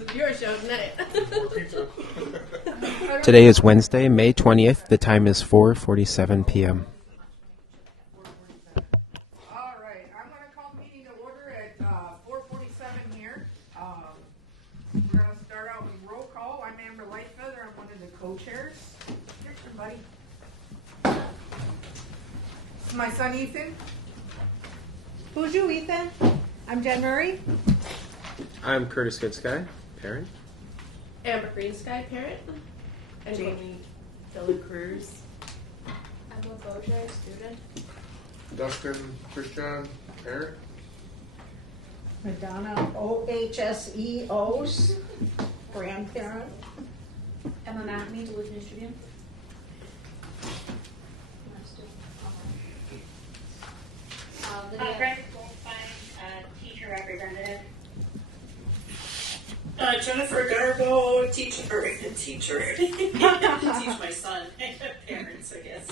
is your show tonight. Today is Wednesday, May 20th. The time is 4:47 p.m. All right, I'm going to call the meeting to order at 4:47 here. We're going to start out with roll call. I'm Amber Lightfeather. I'm one of the co-chairs. Here's somebody. This is my son Ethan. Who's you, Ethan? I'm Jen Murray. I'm Curtis Goodsky, parent. Amber Greensky, parent. And Jamie Cruz. Emma Bozier, student. Dustin Christian, parent. Madonna OHSEOs, grandparent. Emma McNamee, Duluth News Tribune. Lydia Goldstein, teacher representative. Jennifer Garbo, teacher. Teach my son. Parents, I guess.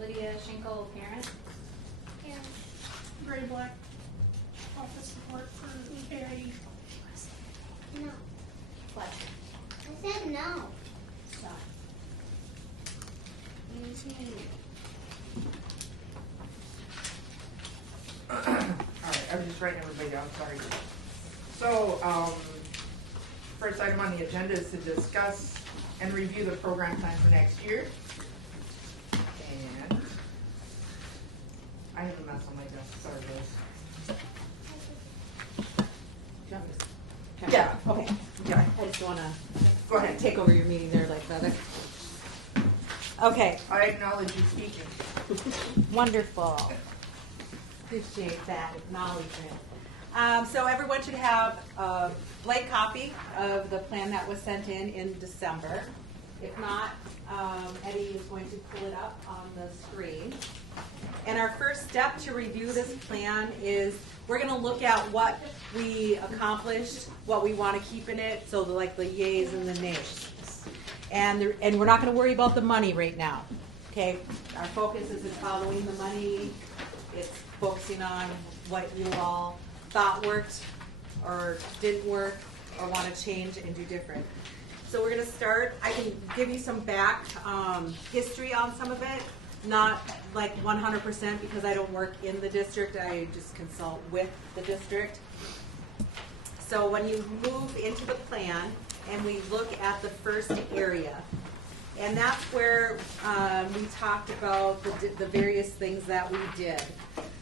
Lydia Schenkel, parent. And Gray Black, office support for AIPAC. No. Fletcher. I said no. Stop. All right, I'm just writing everybody down, sorry. So, first item on the agenda is to discuss and review the program plan for next year. And I have a mess on my desk, sorry guys. Yeah, Okay. yeah, I just want to go ahead. take over your meeting there, like feather. Okay, I acknowledge you speaking. wonderful. Appreciate that acknowledgement. So everyone should have a blank copy of the plan that was sent in December. If not, Eddie is going to pull it up on the screen. And our first step to review this plan is we're going to look at what we accomplished, what we want to keep in it, so like the yays and the nays. And we're not going to worry about the money right now. Okay, our focus isn't following the money. It's focusing on what you all thought worked or didn't work or want to change and do different. So we're going to start. I can give you some back history on some of it. Not like 100% because I don't work in the district. I just consult with the district. So when you move into the plan and we look at the first area, and that's where we talked about the various things that we did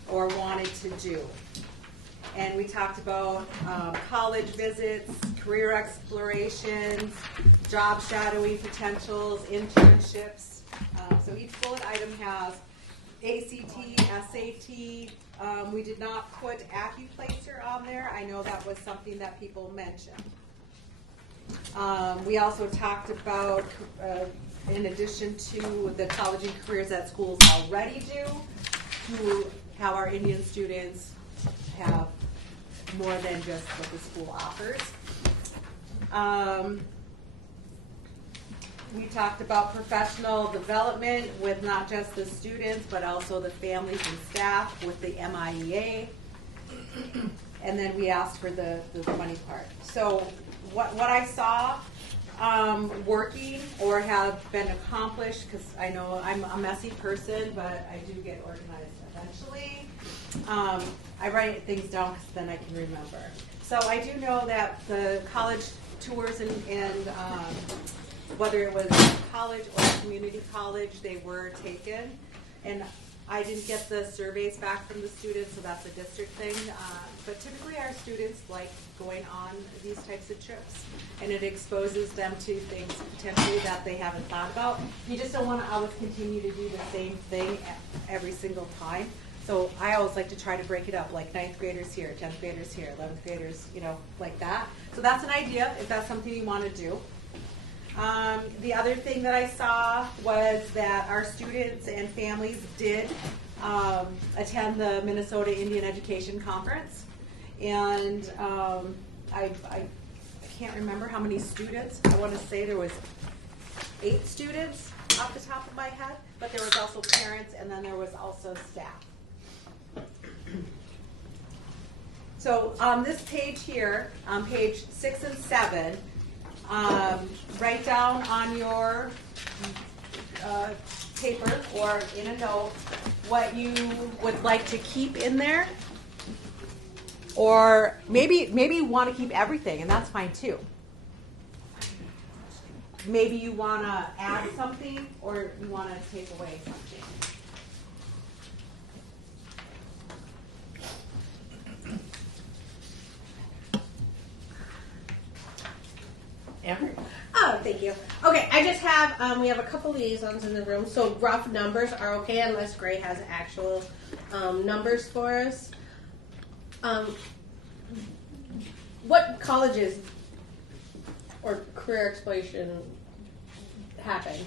or wanted to do. And we talked about college visits, career explorations, job shadowing potentials, internships. So each bullet item has ACT, SAT. We did not put AccuPlacer on there. I know that was something that people mentioned. We also talked about, in addition to the college and careers that schools already do, to how our Indian students have more than just what the school offers. We talked about professional development with not just the students, but also the families and staff with the MIEA. And then we asked for the money part. So what I saw working or have been accomplished, because I know I'm a messy person, but I do get organized eventually. I write things down because then I can remember. So I do know that the college tours and whether it was college or community college, they were taken. And I didn't get the surveys back from the students, so that's a district thing. But typically our students like going on these types of trips, and it exposes them to things potentially that they haven't thought about. You just don't want to always continue to do the same thing every single time. So I always like to try to break it up, like 9th graders here, 10th graders here, 11th graders, like that. So that's an idea if that's something you want to do. The other thing that I saw was that our students and families did attend the Minnesota Indian Education Conference. And I can't remember how many students. I want to say there was 8 students off the top of my head. but there was also parents, and then there was also staff. So on this page here, on page 6 and 7, write down on your paper or in a note what you would like to keep in there, or maybe you want to keep everything, and that's fine too. Maybe you want to add something, or you want to take away something. Amber? Oh, thank you. Okay, I just have, we have a couple liaisons in the room, so rough numbers are okay unless Gray has actual numbers for us. What colleges or career exploration happened?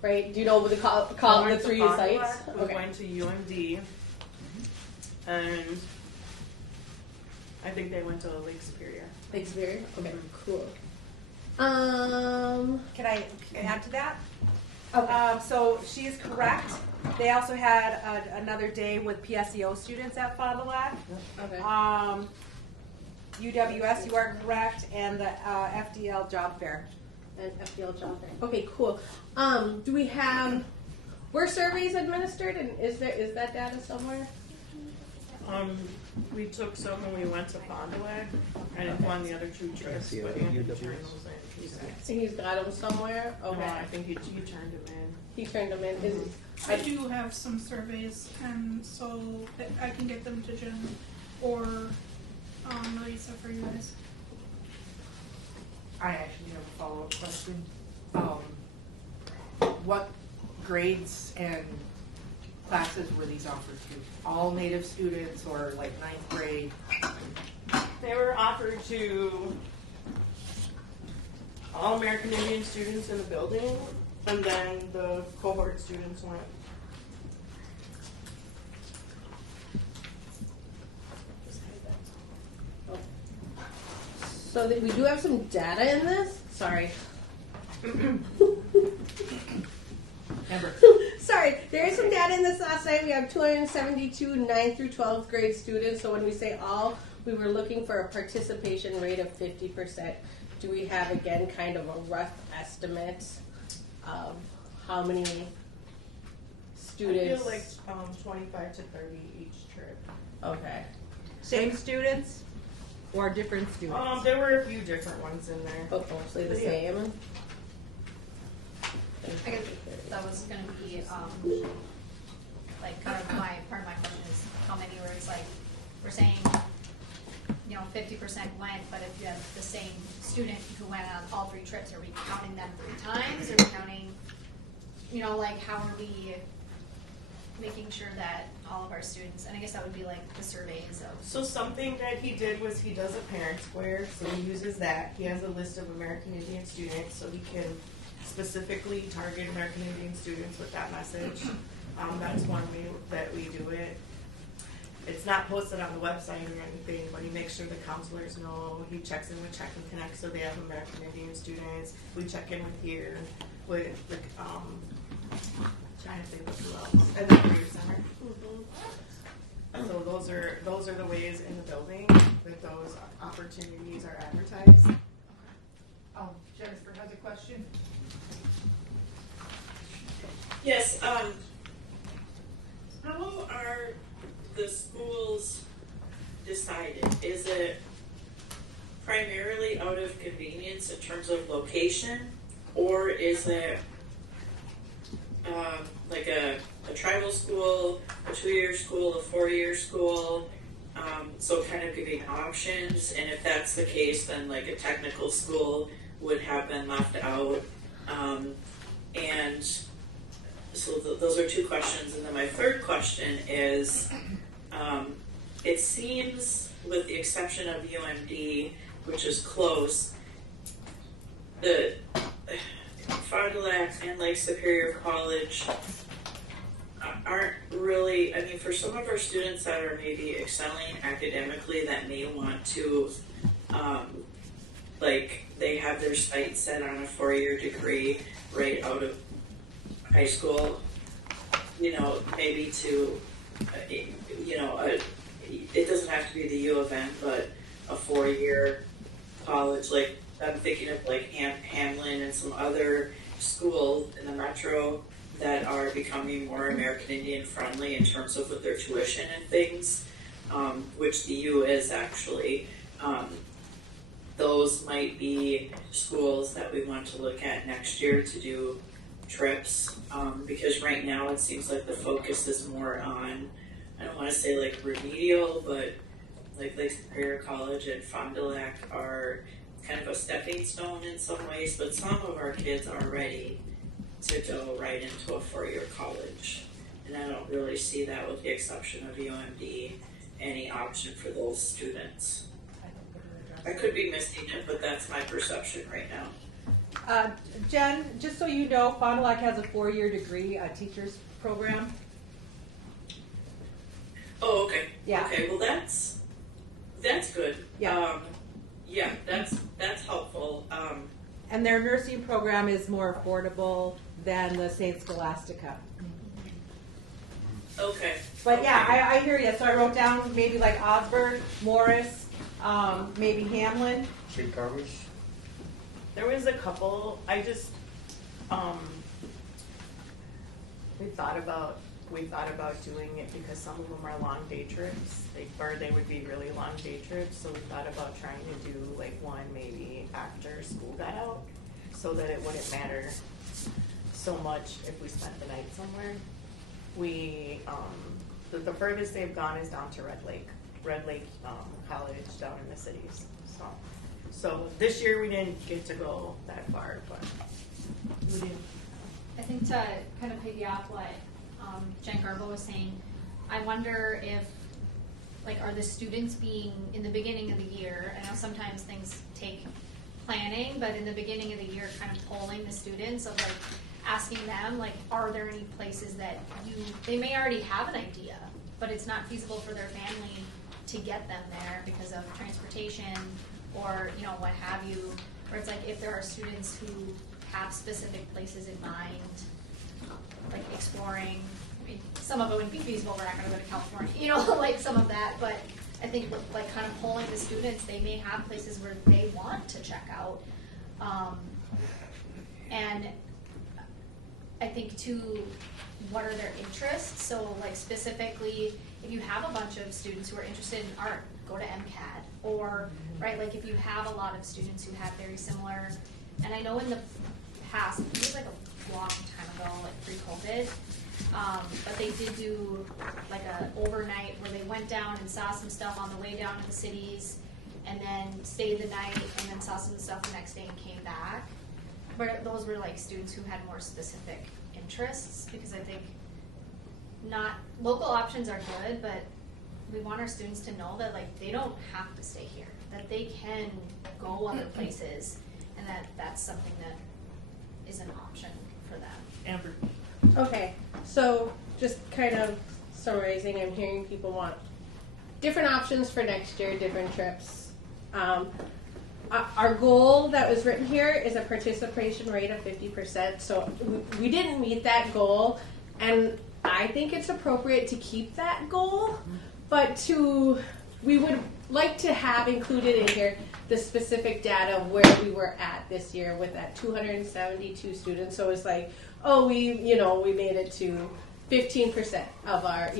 Right? Do you know what the the 3 sites? We went to UMD, and I think they went to Lake Superior. Lake Superior? Okay, cool. Can I add to that? Okay. So she is correct. They also had another day with PSEO students at Fond du Lac. Okay. UWS, you are correct, and the FDL job fair. And FDL job fair. Okay, cool. Do we have, were surveys administered, and is that data somewhere? We took some when we went to Fond du Lac. I didn't go on the other 2 trips, PSEO, but Andy UWS. turned those in. He said. So he's got them somewhere? No, Okay. I think he turned them in. He turned them in. I do have some surveys, and so that I can get them to Jen or Marisa for you guys. I actually have a follow-up question. What grades and classes were these offered to? All native students or like 9th grade? They were offered to all American Indian students in the building, and then the cohort students went. So that we do have some data in this. Sorry. Amber? Sorry, there is some data in this last night. We have 272 9th through 12th grade students. So when we say all, we were looking for a participation rate of 50%. Do we have, again, kind of a rough estimate of how many students? I feel like 25 to 30 each trip. Okay. Same students or different students? There were a few different ones in there. But mostly the Yeah. same. I guess that was gonna be, like, kind of part of my question is how many where it's like, we're saying, 50% went, but if you have the same student who went on all 3 trips, are we counting them 3 times? Are we counting, like, how are we making sure that all of our students, and I guess that would be like the surveys of. So something that he did was he does a parent square, so he uses that. He has a list of American Indian students, so he can specifically target American Indian students with that message. That's one way that we do it. It's not posted on the website or anything, but he makes sure the counselors know. He checks in with Check and Connect, so they have American Indian students. We check in with here with trying to think of who else, and the Career Center. So those are the ways in the building that those opportunities are advertised. Jennifer has a question. Yes, how are the schools decided? Is it primarily out of convenience in terms of location, or is it like a tribal school, a 2-year school, a 4-year school? So kind of giving options, and if that's the case, then like a technical school would have been left out. And so those are 2 questions. And then my third question is, it seems, with the exception of UMD, which is close, the Fond du Lac and Lake Superior College aren't really, I mean, for some of our students that are maybe excelling academically that may want to, like, they have their sights set on a 4-year degree right out of high school, maybe to, it doesn't have to be the U of M, but a 4-year college. Like I'm thinking of like Hamlin and some other schools in the metro that are becoming more American Indian friendly in terms of with their tuition and things, which the U is actually. Those might be schools that we want to look at next year to do trips, because right now it seems like the focus is more on, I don't want to say like remedial, but like Superior College and Fond du Lac are kind of a stepping stone in some ways, but some of our kids are ready to go right into a 4-year college. And I don't really see that, with the exception of UMD, any option for those students. I could be missing it, but that's my perception right now. Jen, just so you know, Fond du Lac has a 4-year degree teachers program. Oh, okay. Yeah. Okay, well that's good. Yeah. Yeah, that's helpful. And their nursing program is more affordable than the St. Scholastica. Okay. But okay. yeah, I hear you. So I wrote down maybe like Osborne, Morris, maybe Hamlin. St. Thomas? There was a couple, we thought about doing it because some of them are long day trips, they would be really long day trips, so we thought about trying to do like one maybe after school got out, so that it wouldn't matter so much if we spent the night somewhere. We, the furthest they've gone is down to Red Lake College down in the cities, so this year we didn't get to go that far, but we did. I think to kind of piggyback what Jen Garbo was saying, I wonder if, like, are the students being, in the beginning of the year, I know sometimes things take planning, but in the beginning of the year, kind of polling the students of, like, asking them, like, are there any places that they may already have an idea, but it's not feasible for their family to get them there because of transportation or, what have you, or it's like if there are students who have specific places in mind, like exploring, I mean, some of it wouldn't be feasible, we're not gonna go to California, like some of that, but I think with like kind of polling the students, they may have places where they want to check out. And I think too, what are their interests? So like specifically, if you have a bunch of students who are interested in art, go to MCAD, or, right, like if you have a lot of students who have very similar, and I know in the past, it was like a long time ago, like pre-COVID, but they did do like a overnight where they went down and saw some stuff on the way down to the cities, and then stayed the night, and then saw some stuff the next day and came back. But those were like students who had more specific interests, because I think not, local options are good, but we want our students to know that like they don't have to stay here, that they can go other places, and that that's something that is an option for them. Amber. Okay, so just kind of summarizing, I'm hearing people want different options for next year, different trips. Our goal that was written here is a participation rate of 50%, so we didn't meet that goal, and I think it's appropriate to keep that goal, but we would like to have included in here the specific data of where we were at this year with that 272 students. So it's like, oh, we made it to 15% of our,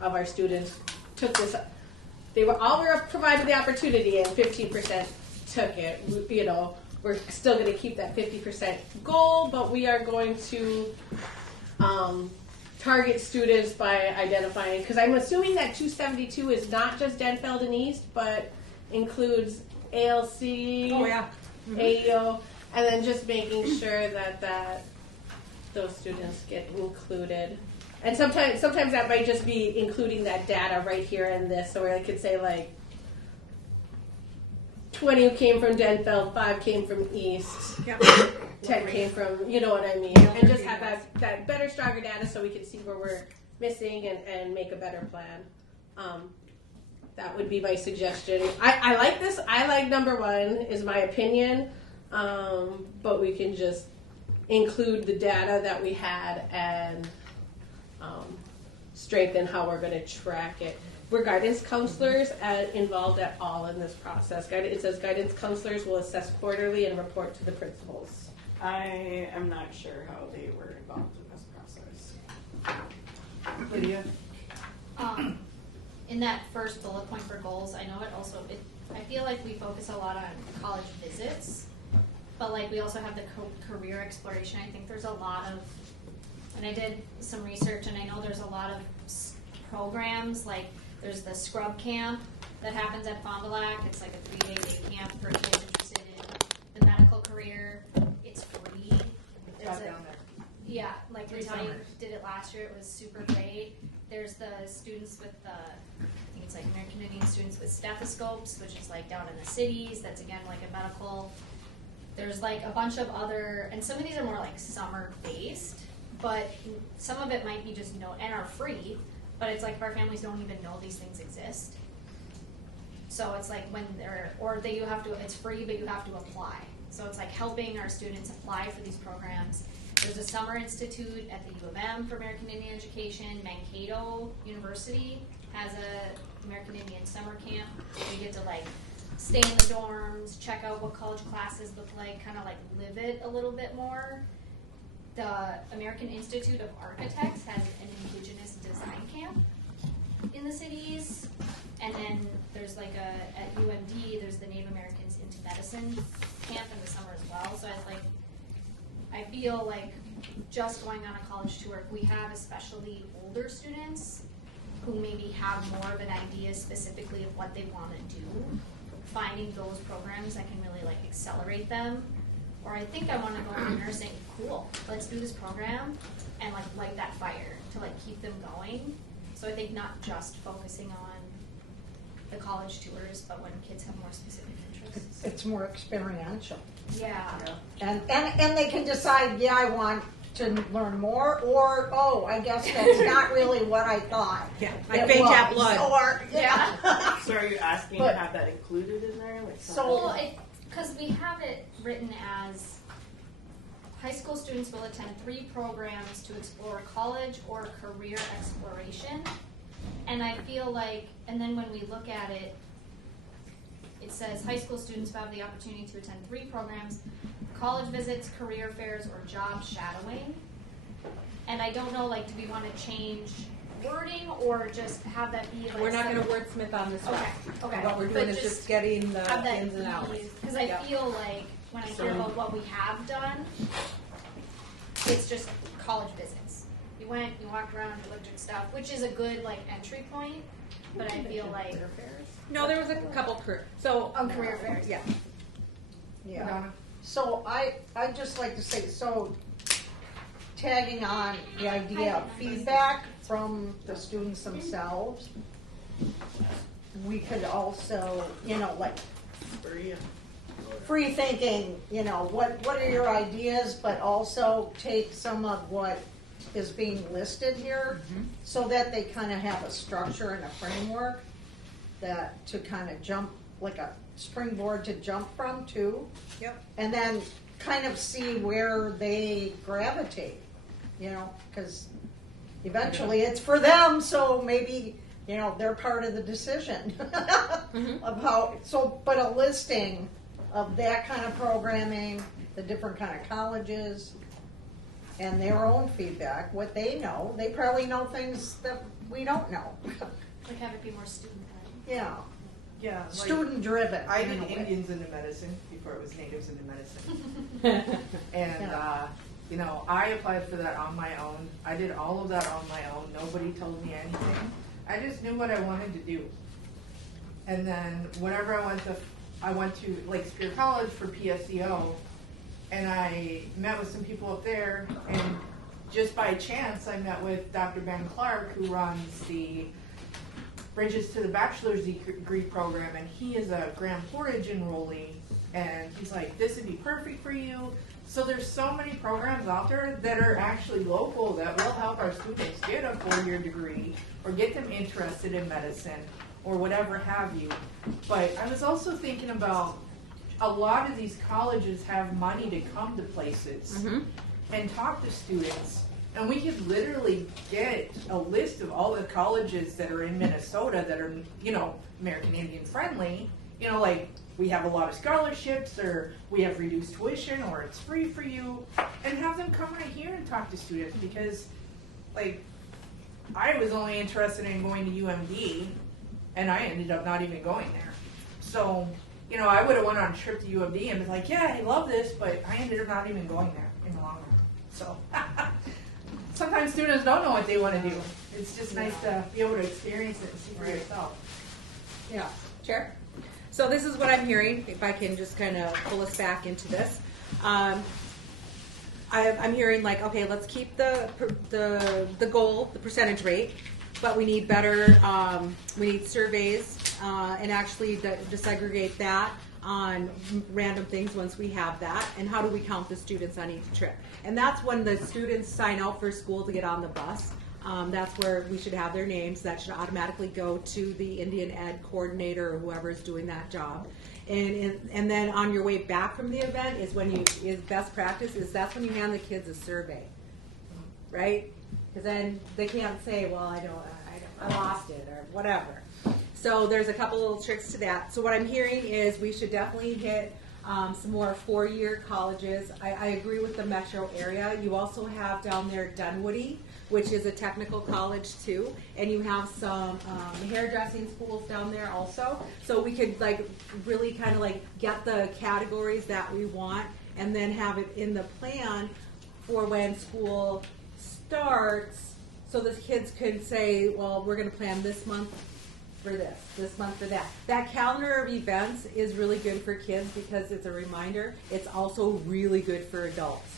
of our students took this. They were provided the opportunity, and 15% took it. We're still going to keep that 50% goal, but we are going to target students by identifying, because I'm assuming that 272 is not just Denfeld and East, but includes ALC, AEO, and then just making sure that those students get included. And sometimes that might just be including that data right here in this, so where I could say like 20 came from Denfeld, 5 came from East, 10 came from, you know what I mean, and just have that better, stronger data so we can see where we're missing and make a better plan. That would be my suggestion. I like this. I like number 1 is my opinion, but we can just include the data that we had and strengthen how we're going to track it. We're guidance counselors involved at all in this process. It says guidance counselors will assess quarterly and report to the principals. I am not sure how they were involved in this process. Lydia? In that first bullet point for goals, I know I feel like we focus a lot on college visits, but like we also have the career exploration. I think there's a lot of, and I did some research and I know there's a lot of programs, like there's the scrub camp that happens at Fond du Lac. It's like a 3-day day camp for kids interested in the medical career. It's free. Got down there. Yeah, like 3 Natalia summers. did it last year. It was super great. There's the students with the, I think it's like American Indian students with stethoscopes, which is like down in the cities. That's again like a medical. There's like a bunch of other, and some of these are more like summer based, but some of it might be just and are free, but it's like if our families don't even know these things exist. So it's like when it's free, but you have to apply. So it's like helping our students apply for these programs. There's a summer institute at the U of M for American Indian education. Mankato University has a American Indian summer camp. We get to like stay in the dorms, check out what college classes look like, kind of like live it a little bit more. The American Institute of Architects has an Indigenous design camp in the cities. And then there's like at UMD, there's the Native Americans into Medicine camp in the summer as well. So I feel like just going on a college tour, if we have especially older students who maybe have more of an idea specifically of what they want to do, finding those programs that can really like accelerate them. Or I think I want to go in nursing, cool, let's do this program and like light that fire to like keep them going. So I think not just focusing on the college tours, but when kids have more specific interests. It's more experiential. Yeah. And they can decide, yeah, I want to learn more, or, oh, I guess that's not really what I thought. Yeah, like Fate Tap Blood. Or, Yeah. So are you asking to have that included in there? Like Well, because we have it written as high school students will attend 3 programs to explore college or career exploration. And I feel like, and then when we look at it, it says high school students will have the opportunity to attend 3 programs, college visits, career fairs, or job shadowing. And I don't know, like, do we want to change wording or just have that be like... We're not going to wordsmith on this one. Okay. What we're doing is just getting the have that ins and outs. Because I feel like when I hear about what we have done, it's just college visits. You went, you walked around, you looked at stuff, which is a good like entry point. But I feel like No, there was a couple career fairs. Yeah. yeah. So I just like to say, so tagging on the idea of feedback from the students themselves, we could also, like free thinking, what are your ideas, but also take some of what is being listed here so that they kind of have a structure and a framework that to kind of jump, like a springboard to jump from too. Yep. And then kind of see where they gravitate, because eventually it's for them, so maybe, they're part of the decision of how, but a listing of that kind of programming, the different kind of colleges, and their own feedback, what they know. They probably know things that we don't know. Like have it be more student-led. Yeah. Yeah. Like, Student driven. I did Indians into medicine before it was natives into medicine. And, I applied for that on my own. I did all of that on my own. Nobody told me anything. I just knew what I wanted to do. And then whenever I went to Lake Superior College for PSEO, and I met with some people up there, and just by chance I met with Dr. Ben Clark, who runs the Bridges to the Bachelor's Degree program, and he is a Grand Portage enrollee, and he's like, this would be perfect for you. So there's so many programs out there that are actually local that will help our students get a 4-year degree or get them interested in medicine or whatever have you. But I was also thinking about a lot of these colleges have money to come to places and talk to students. And we could literally get a list of all the colleges that are in Minnesota that are, you know, American Indian friendly. You know, like we have a lot of scholarships, or we have reduced tuition, or it's free for you, and have them come right here and talk to students. Because, like, I was only interested in going to UMD, and I ended up not even going there. So, you know, I would have went on a trip to UMD and been like, yeah, I love this, but I ended up not even going there in the long run. So, sometimes students don't know what they want to do. It's just nice to be able to experience it and see for yourself. Yeah, Chair? So this is what I'm hearing, if I can just kind of pull us back into this. I'm hearing like, okay, let's keep the goal, the percentage rate, but we need better, we need surveys, and actually disaggregate that on random things once we have that, and how do we count the students on each trip. And that's when the students sign out for school to get on the bus. That's where we should have their names. That should automatically go to the Indian Ed coordinator or whoever is doing that job. And then on your way back from the event is when best practice is that's when you hand the kids a survey, right? Because then they can't say, well, I lost it or whatever. So there's a couple little tricks to that. So what I'm hearing is we should definitely hit some more 4-year colleges. I agree with the metro area. You also have down there Dunwoody, which is a technical college too, and you have some hairdressing schools down there also. So we could like really kind of like get the categories that we want, and then have it in the plan for when school starts, so the kids could say, well, we're going to plan this month for this month for that. That calendar of events is really good for kids because it's a reminder. It's also really good for adults.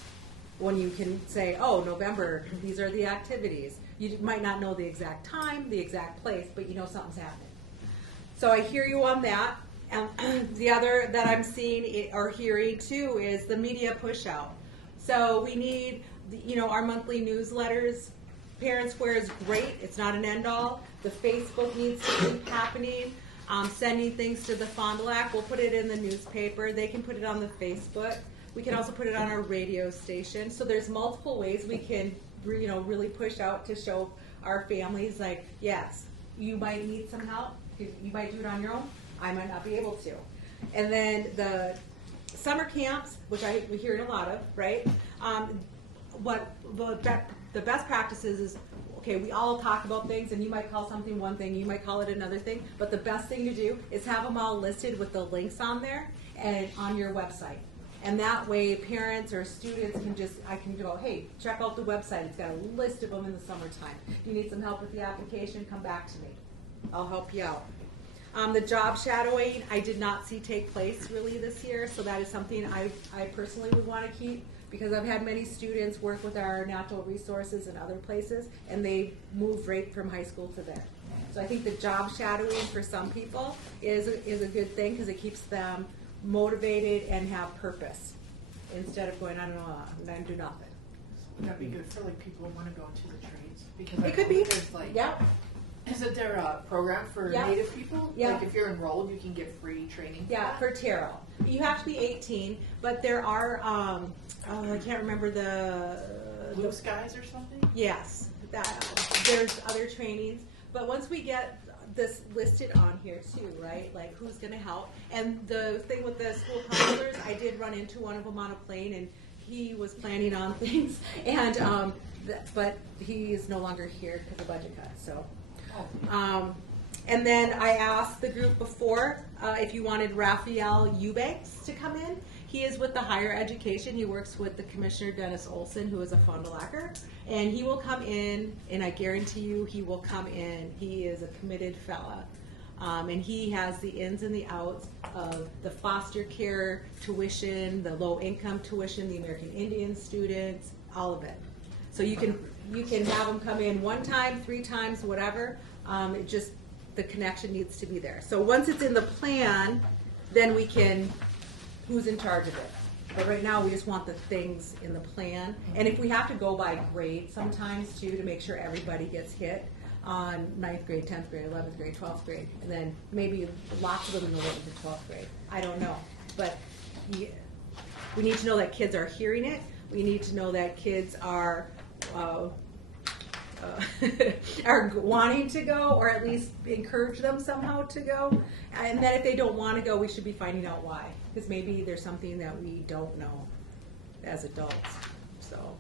When you can say, oh, November, these are the activities. You might not know the exact time, the exact place, but you know something's happening. So I hear you on that. And the other that I'm seeing or hearing too is the media push out. So we need, our monthly newsletters. Parent Square is great. It's not an end all. The Facebook needs to keep happening. Sending things to the Fond du Lac. We'll put it in the newspaper. They can put it on the Facebook. We can also put it on our radio station. So there's multiple ways we can, really push out to show our families, like, yes, you might need some help. You might do it on your own. I might not be able to. And then the summer camps, which we hear a lot of, right? What the best practices is, okay, we all talk about things, and you might call something one thing, you might call it another thing, but the best thing to do is have them all listed with the links on there and on your website. And that way parents or students I can go, hey, check out the website. It's got a list of them in the summertime. If you need some help with the application, come back to me. I'll help you out. The job shadowing, I did not see take place really this year, so that is something I personally would want to keep, because I've had many students work with our natural resources and other places, and they moved right from high school to there. So I think the job shadowing for some people is a good thing, because it keeps them motivated and have purpose instead of going, I don't know, and do nothing. That'd be good for like people who want to go into the trades, because It could be. there's like, Yeah. Isn't there a program for Yeah. Native people? Yeah. Like if you're enrolled, you can get free training. Yeah, for tarot. You have to be 18, but there are, I can't remember Blue Skies or something? yes, there's other trainings, but once we get this listed on here too, right, like who's going to help, and the thing with the school counselors, I did run into one of them on a plane, and he was planning on things, and but he is no longer here because of budget cuts, so. And then I asked the group before if you wanted Raphael Eubanks to come in. He is with the higher education. He works with the Commissioner Dennis Olson, who is a Fond du Lacer, and he will come in, and I guarantee you he will come in. He is a committed fella, and he has the ins and the outs of the foster care tuition, the low income tuition, the American Indian students, all of it. So you can have them come in 1 time, 3 times, whatever. It just, the connection needs to be there. So once it's in the plan, then we can, who's in charge of it. But right now, we just want the things in the plan. And if we have to go by grade sometimes too, to make sure everybody gets hit on 9th grade, 10th grade, 11th grade, 12th grade, and then maybe lots of them in the 11th and 12th grade. I don't know. But we need to know that kids are hearing it. We need to know that kids are are wanting to go, or at least encourage them somehow to go. And then if they don't want to go, we should be finding out why, because maybe there's something that we don't know as adults. So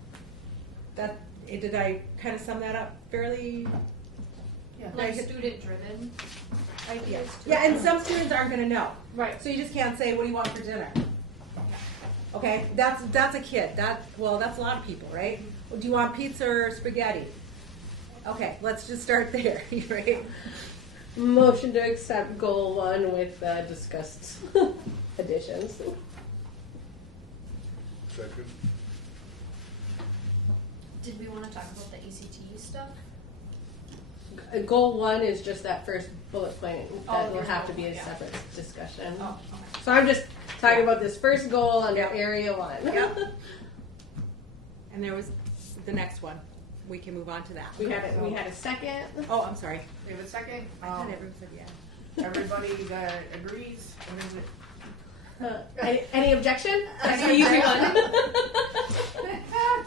that, did I kind of sum that up fairly? Like student-driven ideas. too. Yeah, and some students aren't going to know. Right. So you just can't say, what do you want for dinner? Okay, that's a kid. That's a lot of people, right? Do you want pizza or spaghetti? Okay, let's just start there, right? Motion to accept goal 1 with discussed additions. Second. Did we want to talk about the ACT stuff? Goal 1 is just that first bullet point. That will there's have to goal be a one, yeah. separate discussion. Oh, okay. So I'm just talking about this first goal under area 1. Yep. And there was the next one. We can move on to that. We had a second. Oh, I'm sorry. We have a second. I thought everyone said yeah. Everybody that agrees, what is it? Any objection? Any That's the easy objection? one.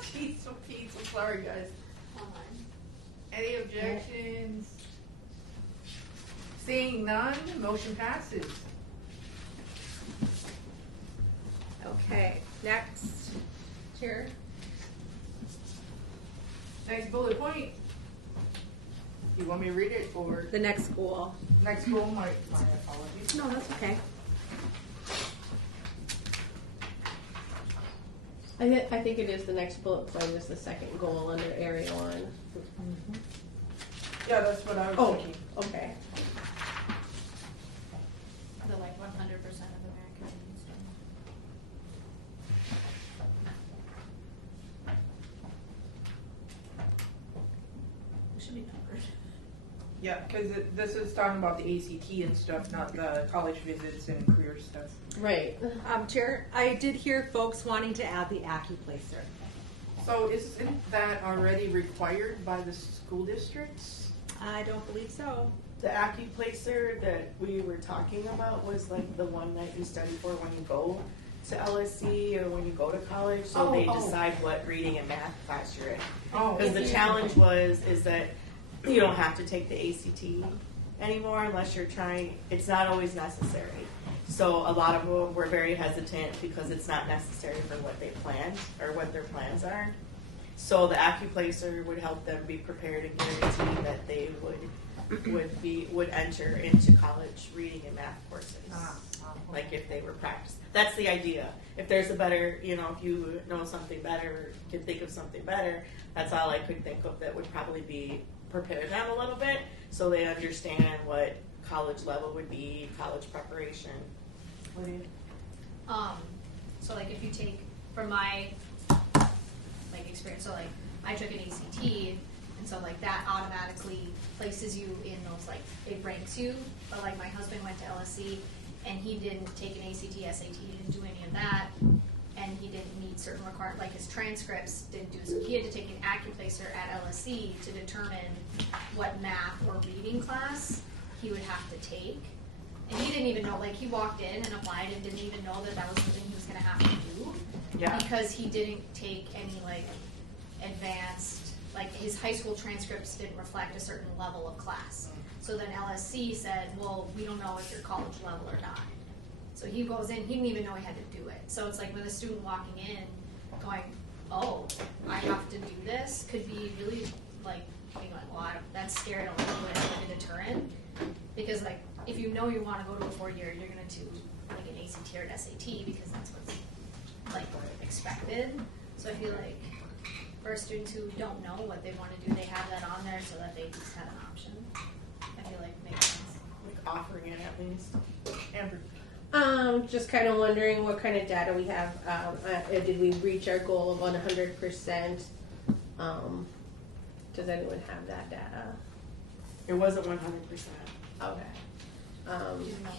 Jeez, so Pete, so sorry guys. Any objections? Seeing none, motion passes. Okay, next. Chair. Next bullet point. You want me to read it or The next school. next goal? My apologies. No, that's okay. I think it is the next bullet point is the second goal under area 1. Yeah, that's what I was Oh, thinking. okay. The like 100% of American Indians. We should be numbered. Yeah, because this is talking about the ACT and stuff, not the college visits and career stuff. Right. Chair, I did hear folks wanting to add the AccuPlacer. So isn't that already required by the school districts? I don't believe so. The AccuPlacer that we were talking about was like the one that you study for when you go to LSC or when you go to college, so they decide what reading and math class you're in. Oh, Because the challenge is that you don't have to take the ACT anymore unless you're trying, it's not always necessary. So a lot of them were very hesitant because it's not necessary for what they planned or what their plans are. So the AccuPlacer would help them be prepared and guarantee that they would enter into college reading and math courses. Like if they were practicing. That's the idea. If there's a better, if you know something better, can think of something better, that's all I could think of that would probably be prepare them a little bit so they understand what college level would be, college preparation. What do you? So like if you take from my like experience, so like I took an ACT, and so like that automatically places you in those, like it ranks you. But like my husband went to LSC and he didn't take an ACT, SAT, he didn't do any of that, and he didn't meet certain requirements, like his transcripts didn't do, so he had to take an AccuPlacer at LSC to determine what math or reading class he would have to take. And he didn't even know, like he walked in and applied and didn't even know that that was something he was gonna have to do. Yeah. Because he didn't take any like advanced, like his high school transcripts didn't reflect a certain level of class. So then LSC said, well, we don't know if you're college level or not. So he goes in, he didn't even know he had to do it. So it's like with a student walking in, going, oh, I have to do this, could be really like being like, well, that's scary, I don't know, like a deterrent. Because like, if you know you want to go to a 4-year, you're going to do like an ACT or an SAT because that's what's like expected. So I feel like for students who don't know what they want to do, they have that on there so that they just have an option. I feel like makes sense. Like offering it at least. Amber. Just kind of wondering what kind of data we have. Did we reach our goal of 100%? Does anyone have that data? It wasn't 100%. Okay.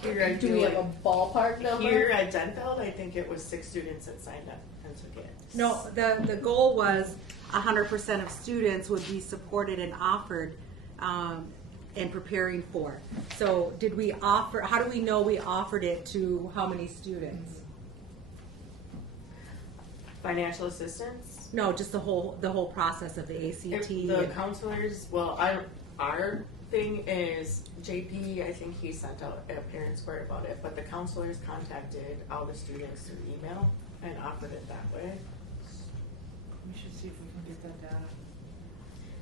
Here I Do we have a ballpark number? Here at Denfeld, I think it was 6 students that signed up and took it. No, the goal was 100% of students would be supported and offered and preparing for. So did we offer, how do we know we offered it to how many students? Financial assistance. No, just the whole process of the ACT. If the counselors, well, our thing is JP, I think he sent out a parent square about it, but the counselors contacted all the students through email and offered it that way. We should see if we can get that data.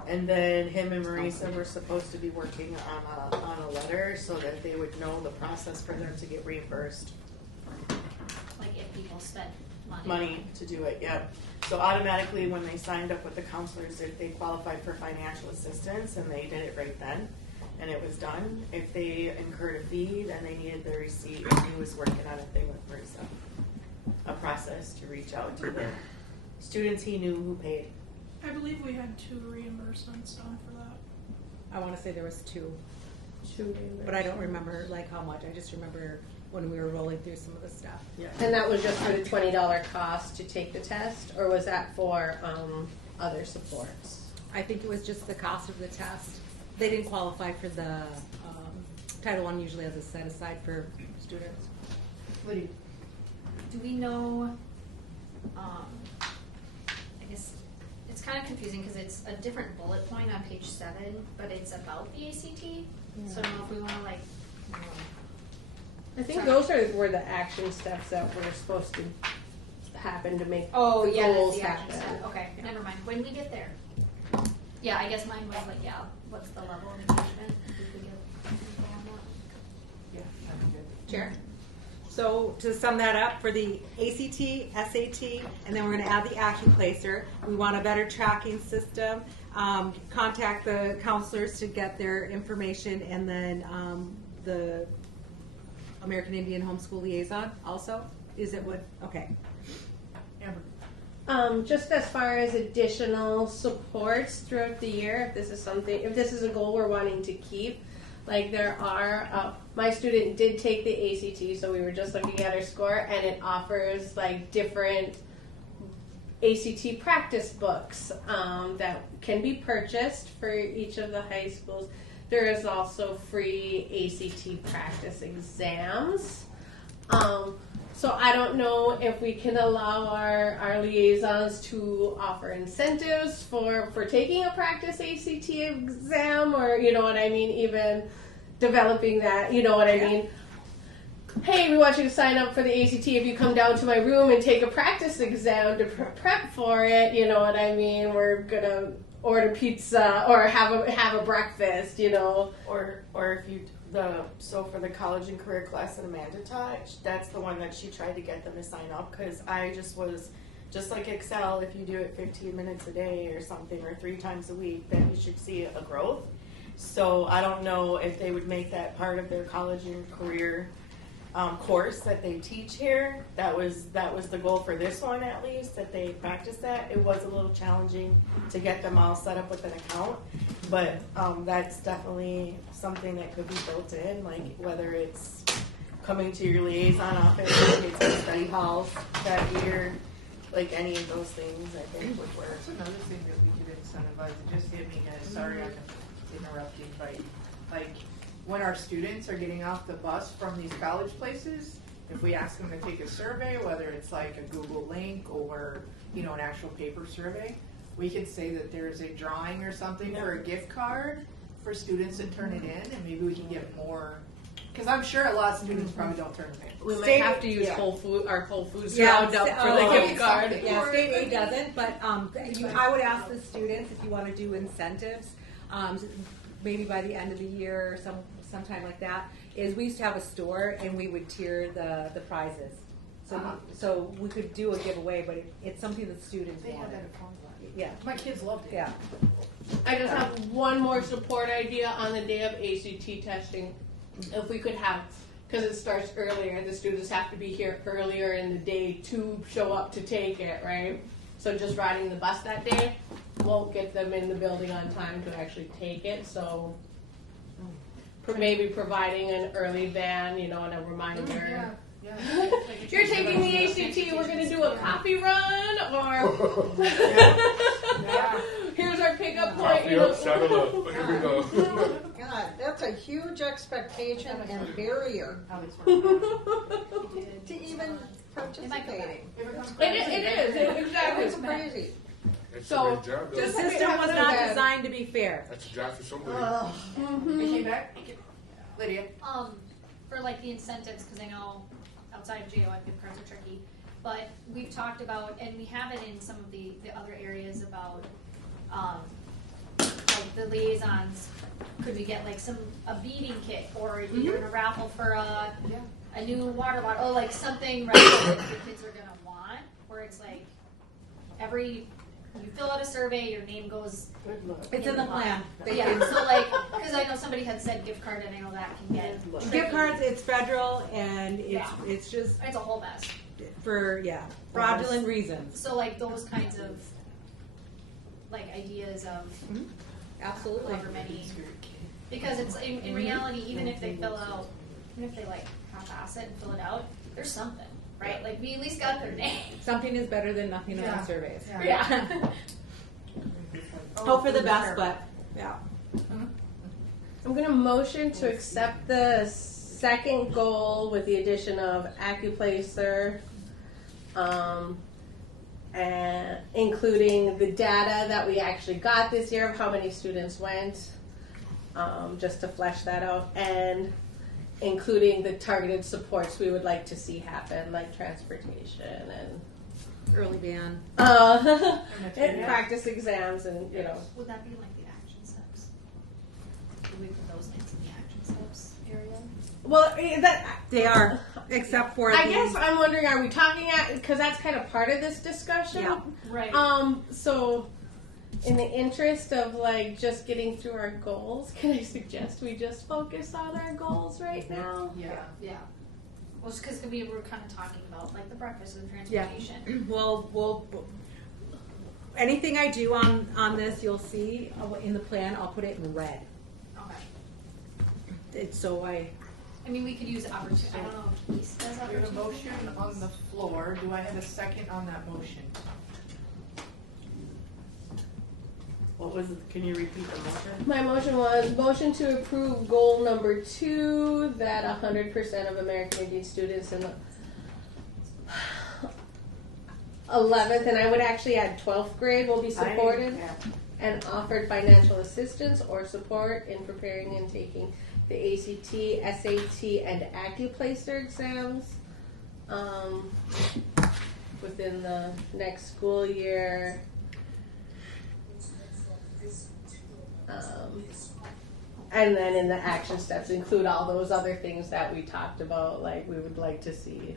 And then him and Marisa were supposed to be working on a letter so that they would know the process for them to get reimbursed. Like if people spend Money to do it, yep. So automatically when they signed up with the counselors, if they qualified for financial assistance and they did it right then and it was done, if they incurred a fee, then they needed the receipt, and he was working on a thing with Marisa. A process to reach out to the students he knew who paid. I believe we had 2 reimbursements done for that. I want to say there was 2, Two but I don't remember like how much. I just remember when we were rolling through some of the stuff. Yeah. And that was just for the $20 cost to take the test, or was that for other supports? I think it was just the cost of the test. They didn't qualify for the Title I usually has a set aside for students. Do we know, I guess, it's kind of confusing because it's a different bullet point on page 7, but it's about the ACT. So I don't know if we want to I think those were the action steps that were supposed to happen to make Oh, the yeah, that's goals the action happen. step. Okay, never mind. When we get there. Yeah, I guess mine was like, yeah, what's the level of engagement? If we could get info on that. Yeah, that'd be good. Chair. So to sum that up, for the ACT, SAT, and then we're going to add the AccuPlacer. We want a better tracking system. Contact the counselors to get their information, and then the American Indian Homeschool Liaison also. Is it what? Okay. Amber. Just as far as additional supports throughout the year, if this is a goal we're wanting to keep, like there are, my student did take the ACT, so we were just looking at her score, and it offers like different ACT practice books that can be purchased for each of the high schools. There is also free ACT practice exams. So I don't know if we can allow our liaisons to offer incentives for taking a practice ACT exam, or you know what I mean, even developing that, you know what I mean. Hey, we want you to sign up for the ACT if you come down to my room and take a practice exam to prep for it, you know what I mean. We're gonna order pizza or have a breakfast, you know. Or if you so for the college and career class that Amanda taught, that's the one that she tried to get them to sign up, because I just like Excel, if you do it 15 minutes a day or something, or 3 times a week, then you should see a growth. So I don't know if they would make that part of their college and career course that they teach here. That was the goal for this one, at least, that they practice that. It was a little challenging to get them all set up with an account, but that's definitely something that could be built in, like whether it's coming to your liaison office, or it's in study halls that year, like any of those things I think would work. That's another thing that we could incentivize. It just hit me, guys. Sorry I'm interrupting, but like when our students are getting off the bus from these college places, if we ask them to take a survey, whether it's like a Google link or, you know, an actual paper survey, we could say that there's a drawing or something for a gift card for students to turn it in, and maybe we can get more, because I'm sure a lot of students probably don't turn it in. We might have to use Whole Foods Yeah, Roundup for the gift card. Yeah, state aid doesn't, but I would ask the students if you want to do incentives, maybe by the end of the year or sometime like that, is we used to have a store and we would tier the prizes. So we could do a giveaway, but it's something that students They want. have that at Farmland. Yeah. My kids loved it. Yeah. I just have one more support idea on the day of ACT testing. If we could have, because it starts earlier, the students have to be here earlier in the day to show up to take it, right? So just riding the bus that day won't get them in the building on time to actually take it. So maybe providing an early van, you know, and a reminder. Yeah. You're taking the ACT, we're going to do a coffee run, or here's our pickup point. Coffee up, saddle up. Here we go. God, that's a huge expectation and barrier to even participating. It is, exactly. It's crazy. That's So, a great job, though. The just- system was not bad. designed to be fair. That's a job for somebody. They came back? Lydia? For like the incentives, because I know outside of GOI gift cards are tricky, but we've talked about, and we have it in some of the other areas about, like the liaisons, could we get like a beading kit, or if you're doing a raffle for a new water bottle, or like something right that the kids are gonna want, where it's like you fill out a survey, your name goes. It's in the plan. Yeah, so like, because I know somebody had said gift card, and I know that can get Gift tricky. cards, it's federal, and Yeah. it's just It's a whole mess. for fraudulent reasons. So like those kinds of like ideas of Absolutely. however many, because it's in reality, even if they fill out, even if they like half-ass it and fill it out, there's something, right? Like we at least got their name. Something is better than nothing Yeah. on surveys. Yeah. Hope for the best, but yeah. I'm gonna motion to accept the second goal with the addition of AccuPlacer, and including the data that we actually got this year of how many students went, just to flesh that out, and including the targeted supports we would like to see happen, like transportation and Early ban. and practice exams, and you know. Would that be like the action steps? Would we put those things in the action steps area? Well, that They are, except for I the, guess I'm wondering, are we talking at, because that's kind of part of this discussion. Yeah. Right. So in the interest of like just getting through our goals, can I suggest we just focus on our goals right now? Yeah. Yeah. Well, it's because we were kind of talking about like the breakfast and transportation. we'll anything I do on this, you'll see in the plan. I'll put it in red. Okay. It's so I mean, we could use opportunity. I don't know if East does We have a opportunity. motion on the floor. Do I have a second on that motion? What was it? Can you repeat the motion? My motion was motion to approve goal number 2, that 100% of American Indian students in the 11th, and I would actually add 12th grade, will be supported and offered financial assistance or support in preparing and taking the ACT, SAT, and AccuPlacer exams within the next school year. And then in the action steps include all those other things that we talked about, like we would like to see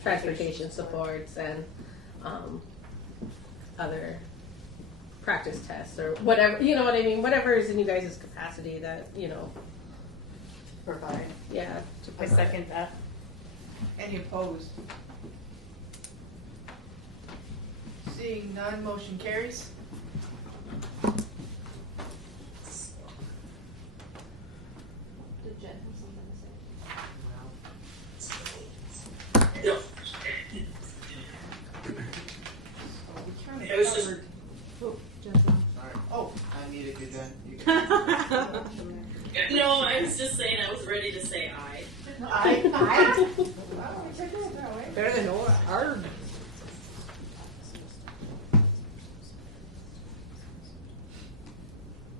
transportation supports and other practice tests or whatever, you know what I mean, whatever is in you guys' capacity that, you know, Provide. yeah. I second that. Any opposed? Seeing none, motion carries. Did Jen have something to say? We kind It was of just- covered. Oh, I needed you then. No, I was just saying I was ready to say aye. better than our.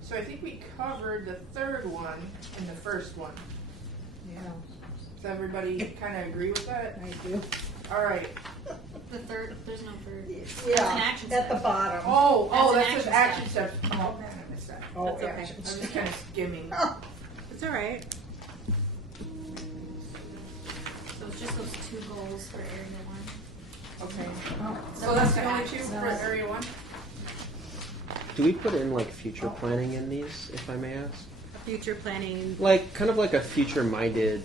so I think we covered the third one and the first one. Yeah, Does everybody kind of agree with that? I do. All right. The third, there's no third. That's an Yeah, action at the step. bottom. Oh, That's that an says action action steps. Oh man, I missed that. Oh, That's okay. action. I'm just kind of skimming. It's all right. So it's just those 2 goals for area 1. Okay. So that's the only 2 for area 1? Do we put in like future planning in these, if I may ask? Future planning. Like kind of like a future-minded.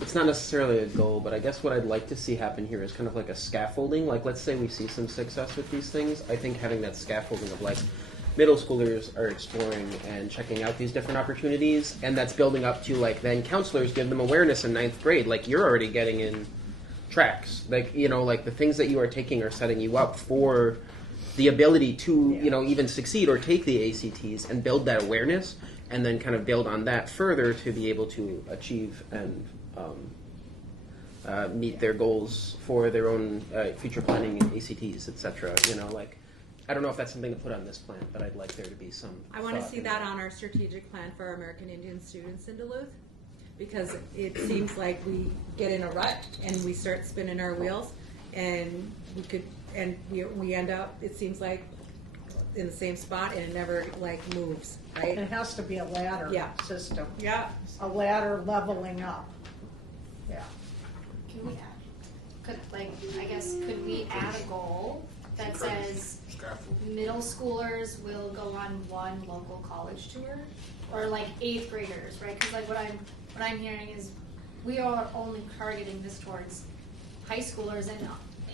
It's not necessarily a goal, but I guess what I'd like to see happen here is kind of like a scaffolding. Like, let's say we see some success with these things. I think having that scaffolding of like middle schoolers are exploring and checking out these different opportunities, and that's building up to like then counselors give them awareness in 9th grade. Like you're already getting in tracks. Like, you know, like the things that you are taking are setting you up for the ability to, you know, even succeed or take the ACTs and build that awareness, and then kind of build on that further to be able to achieve and meet their goals for their own future planning, ACTs, etc. You know, like I don't know if that's something to put on this plan, but I'd like there to be some. I want to thought see in that on our strategic plan for our American Indian students in Duluth, because it seems like we get in a rut and we start spinning our wheels, and we end up, it seems like, in the same spot, and it never like moves, right? It has to be a ladder Yeah. system, Yeah. a ladder leveling up. Yeah. Can we could we add a goal that says middle schoolers will go on one local college tour, or like 8th graders, right? Because like what I'm hearing is we are only targeting this towards high schoolers,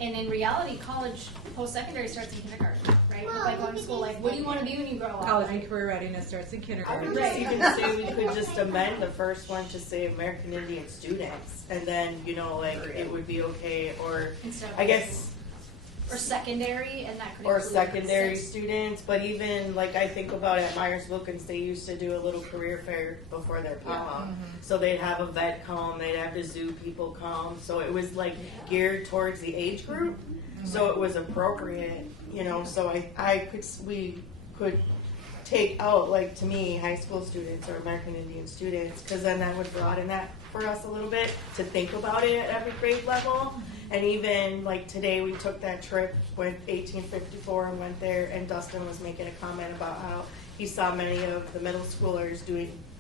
and in reality, college post-secondary starts in kindergarten, right? With, like going to school, like what do you want to be when you grow up? College right? and career readiness starts in I kindergarten. would just even say we could just amend the first one to say American Indian students, and then, you know, like, it would be okay, or, Instead of I guess, or secondary, and that could or include secondary sixth. students, but even, like, I think about at Myers-Wilkins, they used to do a little career fair before their prom. So they'd have a vet come, they'd have the zoo people come, so it was, like, geared towards the age group, so it was appropriate, you know, so we could take out, like, to me, high school students or American Indian students, because then that would broaden that for us a little bit, to think about it at every grade level. And even, like, today we took that trip, went 1854 and went there, and Dustin was making a comment about how he saw many of the middle schoolers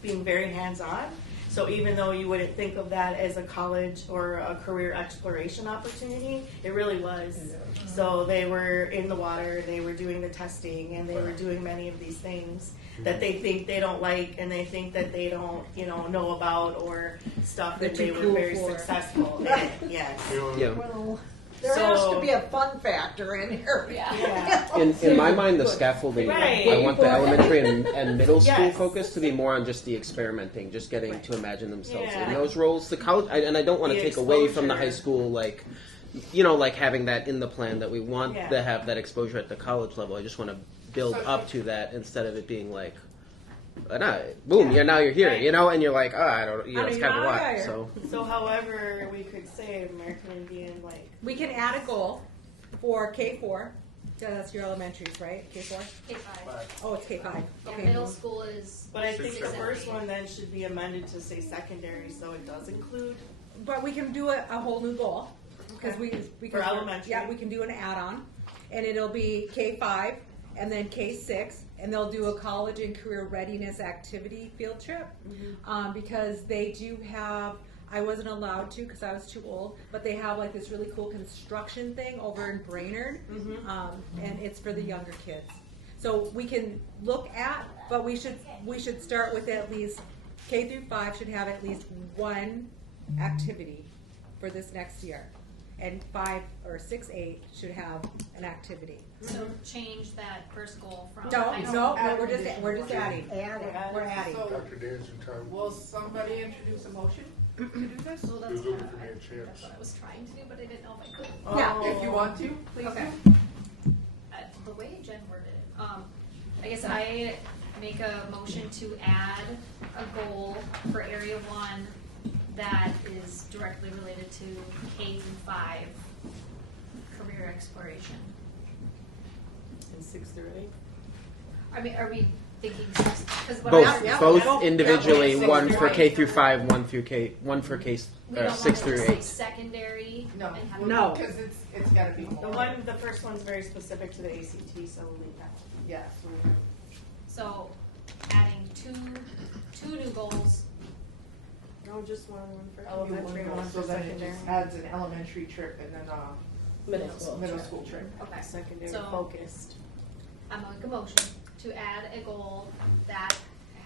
being very hands-on. So even though you wouldn't think of that as a college or a career exploration opportunity, it really was. So they were in the water, they were doing the testing, and they were doing many of these things that they think they don't like, and they think that they don't, you know about, or stuff that they were very successful in. Yes. Yeah. Well, there has to be a fun factor in here. Yeah. In my mind, the scaffolding, Right. I want the elementary and middle school Yes. focus to be more on just the experimenting, just getting to imagine themselves Yeah. in those roles. The college, and I don't want to The take away from the high exposure. school, like, you know, like having that in the plan that we want Yeah. to have that exposure at the college level. I just want to build up to that instead of it being like, boom, now you're here, Right. you know, and you're like, I don't, you know, it's kind of a lot. Yeah. So however, we could say American Indian, like, We can add a goal for K4. Yeah, that's your elementaries, right? K4? K5. Oh, it's K5. Yeah, Okay. middle school is. but I think the 6, first 7, one then should be amended to say secondary, so it does include. But we can do a whole new goal, because we For elementary. Yeah, we can do an add-on, and it'll be K5 and then K6, and they'll do a college and career readiness activity field trip, because they do have. I wasn't allowed to because I was too old, but they have like this really cool construction thing over in Brainerd, and it's for the younger kids. So we can look at, but we should start with at least K through 5 should have at least one activity for this next year, and 5 or 6, 8 should have an activity. So change that first goal from. No, we're just adding. Add We're adding. So, Dr. Dancing time. will somebody introduce a motion to do this? So that's Who's looking for me a that's chance? what I was trying to do, but I didn't know if I could. Yeah. If you want to, please Okay. do. The way Jen worded it, I guess I make a motion to add a goal for Area 1 that is directly related to K through 5 career exploration. In 6 through 8. I mean, are we thinking 6? Because both individually, Yeah. one for K through 5, one for K we don't 6 want to through just say 8. secondary No, and have No. because it's got to be more. The first one's very specific to the ACT, so we'll leave that. Yes. So adding two new goals. No, just one for Elementary elementary, one, one so for then it secondary. just adds an elementary trip and then middle school trip. Okay. Secondary So- focused. I'm going to make a motion to add a goal that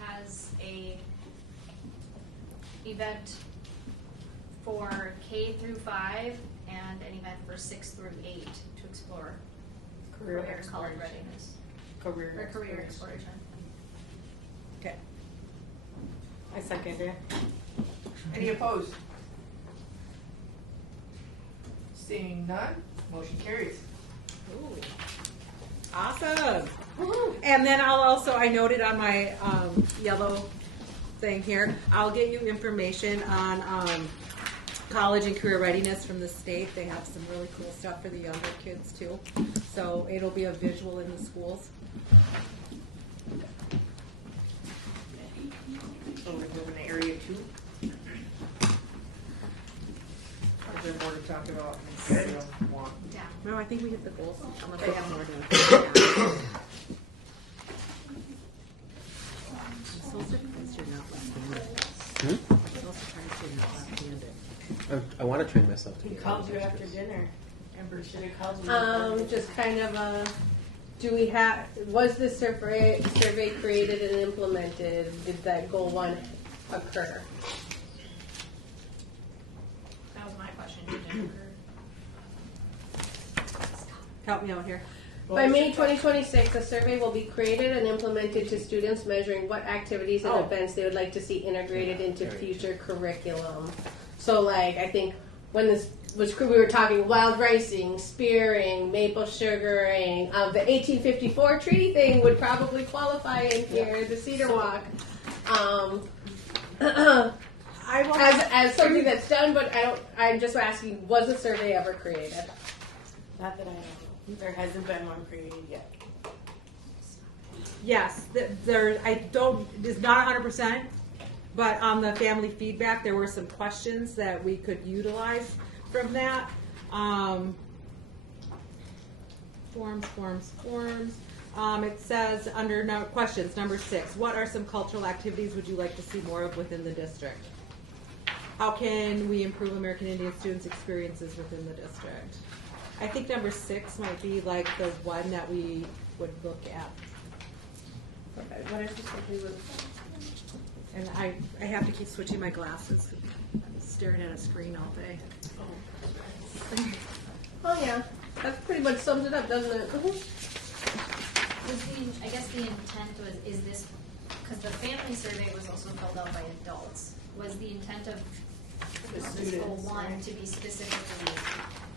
has a event for K through 5 and an event for 6 through 8 to explore career college readiness or career exploration. Okay. I second it. Any opposed? Seeing none, motion carries. Ooh. Awesome. And then I noted on my yellow thing here, I'll get you information on college and career readiness from the state. They have some really cool stuff for the younger kids too. So it'll be a visual in the schools. So we're moving to area 2. Is there more to talk about? Instead of one? Yeah. No, I think we hit the goals. Unless Okay. they have more to. Soul certificates are not left-handed. Soul certificates are not left-handed. I want to train myself to He be called you ambidextrous. after dinner. Amber should have called you. Just kind of was this survey created and implemented? Did that goal 1 occur? That was my question. Did it occur? Help me out here. By May 2026, a survey will be created and implemented to students measuring what activities and events they would like to see integrated into future curriculum. So, like, I think when this was, we were talking wild ricing, spearing, maple sugaring. The 1854 treaty thing would probably qualify in here. The Cedar Walk. As something that's done, but I'm just asking, was a survey ever created? Not that I know. There hasn't been one created yet. Yes, there. I don't. It's not 100%, but on the family feedback, there were some questions that we could utilize from that. Forms. It says under questions number 6. What are some cultural activities would you like to see more of within the district? How can we improve American Indian students' experiences within the district? I think number 6 might be like the one that we would look at. Okay, what I just said we would. And I have to keep switching my glasses. I'm staring at a screen all day. Oh yeah, that pretty much sums it up, doesn't it? I guess the intent is this, because the family survey was also filled out by adults. Was the intent of this goal 1 to be specifically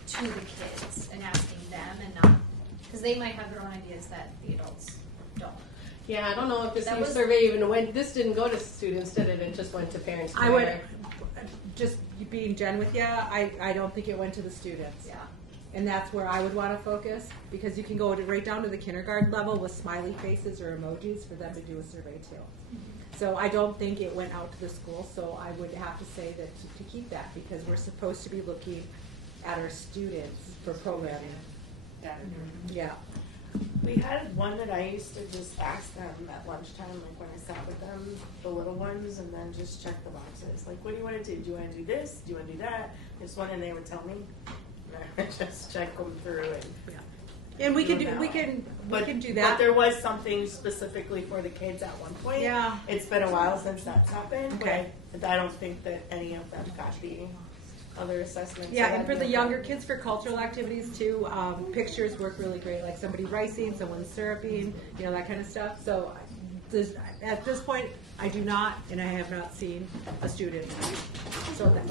to the kids and asking them and not, because they might have their own ideas that the adults don't. Yeah, I don't know if this That new was- survey even went. This didn't go to students, did it? It just went to parents. I would, just being Jen with you, I don't think it went to the students. Yeah. And that's where I would want to focus, because you can go right down to the kindergarten level with smiley faces or emojis for them to do a survey too. So I don't think it went out to the school, so I would have to say that to keep that, because we're supposed to be looking at our students for programming. Yeah. We had one that I used to just ask them at lunchtime, like when I sat with them, the little ones, and then just check the boxes. Like, what do you want to do? Do you want to do this? Do you want to do that? This one, and they would tell me. And I would just check them through and. And we can do do that. we can But do But that. there was something specifically for the kids at one point. Yeah. It's been a while since that's happened. Okay. But I don't think that any of them got the other assessments. Yeah, So and for that'd the be younger okay. kids, for cultural activities too, pictures work really great, like somebody ricing, someone syruping, that kind of stuff. So at this point, I do not, and I have not seen a student. So that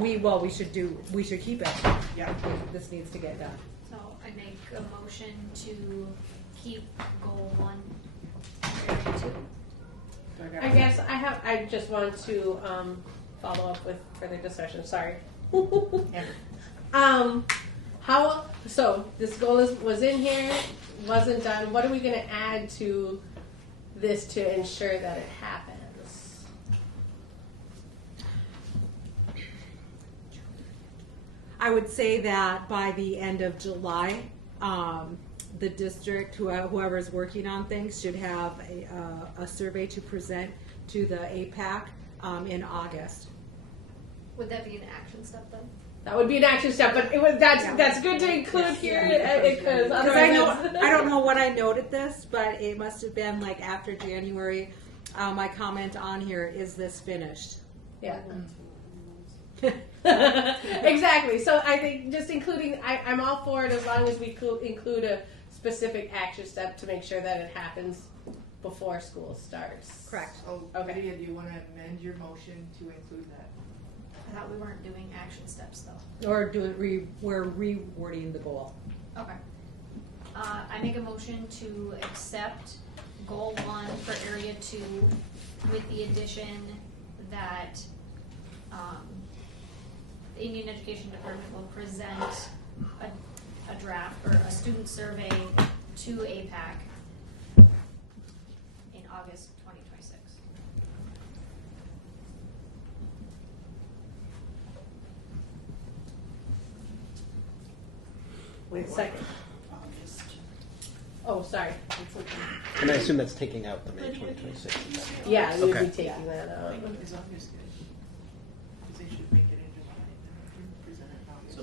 we should keep it. Yeah. This needs to get done. So I make a motion to keep goal 1, area 2. I guess I just want to follow up with further discussion. Sorry. So this goal was in here, wasn't done. What are we going to add to this to ensure that it happens? I would say that by the end of July, the district, whoever is working on things, should have a survey to present to the AIPAC in August. Would that be an action step then? That would be an action step, but that's good to include here because Because I don't know when I noted this, but it must have been like after January. My comment on here, is this finished? Yeah. Exactly. So I think just including, I'm all for it as long as we include a specific action step to make sure that it happens before school starts. Correct. Oh, Okay. Lydia, do you want to amend your motion to include that? I thought we weren't doing action steps though. Or we're rewording the goal. Okay. I make a motion to accept goal 1 for area 2 with the addition that the Indian Education Department will present a draft or a student survey to AIPAC in August 2026. Wait, Second. Oh, sorry. And I assume that's taking out the May 2026. Yeah, we would Okay. be taking that out.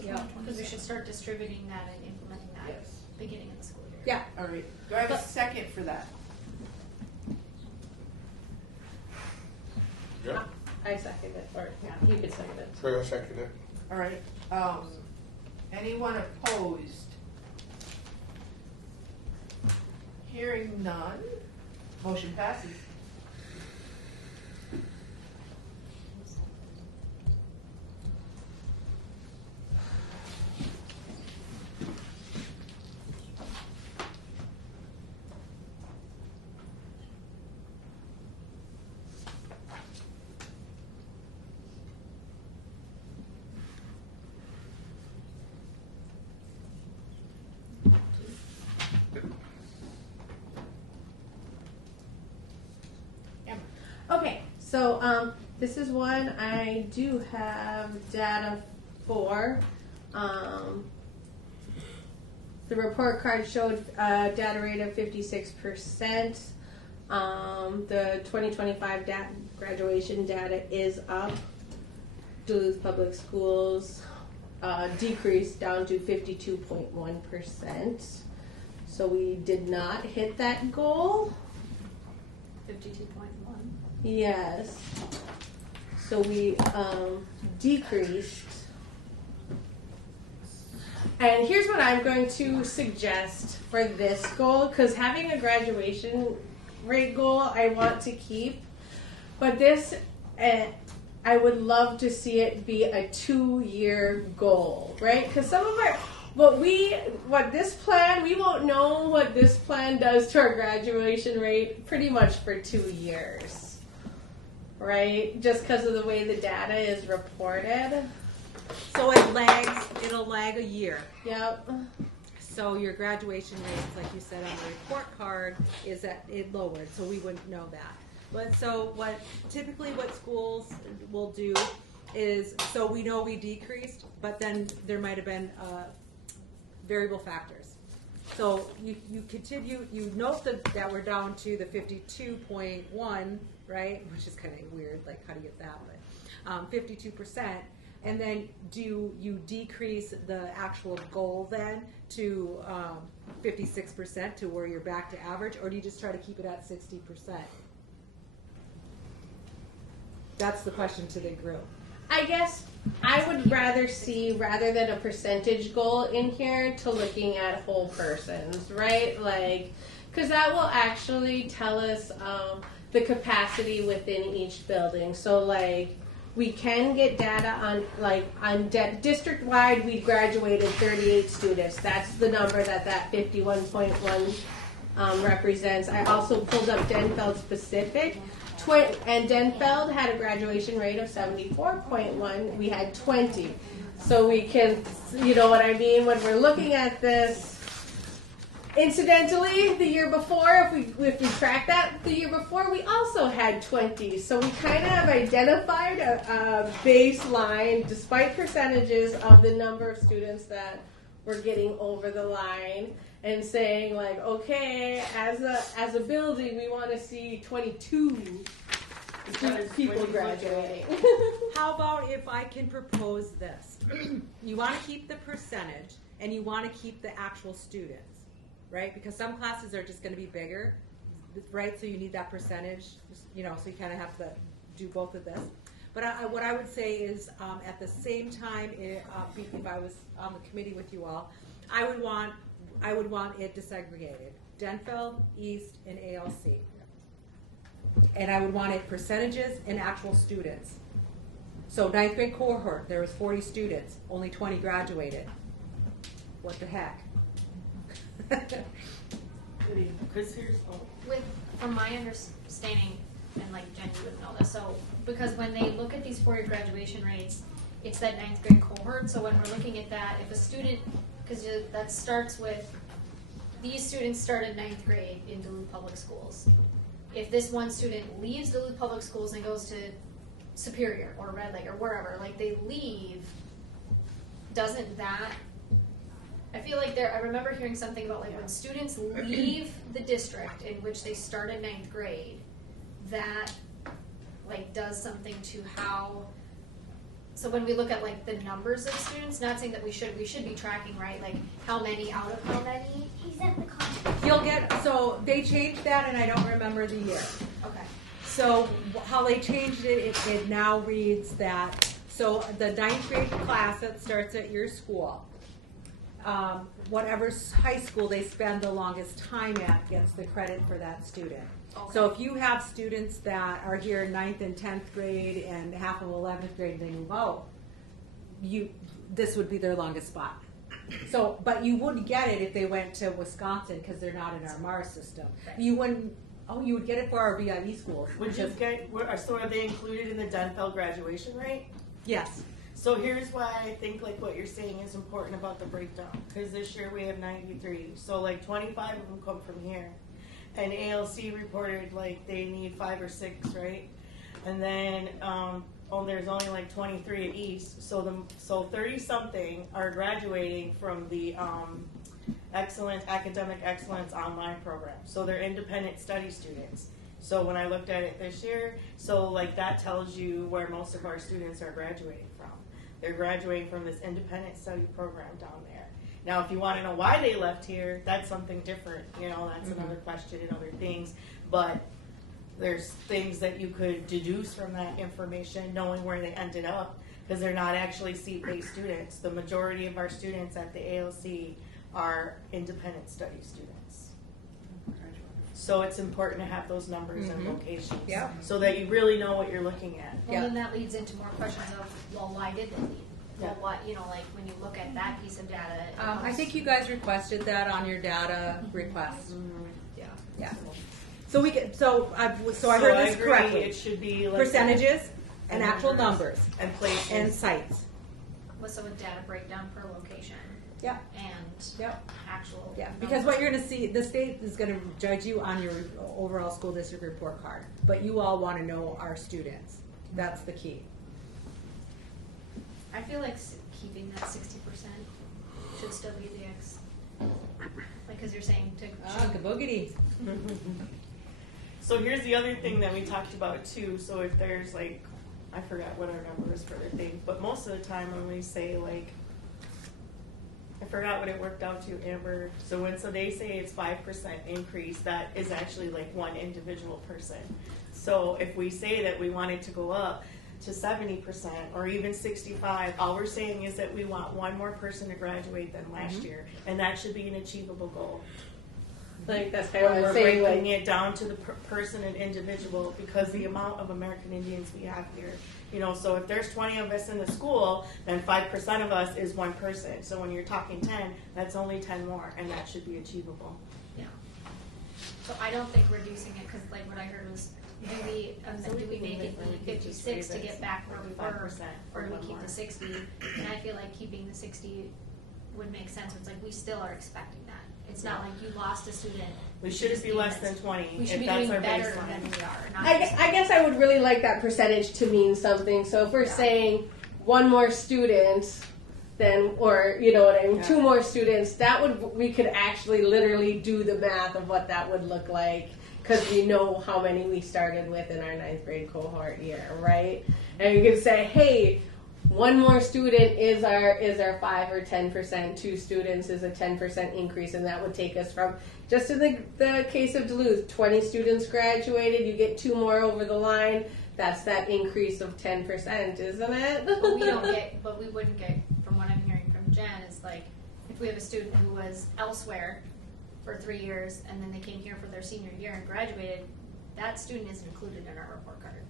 Yeah, because we should start distributing that and implementing that beginning of the school year. Yeah. All right, do I have a second for that? Yeah, I second it, or you could second it. so I second it. All right, anyone opposed? Hearing none, motion passes. Okay, so this is one I do have data for. The report card showed a data rate of 56%. The 2025 graduation data is up. Duluth Public Schools decreased down to 52.1%. So we did not hit that goal. 52.1. Yes. So we decreased. And here's what I'm going to suggest for this goal, because having a graduation rate goal I want to keep, but this, I would love to see it be a 2-year goal, right? Because some of our, what this plan, we won't know what this plan does to our graduation rate pretty much for 2 years, right? Just because of the way the data is reported. So it'll lag a year. Yep. So your graduation rates, like you said on the report card, is that it lowered, so we wouldn't know that. But so what schools will do is, so we know we decreased, but then there might have been variable factors. So you continue, you note that we're down to the 52.1, right? Which is kind of weird, like how do you get that? But 52%. And then do you decrease the actual goal then to 56% to where you're back to average, or do you just try to keep it at 60%? That's the question to the group. I guess I would rather see, rather than a percentage goal in here, to looking at whole persons, right? Like, because that will actually tell us the capacity within each building. So, like, we can get data on district-wide, we graduated 38 students. That's the number that 51.1 represents. I also pulled up Denfeld specific. And Denfeld had a graduation rate of 74.1. We had 20. So we can, you know what I mean, when we're looking at this. Incidentally, the year before, if we track that, the year before we also had 20. So we kind of have identified a baseline, despite percentages, of the number of students that were getting over the line, and saying like, okay, as a building, we want to see 22 people graduating. How about if I can propose this? You want to keep the percentage, and you want to keep the actual students, right? Because some classes are just going to be bigger, right? So you need that percentage, you know, so you kind of have to do both of this. But what I would say is, at the same time, if I was on the committee with you all, I would want it desegregated. Denfeld, East, and ALC. And I would want it percentages and actual students. So 9th grade cohort, there was 40 students, only 20 graduated. What the heck? From my understanding, and like Jen, you would know this, so because when they look at these 4-year graduation rates, it's that 9th grade cohort. So when we're looking at that, if a student, because that starts with, these students started 9th grade in Duluth Public Schools. If this one student leaves Duluth Public Schools and goes to Superior or Red Lake or wherever, like they leave, doesn't that, I feel like I remember hearing something about like when students leave the district in which they started 9th grade, that like does something to how, so when we look at like the numbers of students, not saying that we should be tracking, right, like how many out of how many? He's at the conference. You'll get, so they changed that and I don't remember the year. Okay. So how they changed it, it now reads that, so the 9th grade class that starts at your school, whatever high school they spend the longest time at gets the credit for that student. Okay. So if you have students that are here in 9th and 10th grade and half of 11th grade and they move out, this would be their longest spot. So, but you wouldn't get it if they went to Wisconsin because they're not in our MARS system. You wouldn't. Oh, you would get it for our VIE schools. Would you get? So are they included in the Denfeld graduation rate? Yes. So here's why I think like what you're saying is important about the breakdown. Because this year we have 93. So like 25 of them come from here. And ALC reported like they need 5 or 6, right? And then there's only like 23 at East. So 30 something are graduating from the academic excellence online program. So they're independent study students. So when I looked at it this year, so like that tells you where most of our students are graduating from. They're graduating from this independent study program down there. Now, if you want to know why they left here, that's something different. You know, that's another question and other things. But there's things that you could deduce from that information, knowing where they ended up, because they're not actually seat-based students. The majority of our students at the ALC are independent study students. So it's important to have those numbers and locations, so that you really know what you're looking at. Well, then that leads into more questions of, well, why did they leave? Well, what, like when you look at that piece of data. I think you guys requested that on your data request. Yeah. So we get. So I heard this agree. correctly. It should be like percentages and actual numbers and places and sites. So with data breakdown per location. Yeah. And actual. Yeah, because what you're going to see, the state is going to judge you on your overall school district report card, but you all want to know our students. That's the key. I feel like keeping that 60% should still be the because you're saying to. Kaboogity. So here's the other thing that we talked about too. So if there's like, I forgot what our number is for the thing, but most of the time when we say like, I forgot what it worked out to, Amber. So they say it's 5% increase, that is actually like one individual person. So if we say that we want it to go up to 70% or even 65, all we're saying is that we want one more person to graduate than last year, and that should be an achievable goal. Like that's kind of what We're I'm saying. breaking Like, it down to the person and individual, because the amount of American Indians we have here. So if there's 20 of us in the school, then 5% of us is one person. So when you're talking 10, that's only 10 more, and that should be achievable. Yeah. So I don't think reducing it, because like what I heard was, do we make it 56 to get back where we were, or do we keep the 60? And I feel like keeping the 60 would make sense. It's like we still are expecting that. It's not like you lost a student. We shouldn't be less than 20. We should if be that's doing our better baseline. than we are. Not I guess I would really like that percentage to mean something. So if we're saying one more student, then, or you know what I mean, 2 more students, we could actually literally do the math of what that would look like, because we know how many we started with in our 9th grade cohort year, right? And you could say, hey, 1 more student is our 5 or 10%. 2 students is a 10% increase, and that would take us from, just in the case of Duluth, 20 students graduated. You get 2 more over the line. That's that increase of 10%, isn't it? But we wouldn't get, from what I'm hearing from Jen, is like if we have a student who was elsewhere for 3 years and then they came here for their senior year and graduated, that student isn't included in our report card.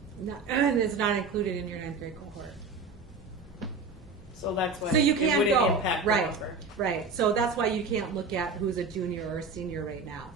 And it's not included in your 9th grade cohort. So that's why So you it can't wouldn't go. impact the Right. number. Right. So that's why you can't look at who's a junior or a senior right now.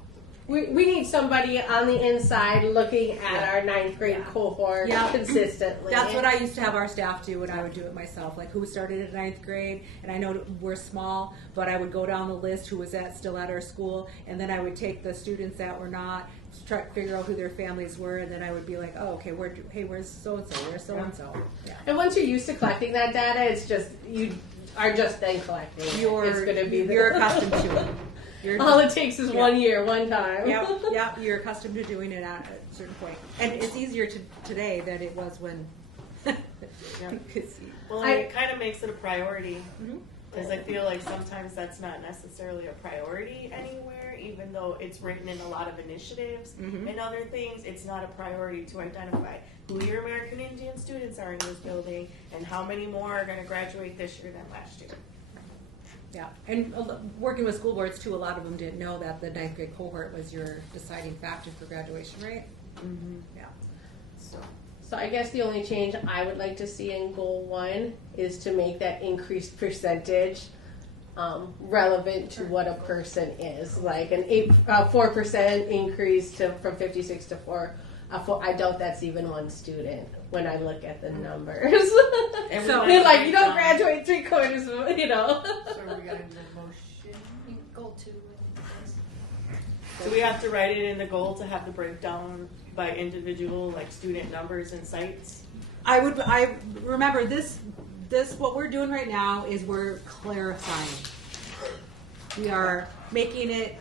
we need somebody on the inside looking at our ninth grade Yeah. cohort Yeah. consistently. That's what I used to have our staff do, and I would do it myself. Like who started at ninth grade, and I know we're small, but I would go down the list who was still at our school, and then I would take the students that were not, try to figure out who their families were, and then I would be like, oh, okay, where's so and so, where's so and so. And once you're used to collecting that data, it's just you are just then collecting. It's going to be You're accustomed to it. All it takes is 1 year, one time. Yep, you're accustomed to doing it at a certain point. And it's easier today than it was when. Well, it kind of makes it a priority. Because I feel like sometimes that's not necessarily a priority anywhere, even though it's written in a lot of initiatives and other things. It's not a priority to identify who your American Indian students are in this building and how many more are going to graduate this year than last year. Yeah, and working with school boards too, a lot of them didn't know that the ninth grade cohort was your deciding factor for graduation rate. Yeah. So I guess the only change I would like to see in goal 1 is to make that increased percentage relevant to what a person is. Like an 4% increase from 56 to 4. I doubt that's even one student when I look at the numbers. So they're like, you don't graduate 3/4 of, you know. So we got to do a motion. Goal 2, I think it is. So we have to write it in the goal to have the breakdown by individual, like student numbers and sites. I remember this what we're doing right now is we're clarifying. We are making it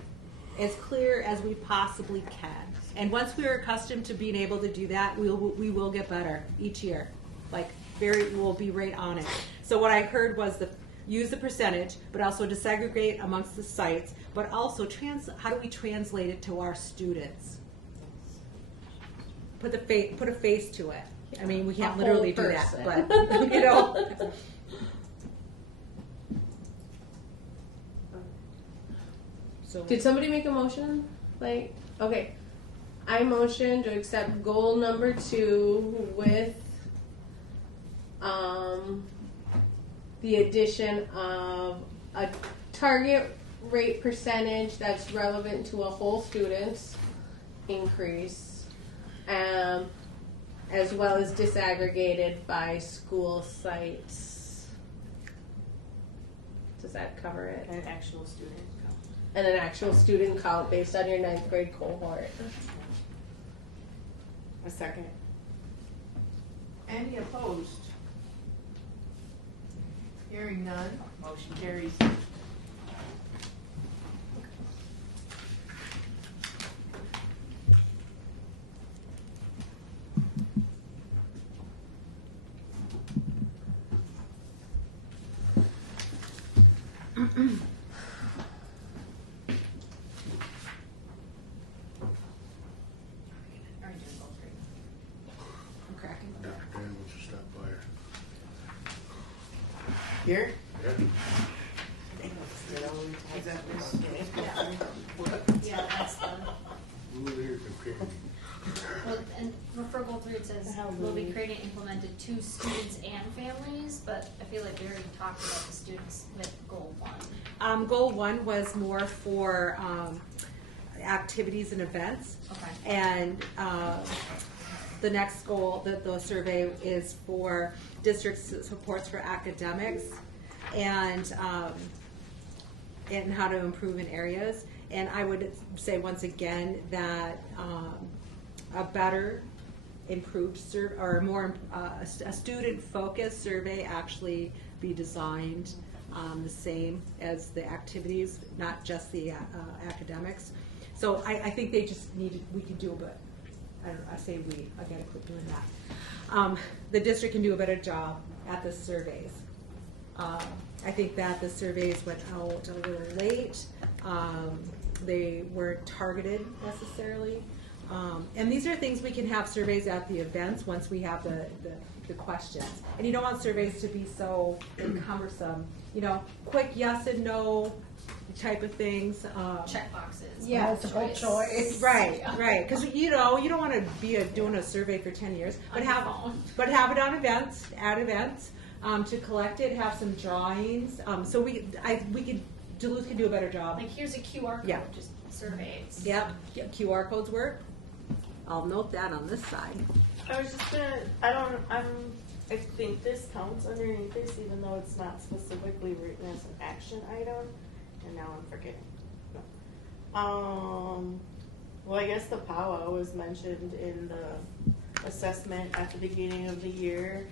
as clear as we possibly can. And once we are accustomed to being able to do that, we will get better each year. Like we'll be right on it. So what I heard was use the percentage, but also to segregate amongst the sites, but also how do we translate it to our students? Put a face to it. I mean, we can't literally do that, but you know. So Did somebody make a motion? Okay. I motion to accept goal number 2 with the addition of a target rate percentage that's relevant to a whole student's increase, as well as disaggregated by school sites. Does that cover it? And actual student count. And an actual student count based on your ninth grade cohort. A second. Any opposed? Hearing none, motion carries. Already doing goal 3. I'm cracking. Dr. Dan, would you stop by her? Here? Yeah. Is that this? Yeah, that's the. Move over here comparing. Well, and for goal 3 it says will be created and implemented to students and families, but I feel like we already talked about the students with goal 1. Goal 1 was more for activities and events. Okay. And the next goal, the survey, is for district supports for academics and how to improve in areas. And I would say once again that a better, improved or more a student-focused survey actually be designed the same as the activities, not just the academics. So I think they just we could do a bit. I say we. I gotta quit doing that. The district can do a better job at the surveys. I think that the surveys went out a little late. They weren't targeted necessarily. And these are things we can have surveys at the events once we have the questions. And you don't want surveys to be so cumbersome. You know, quick yes and no type of things. Check boxes. Yeah, multiple choice. Right, right. Because you don't want to be doing a survey for 10 years, but have it on events, at events, to collect it. Have some drawings. So we could Duluth can do a better job. Like, here's a QR code, Yeah. just surveys. Yep, QR codes work. I'll note that on this side. I was just gonna, I think this counts underneath this, even though it's not specifically written as an action item, and now I'm forgetting. Well, I guess the powwow was mentioned in the assessment at the beginning of the year.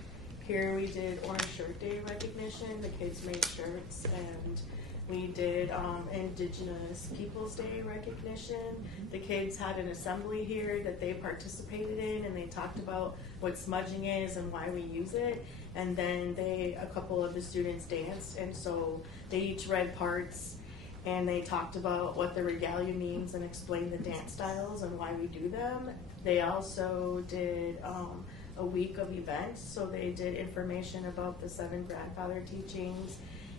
Here we did Orange Shirt Day recognition. The kids made shirts, and we did Indigenous Peoples Day recognition. The kids had an assembly here that they participated in, and they talked about what smudging is and why we use it. And then a couple of the students danced, and so they each read parts, and they talked about what the regalia means and explained the dance styles and why we do them. They also did a week of events, so they did information about the 7 grandfather teachings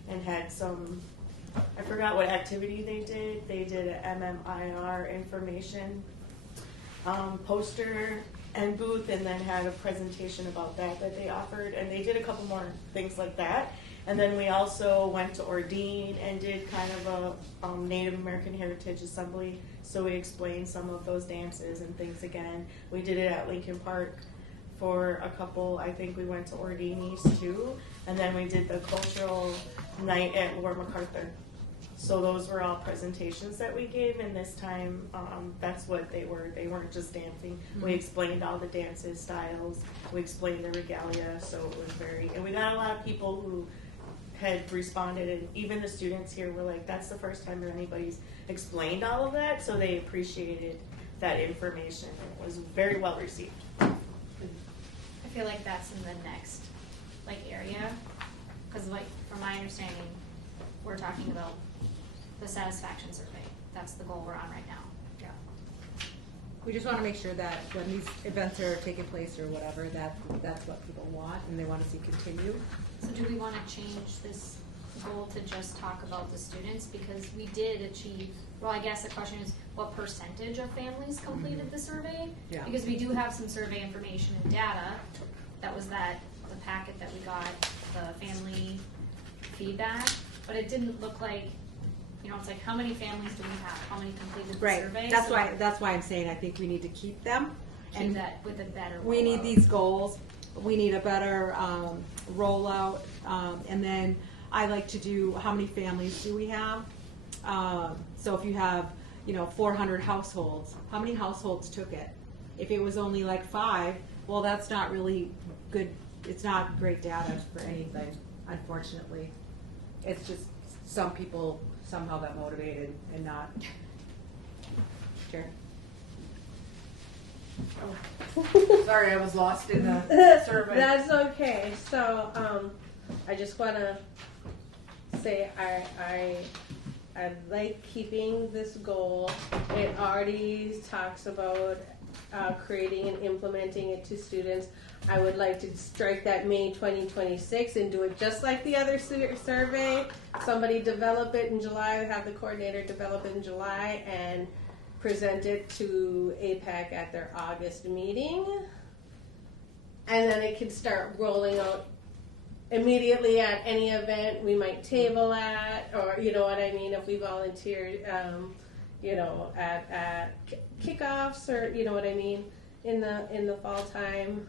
and had some, I forgot what activity they did. They did an MMIR information poster and booth, and then had a presentation about that they offered, and they did a couple more things like that. And then we also went to Ordine and did kind of a Native American Heritage Assembly, so we explained some of those dances and things again. We did it at Lincoln Park for a couple. I think we went to Ordine East too, and then we did the cultural night at Lord MacArthur. So those were all presentations that we gave, and this time that's what they were. They weren't just dancing. Mm-hmm. We explained all the dances, styles. We explained the regalia, so it was and we got a lot of people who had responded, and even the students here were like, that's the first time that anybody's explained all of that, so they appreciated that information. It was very well received. I feel like that's in the next area, because from my understanding, we're talking about the satisfaction survey. That's the goal we're on right now. Yeah. We just want to make sure that when these events are taking place or whatever, that's what people want and they want to see continue. So do we want to change this goal to just talk about the students? Because we did achieve, well, I guess the question is, what percentage of families completed the survey? Yeah. Because we do have some survey information and data. That was the packet that we got, the family feedback, but it didn't look like, it's like, how many families do we have? How many completed the survey? That's why I'm saying I think we need to keep them. And that with a better rollout. We need these goals. We need a better rollout. And then I like to do, how many families do we have? So if you have, 400 households, how many households took it? If it was only 5, well, that's not really good. It's not great data for anything, unfortunately. It's just some people somehow got motivated and not. Sure. Oh. Sorry, I was lost in the survey. That's okay. So I just want to say I like keeping this goal. It already talks about creating and implementing it to students. I would like to strike that May 2026 and do it just like the other survey. Somebody develop it in July, have the coordinator develop it in July, and present it to AIPAC at their August meeting. And then it can start rolling out immediately at any event we might table at, or you know what I mean, if we volunteer, at kickoffs, or you know what I mean, in the fall time.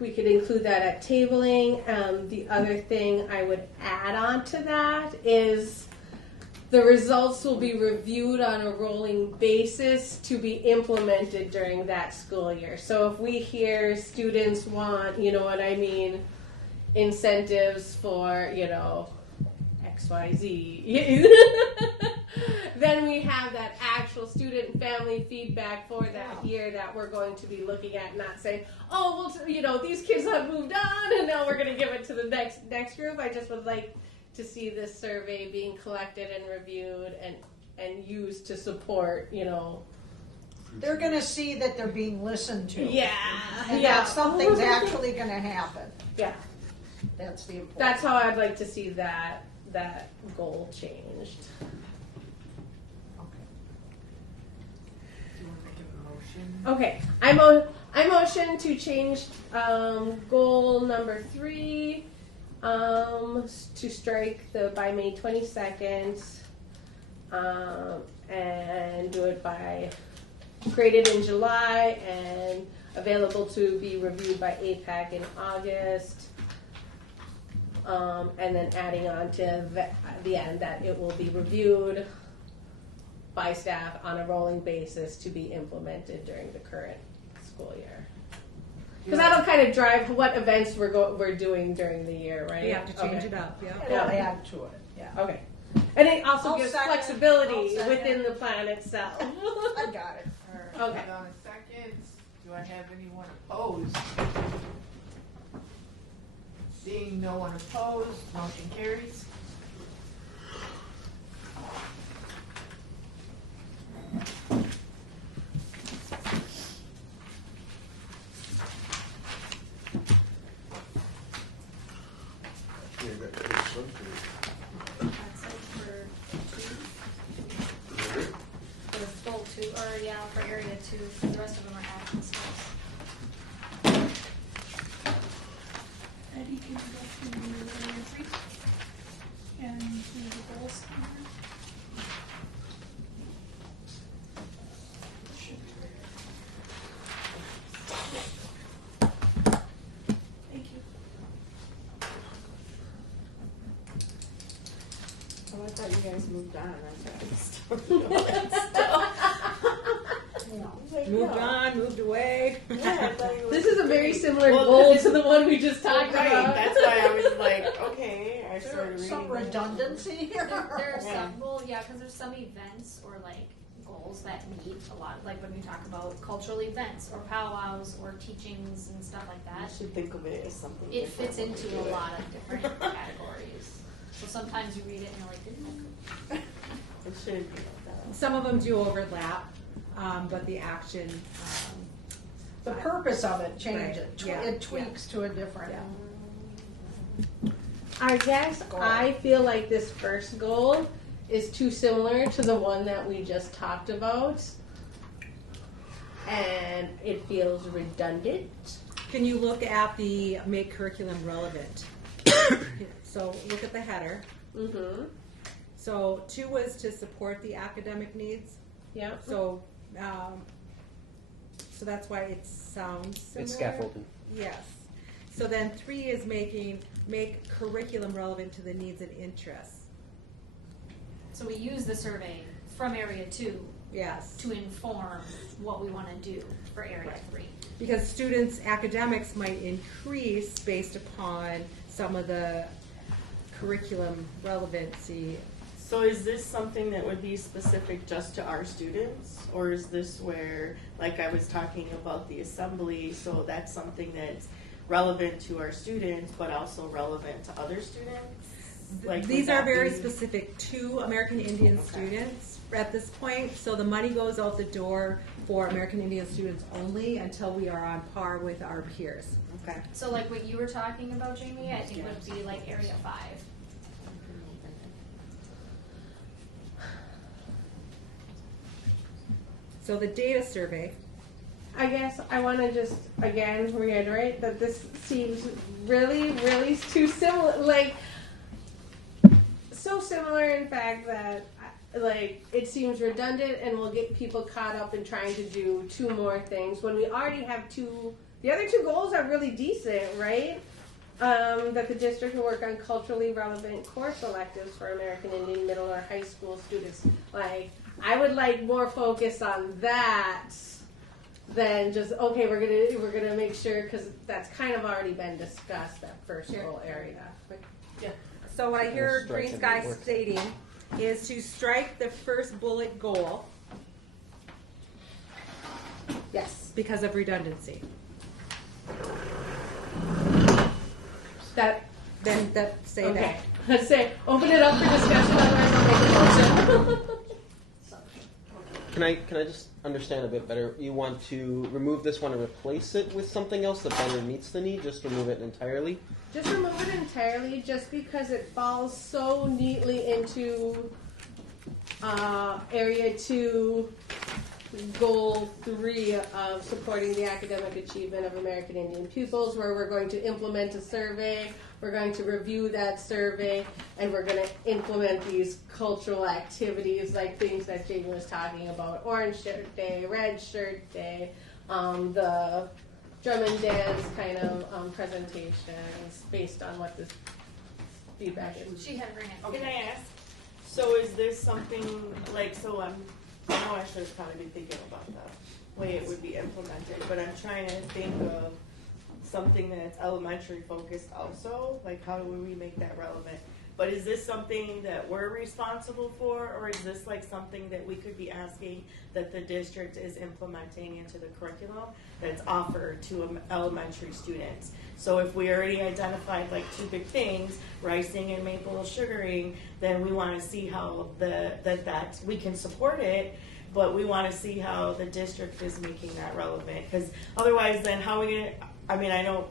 We could include that at tabling. The other thing I would add on to that is the results will be reviewed on a rolling basis to be implemented during that school year. So if we hear students want, incentives for, XYZ, then we have that actual student and family feedback for that year that we're going to be looking at, not saying, oh, well, these kids have moved on and now we're going to give it to the next group. I just would like to see this survey being collected and reviewed and used to support, They're going to see that they're being listened to. Yeah. And that something's actually going to happen. Yeah. That's the important. That's how I'd like to see that goal changed. Okay, I motion to change goal number 3 To strike the by May 22nd, and do it by graded in July and available to be reviewed by AIPAC in August. And then adding on to the end that it will be reviewed by staff on a rolling basis to be implemented during the current school year. Because that'll kind of drive what events we're doing during the year, right? We have to change it up, yeah. It'll add to it, yeah. Okay. And it also I'll gives second. flexibility I'll within the plan itself. I got it. Alright, Okay. hold on a second. Do I have anyone opposed? Seeing no one opposed, motion carries. Yeah, that takes something. That's it for two, for full two, or yeah, for area two, the rest of them are action skills. Eddie can go through area 3 and do the goals. Thank you. Oh, I thought you guys moved on. I thought Moved on, moved away. Yeah, I thought you This is a very similar Well, goal this to is- the one we just talked Right, about. that's why I was like, okay, I started reading. Some redundancy here. There are Yeah. some, well, yeah, because there's some events or like goals that meet a lot, like when we talk about cultural events or powwows or teachings and stuff like I that. should think of it as something. It fits different when we into do a it. lot of different categories. So sometimes you read it and you're like, didn't It should be like that. Some of them do overlap, but the action, The purpose of it changes. Right, yeah, It tweaks to a different. Yeah. I guess I feel like this first goal is too similar to the one that we just talked about. And it feels redundant. can you look at the make curriculum relevant? So look at the header. Mm-hmm. So 2 was to support the academic needs. Yeah. So, so that's why it sounds similar. It's scaffolding. Yes. So then 3 is make curriculum relevant to the needs and interests. So we use the survey from area 2 Yes. to inform what we want to do for area 3. Because students' academics might increase based upon some of the curriculum relevancy. So is this something that would be specific just to our students? Or is this where, like I was talking about the assembly, so that's something that's relevant to our students, but also relevant to other students? Like, These would are that very be- specific to American Indian Okay. students at this point. So the money goes out the door for American Indian students only until we are on par with our peers. Okay. So like what you were talking about, Jamie, I think would be like area 5. So the data survey, I guess I want to just again reiterate that this seems really, really too similar. Like, so similar, in fact, that like it seems redundant and will get people caught up in trying to do 2 more things when we already have 2. The other 2 goals are really decent, right? That the district will work on culturally relevant course electives for American Indian middle or high school students. Like, I would like more focus on that than just okay. We're gonna make sure because that's kind of already been discussed, that first goal area. so what I hear Strike Green it, Sky it works. stating is to strike the first bullet goal Yes, because of redundancy. that Then say okay. Let's say open it up for discussion. Otherwise, I'll make a motion. Can I just understand a bit better? You want to remove this one and replace it with something else that better meets the need? Just remove it entirely? Just remove it entirely, just because it falls so neatly into area 2 goal 3 of supporting the academic achievement of American Indian pupils, where we're going to implement a survey, we're going to review that survey, and we're going to implement these cultural activities like things that Jamie was talking about, Orange Shirt Day, Red Shirt Day, the drum and dance kind of presentations based on what this feedback is. She had her hand. Can I ask? So is this something like, I know I should have probably been thinking about the way it would be implemented, but I'm trying to think of something that's elementary focused also, like how do we make that relevant? But is this something that we're responsible for, or is this like something that we could be asking that the district is implementing into the curriculum that's offered to elementary students? So if we already identified like 2 big things, ricing and maple sugaring, then we want to see how that we can support it, but we want to see how the district is making that relevant. Because otherwise, then how are we going to, I mean, I know,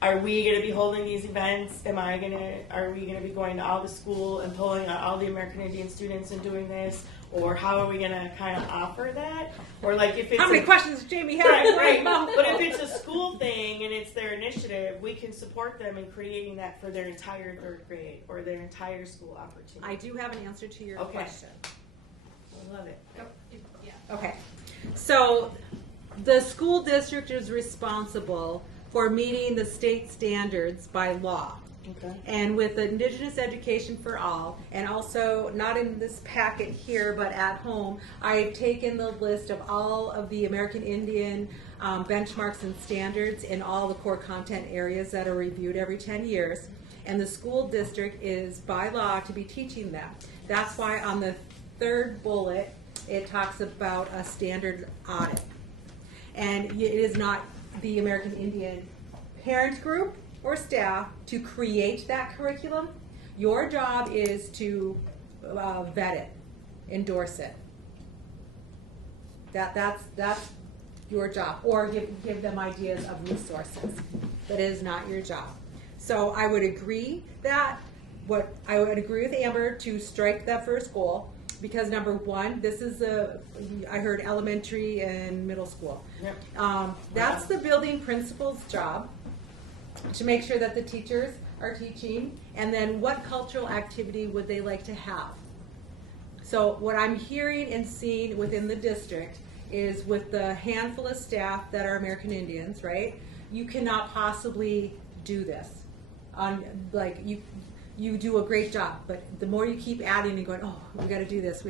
are we going to be holding these events? Are we going to be going to all the school and pulling out all the American Indian students and doing this? Or how are we going to kind of offer that? Or like if it's How many questions does Jamie have? right. But if it's a school thing and it's their initiative, we can support them in creating that for their entire 3rd grade or their entire school opportunity. I do have an answer to your Okay. question. I love it. Yeah. Okay, so the school district is responsible for meeting the state standards by law. Okay. And with Indigenous Education for All, and also not in this packet here, but at home, I've taken the list of all of the American Indian benchmarks and standards in all the core content areas that are reviewed every 10 years. And the school district is by law to be teaching them. That's why on the 3rd bullet, it talks about a standard audit. And it is not the American Indian parent group or staff to create that curriculum. Your job is to vet it, endorse it. That's your job, or give them ideas of resources. That is not your job. So I would agree with Amber to strike that first goal, because number 1, this is I heard elementary and middle school. Yep. That's the building principal's job, to make sure that the teachers are teaching, and then what cultural activity would they like to have. So what I'm hearing and seeing within the district is, with the handful of staff that are American Indians, right, you cannot possibly do this. You do a great job, but the more you keep adding and going, oh, we got to do this,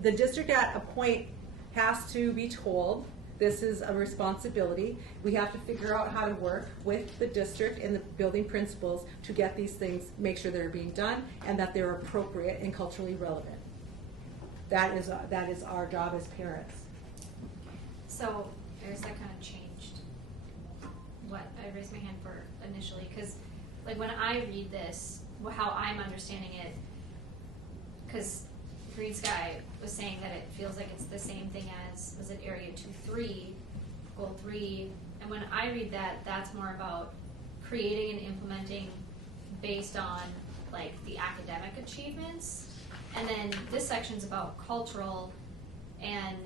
the district at a point has to be told, this is a responsibility. We have to figure out how to work with the district and the building principals to get these things, make sure they're being done, and that they're appropriate and culturally relevant. That is our job as parents. So, I guess that kind of changed what I raised my hand for initially, because like when I read this, how I'm understanding it, because Green Sky was saying that it feels like it's the same thing as, was it Area 2-3, Goal 3, and when I read that, that's more about creating and implementing based on like the academic achievements, and then this section's about cultural and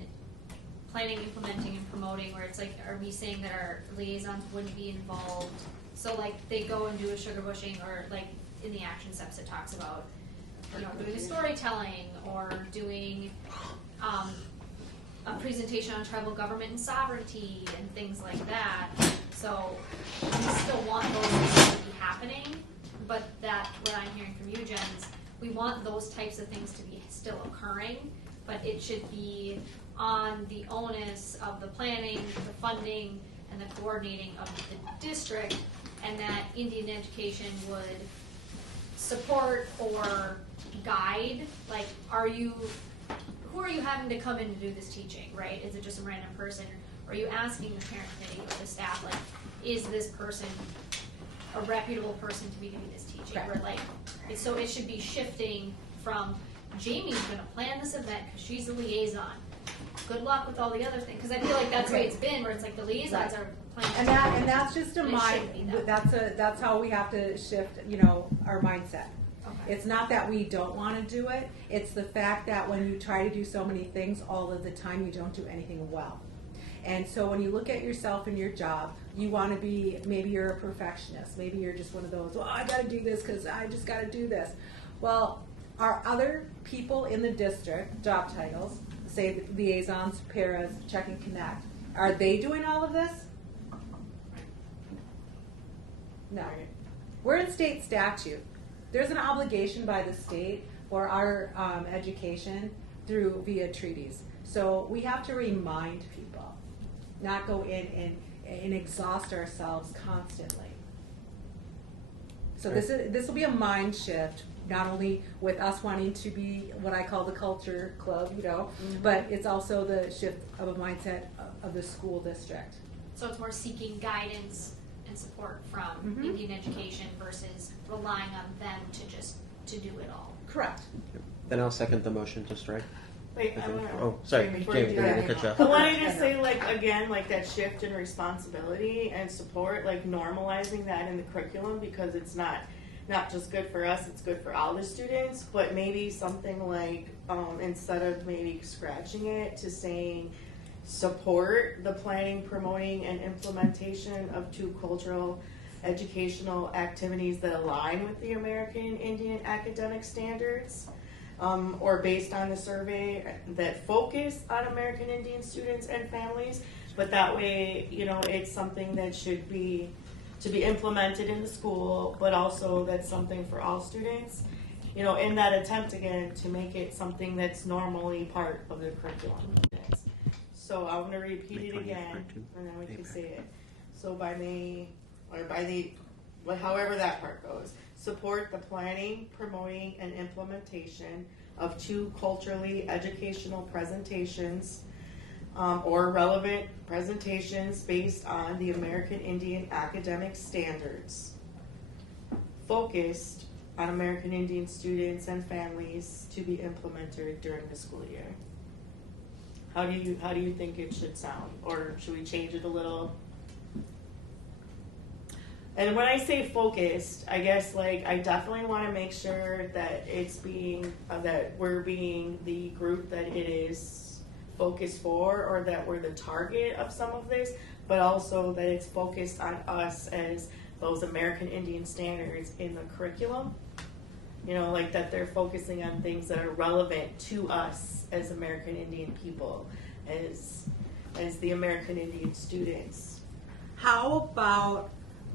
planning, implementing, and promoting, where it's like, are we saying that our liaisons wouldn't be involved? So like they go and do a sugar bushing, or like in the action steps it talks about, you know, doing storytelling or doing a presentation on tribal government and sovereignty and things like that. So we still want those things to be happening, but that, what I'm hearing from you, Jen, is we want those types of things to be still occurring, but it should be on the onus of the planning, the funding, and the coordinating of the district, and that Indian education would support or guide, like, who are you having to come in to do this teaching, right? Is it just a random person? Or are you asking the parent committee or the staff, like, is this person a reputable person to be doing this teaching? Right. Or like, so it should be shifting from Jamie's gonna plan this event because she's the liaison. Good luck with all the other things, because I feel like that's the way it's been, where it's like the liaisons are planning. And that's just a And it mind. shouldn't be that way. That's how we have to shift, you know, our mindset. Okay. It's not that we don't want to do it, it's the fact that when you try to do so many things all of the time, you don't do anything well. And so when you look at yourself and your job, you want to be, maybe you're a perfectionist, maybe you're just one of those, well, I got to do this because I just got to do this. Well, are other people in the district, job titles, say liaisons, paras, check and connect, are they doing all of this? No. We're in state statute. There's an obligation by the state for our education through via treaties. So we have to remind people, not go in and exhaust ourselves constantly. So this will be a mind shift, not only with us wanting to be what I call the culture club, but it's also the shift of a mindset of the school district. So it's more seeking guidance and support from Indian education versus relying on them to do it all. Correct. Then I'll second the motion to strike. Wait, I wanna. Oh, sorry, before Jamie, you do didn't that, cut you off. I wanted to say, again, that shift in responsibility and support, normalizing that in the curriculum, because it's not just good for us, it's good for all the students, but maybe something instead of maybe scratching it to saying support the planning, promoting, and implementation of 2 cultural educational activities that align with the American Indian academic standards, or based on the survey that focus on American Indian students and families, but that way, it's something that should be to be implemented in the school, but also that's something for all students, in that attempt again to make it something that's normally part of the curriculum. So I'm going to repeat it again, and then we can say it. So by May, or however that part goes, support the planning, promoting, and implementation of 2 culturally educational presentations or relevant presentations based on the American Indian academic standards, focused on American Indian students and families, to be implemented during the school year. How do you think it should sound, or should we change it a little? And when I say focused, I guess I definitely want to make sure that it's being that we're being the group that it is focused for, or that we're the target of some of this, but also that it's focused on us as those American Indian standards in the curriculum. That they're focusing on things that are relevant to us as American Indian people, as the American Indian students. How about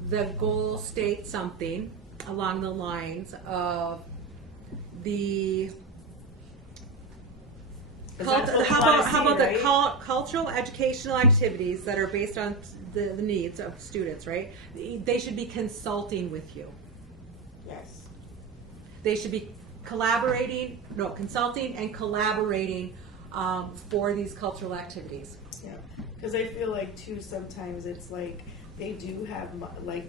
the goal state something along the lines of the how about the cultural educational activities that are based on the needs of students, right? They should be consulting with you. Yes. They should be consulting and collaborating for these cultural activities. Yeah, because I feel too sometimes it's they do have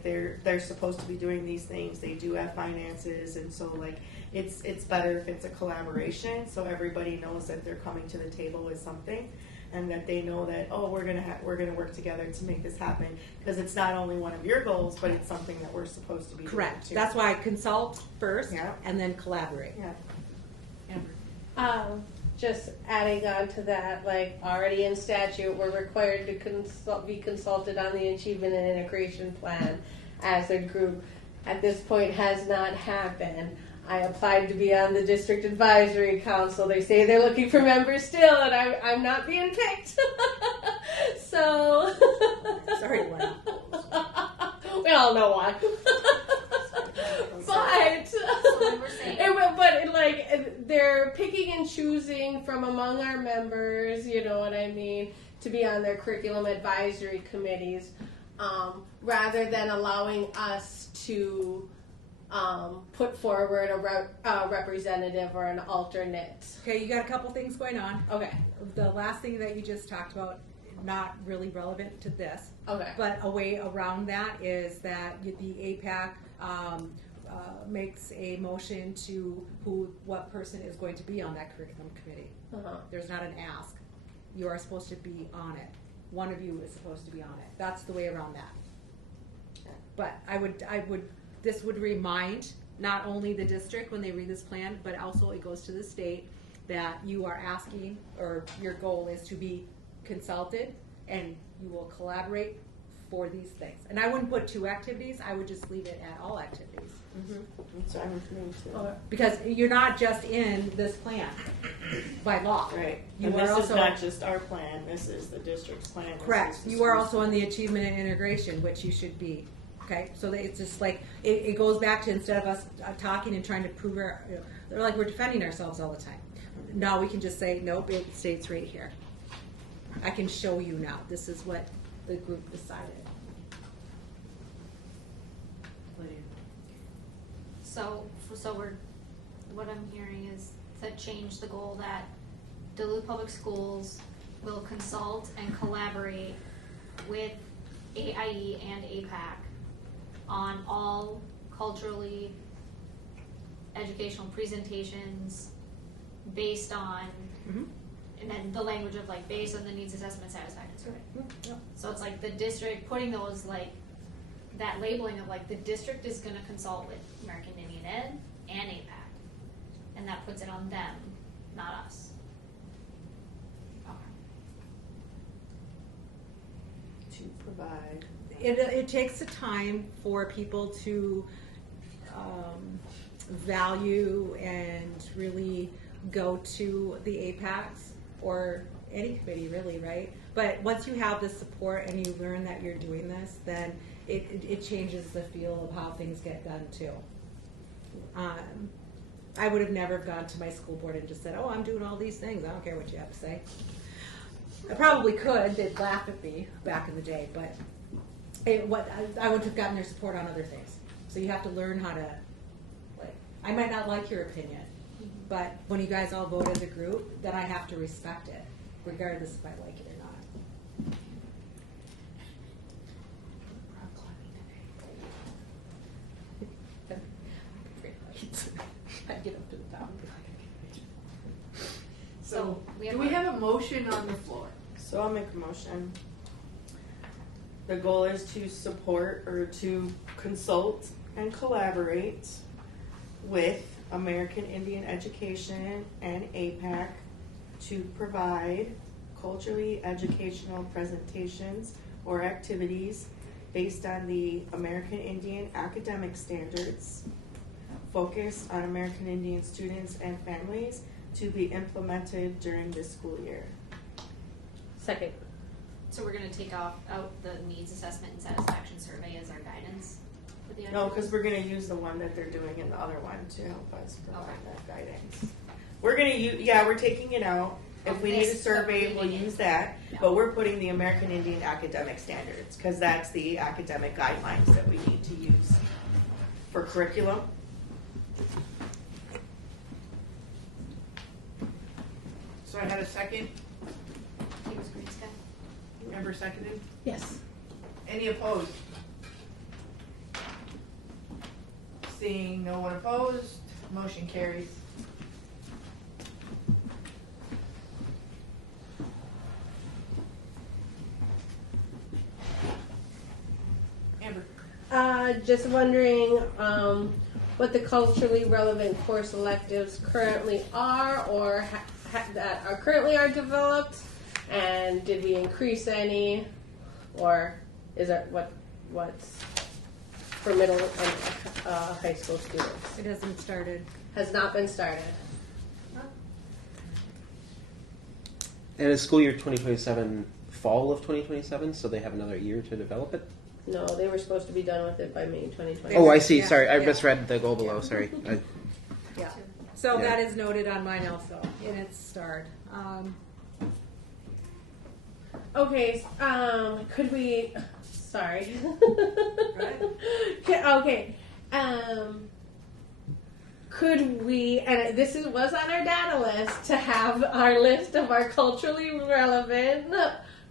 they're supposed to be doing these things. They do have finances, and so it's better if it's a collaboration, so everybody knows that they're coming to the table with something, and that they know that we're gonna work together to make this happen, because it's not only one of your goals, but it's something that we're supposed to be correct. doing too. That's why consult first, Yeah. and then collaborate. Yeah. Amber. Just adding on to that, already in statute, we're required to be consulted on the achievement and integration plan as a group. At this point, has not happened. I applied to be on the district advisory council. They say they're looking for members still, and I'm not being picked. So Sorry, Gwen. we all know why. But they're picking and choosing from among our members, you know what I mean, to be on their curriculum advisory committees, rather than allowing us to put forward a representative or an alternate. Okay, you got a couple things going on. Okay. The last thing that you just talked about, not really relevant to this. Okay. But a way around that is that the AIPAC makes a motion to what person is going to be on that curriculum committee. Uh-huh. There's not an ask. You are supposed to be on it. One of you is supposed to be on it. That's the way around that. But this would remind not only the district when they read this plan, but also it goes to the state that you are asking, or your goal is to be consulted and you will collaborate for these things. And I wouldn't put 2 activities, I would just leave it at all activities. That's what I'm doing too. Because you're not just in this plan by law. Right. You And are this is also, not just our plan, this is the district's plan. this correct, is the you are school's also on the achievement and integration, which you should be. Okay, so that it's just like, it goes back to, instead of us talking and trying to prove they're like we're defending ourselves all the time. Now we can just say, nope, it states right here. I can show you now, this is what the group decided. So what I'm hearing is to change the goal that Duluth Public Schools will consult and collaborate with AIE and AIPAC on all culturally educational presentations based on, and then the language of like based on the needs assessment satisfaction survey. Yep. So it's like the district putting those like that labeling of like the district is going to consult with American Indian Ed and AIPAC, and that puts it on them, not us. to provide. It takes the time for people to value and really go to the AIPACs or any committee really, right? But once you have the support and you learn that you're doing this, then it changes the feel of how things get done too. I would have never gone to my school board and just said, oh, I'm doing all these things. I don't care what you have to say. I probably could. They'd laugh at me back in the day, but I would have gotten their support on other things. So you have to learn how to, like, I might not like your opinion, but when you guys all vote as a group, then I have to respect it, regardless if I like it or not. I'd get up to the top and be like, So, we do we have a motion on the floor? So I'll make a motion. The goal is to support or to consult and collaborate with American Indian Education and AIPAC to provide culturally educational presentations or activities based on the American Indian academic standards, focus on American Indian students and families to be implemented during this school year. Second. So we're going to take out the needs assessment and satisfaction survey as our guidance for the No, because we're going to use the one that they're doing in the other one to help us provide Okay. that guidance. We're going to use, yeah, we're taking it out. If we need a This, survey, we'll leaving it. use that. Yeah. But we're putting the American Indian academic standards because that's the academic guidelines that we need to use for curriculum. So I had a second, He was green sky. Amber seconded. Yes. Any opposed? Seeing no one opposed, motion carries. Amber. Just wondering what the culturally relevant course electives currently are, or that are currently developed, and did we increase any, or is that what's for middle and high school students? it hasn't started. Has not been started. And is school year 2027 fall of 2027, so they have another year to develop it? No, they were supposed to be done with it by May 2020. Oh, I see. Yeah, Sorry, I yeah. misread the goal below. Sorry. Yeah. So Yeah. that is noted on mine also, and it's starred. Okay, could we, sorry. Okay, could we, and this was on our data list, to have our list of our culturally relevant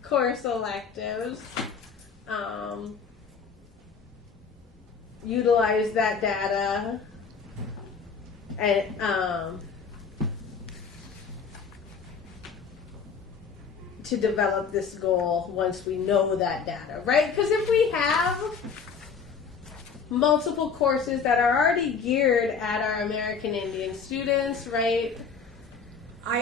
course electives, utilize that data, and, to develop this goal once we know that data, right? Because if we have multiple courses that are already geared at our American Indian students, right? I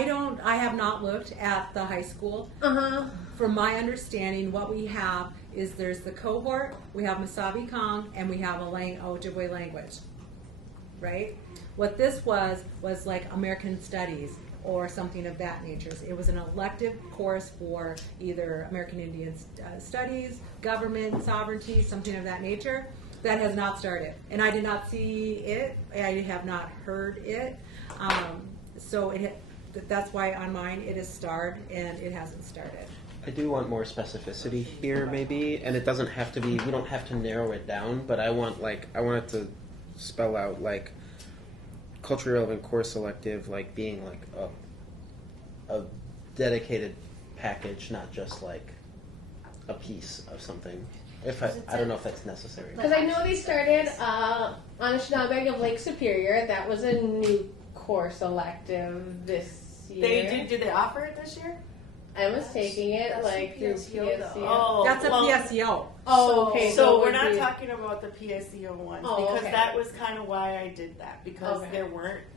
have not looked at the high school. From my understanding, what we have is there's the cohort, we have Masabi Kong, and we have a Ojibwe language, right? What this was like American Studies or something of that nature. It was an elective course for either American Indian Studies, government, sovereignty, something of that nature. That has not started, and I did not see it. I have not heard it. So that's why on mine it is starred and it hasn't started. I do want more specificity here, maybe, and it doesn't have to be. We don't have to narrow it down, but I want it to spell out like culturally relevant course selective, like being like a dedicated package, not just like a piece of something. I don't know if that's necessary. Because I know they started on Anishinaabe of Lake Superior. That was a new course elective this year. Did they offer it this year? I was taking it like through PSCO. Oh, That's a well, PSEO. Oh, okay. So it we're would not be- talking about the PSEO ones Oh, because okay. that was kind of why I did that because Okay.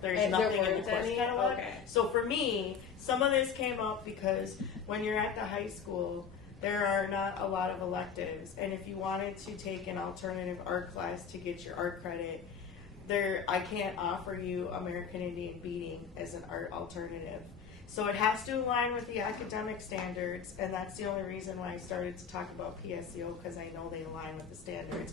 there's And nothing there in the weren't course any? catalog. Okay. So for me, some of this came up because when you're at the high school, there are not a lot of electives, and if you wanted to take an alternative art class to get your art credit, I can't offer you American Indian beading as an art alternative. So it has to align with the academic standards, and that's the only reason why I started to talk about PSEO, because I know they align with the standards.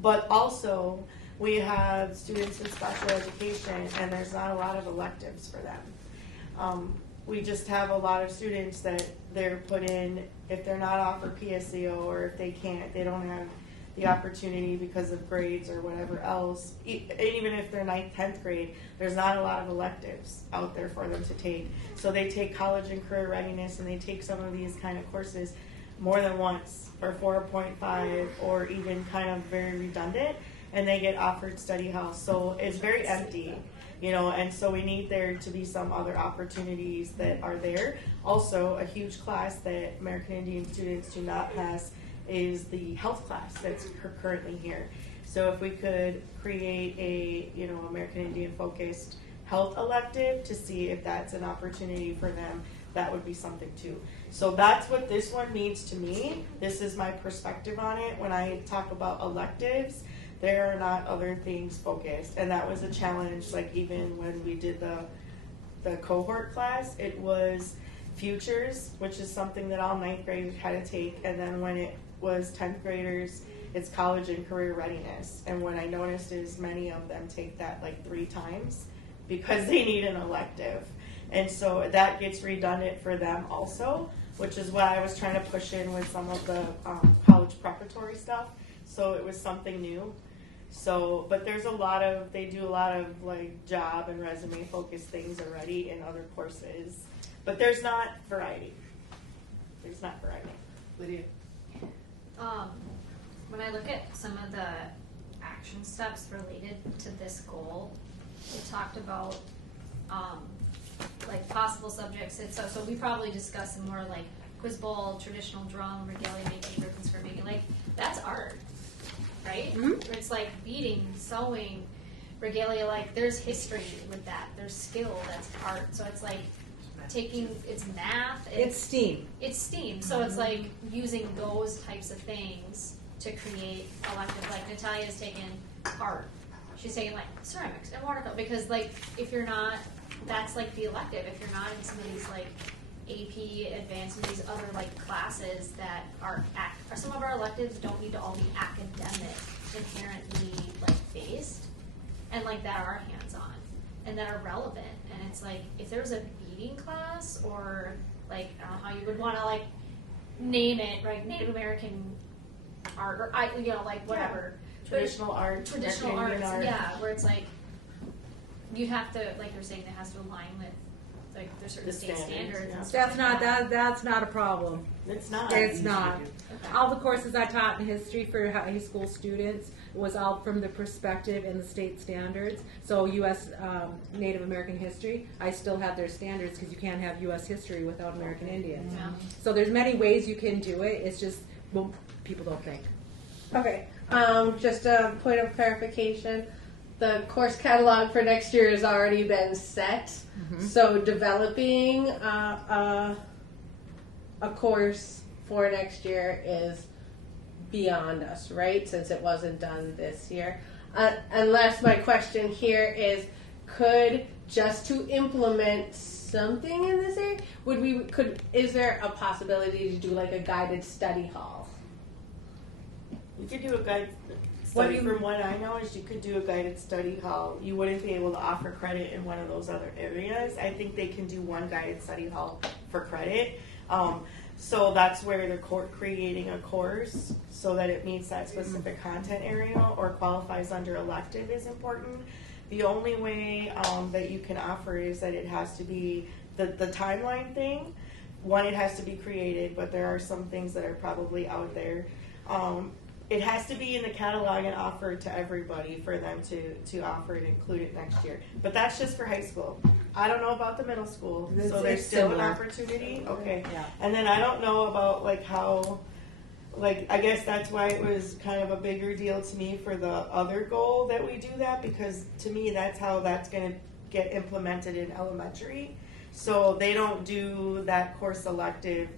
But also, we have students in special education, and there's not a lot of electives for them. We just have a lot of students that they're put in, if they're not offered PSEO, or if they can't, they don't have the opportunity because of grades or whatever else. Even if they're 9th, 10th grade, there's not a lot of electives out there for them to take. So they take college and career readiness, and they take some of these kind of courses more than once, or 4.5, or even kind of very redundant, and they get offered study house. So it's very empty. And so we need there to be some other opportunities that are there. Also, a huge class that American Indian students do not pass is the health class that's currently here. So if we could create a, American Indian focused health elective to see if that's an opportunity for them, that would be something too. So that's what this one means to me. This is my perspective on it. When I talk about electives, there are not other things focused, and that was a challenge. Like even when we did the cohort class, it was futures, which is something that all 9th graders had to take, and then when it was 10th graders, it's college and career readiness. And what I noticed is many of them take that like 3 times because they need an elective, and so that gets redundant for them also, which is what I was trying to push in with some of the college preparatory stuff. So it was something new. So, but they do a lot of like job and resume focused things already in other courses, but there's not variety. Lydia? When I look at some of the action steps related to this goal, it talked about like possible subjects. So we probably discussed some more like quiz bowl, traditional drum, regalia making, ribbons for making. Like that's art, right? Mm-hmm. It's like beading, sewing, regalia. Like there's history with that. There's skill. That's art. So it's like it's math. It's STEAM. It's STEAM. So it's like using those types of things to create elective. Like Natalia's taken art. She's taking like ceramics and watercolor because like if you're not, that's like the elective. If you're not in some of these like AP advanced, these other like classes that are some of our electives don't need to all be academic, inherently like based, and like that are hands-on and that are relevant. And it's like if there's a beading class or like I don't know how you would want to like name it, right? Native American art or like whatever. Traditional art, Traditional American arts, Indian art. yeah, where it's like you have to, like you're saying, it has to align with like there's certain The state standards, standards. yeah. And stuff That's like not that's not a problem. It's not. It's not. Okay. All the courses I taught in history for high school students was all from the perspective and the state standards. So U.S. Native American history, I still have their standards because you can't have U.S. history without American Indians. Yeah. So there's many ways you can do it. It's just people don't think. Okay, just a point of clarification. The course catalog for next year has already been set. So developing a course for next year is beyond us, right? Since it wasn't done this year. Unless my question here is, just to implement something in this area, is there a possibility to do like a guided study hall? You could do a guided study. From what I know is you could do a guided study hall. You wouldn't be able to offer credit in one of those other areas. I think they can do one guided study hall for credit. So that's where they're creating a course so that it meets that specific content area or qualifies under elective is important. The only way that you can offer is that it has to be the timeline thing. One, it has to be created, but there are some things that are probably out there. It has to be in the catalog and offered to everybody for them to offer it, include it next year. But that's just for high school. I don't know about the middle school, so there's still an opportunity. Okay. Yeah. And then I don't know about like how, like I guess that's why it was kind of a bigger deal to me for the other goal that we do that, because to me that's how that's going to get implemented in elementary. So they don't do that course elective.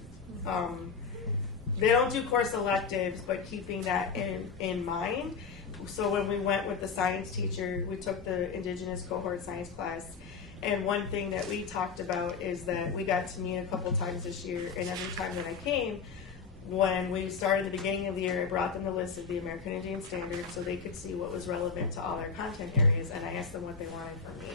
They don't do course electives, but keeping that in mind. So when we went with the science teacher, we took the Indigenous cohort science class, and one thing that we talked about is that we got to meet a couple times this year, and every time that I came, when we started at the beginning of the year, I brought them the list of the American Indian Standards so they could see what was relevant to all their content areas, and I asked them what they wanted from me.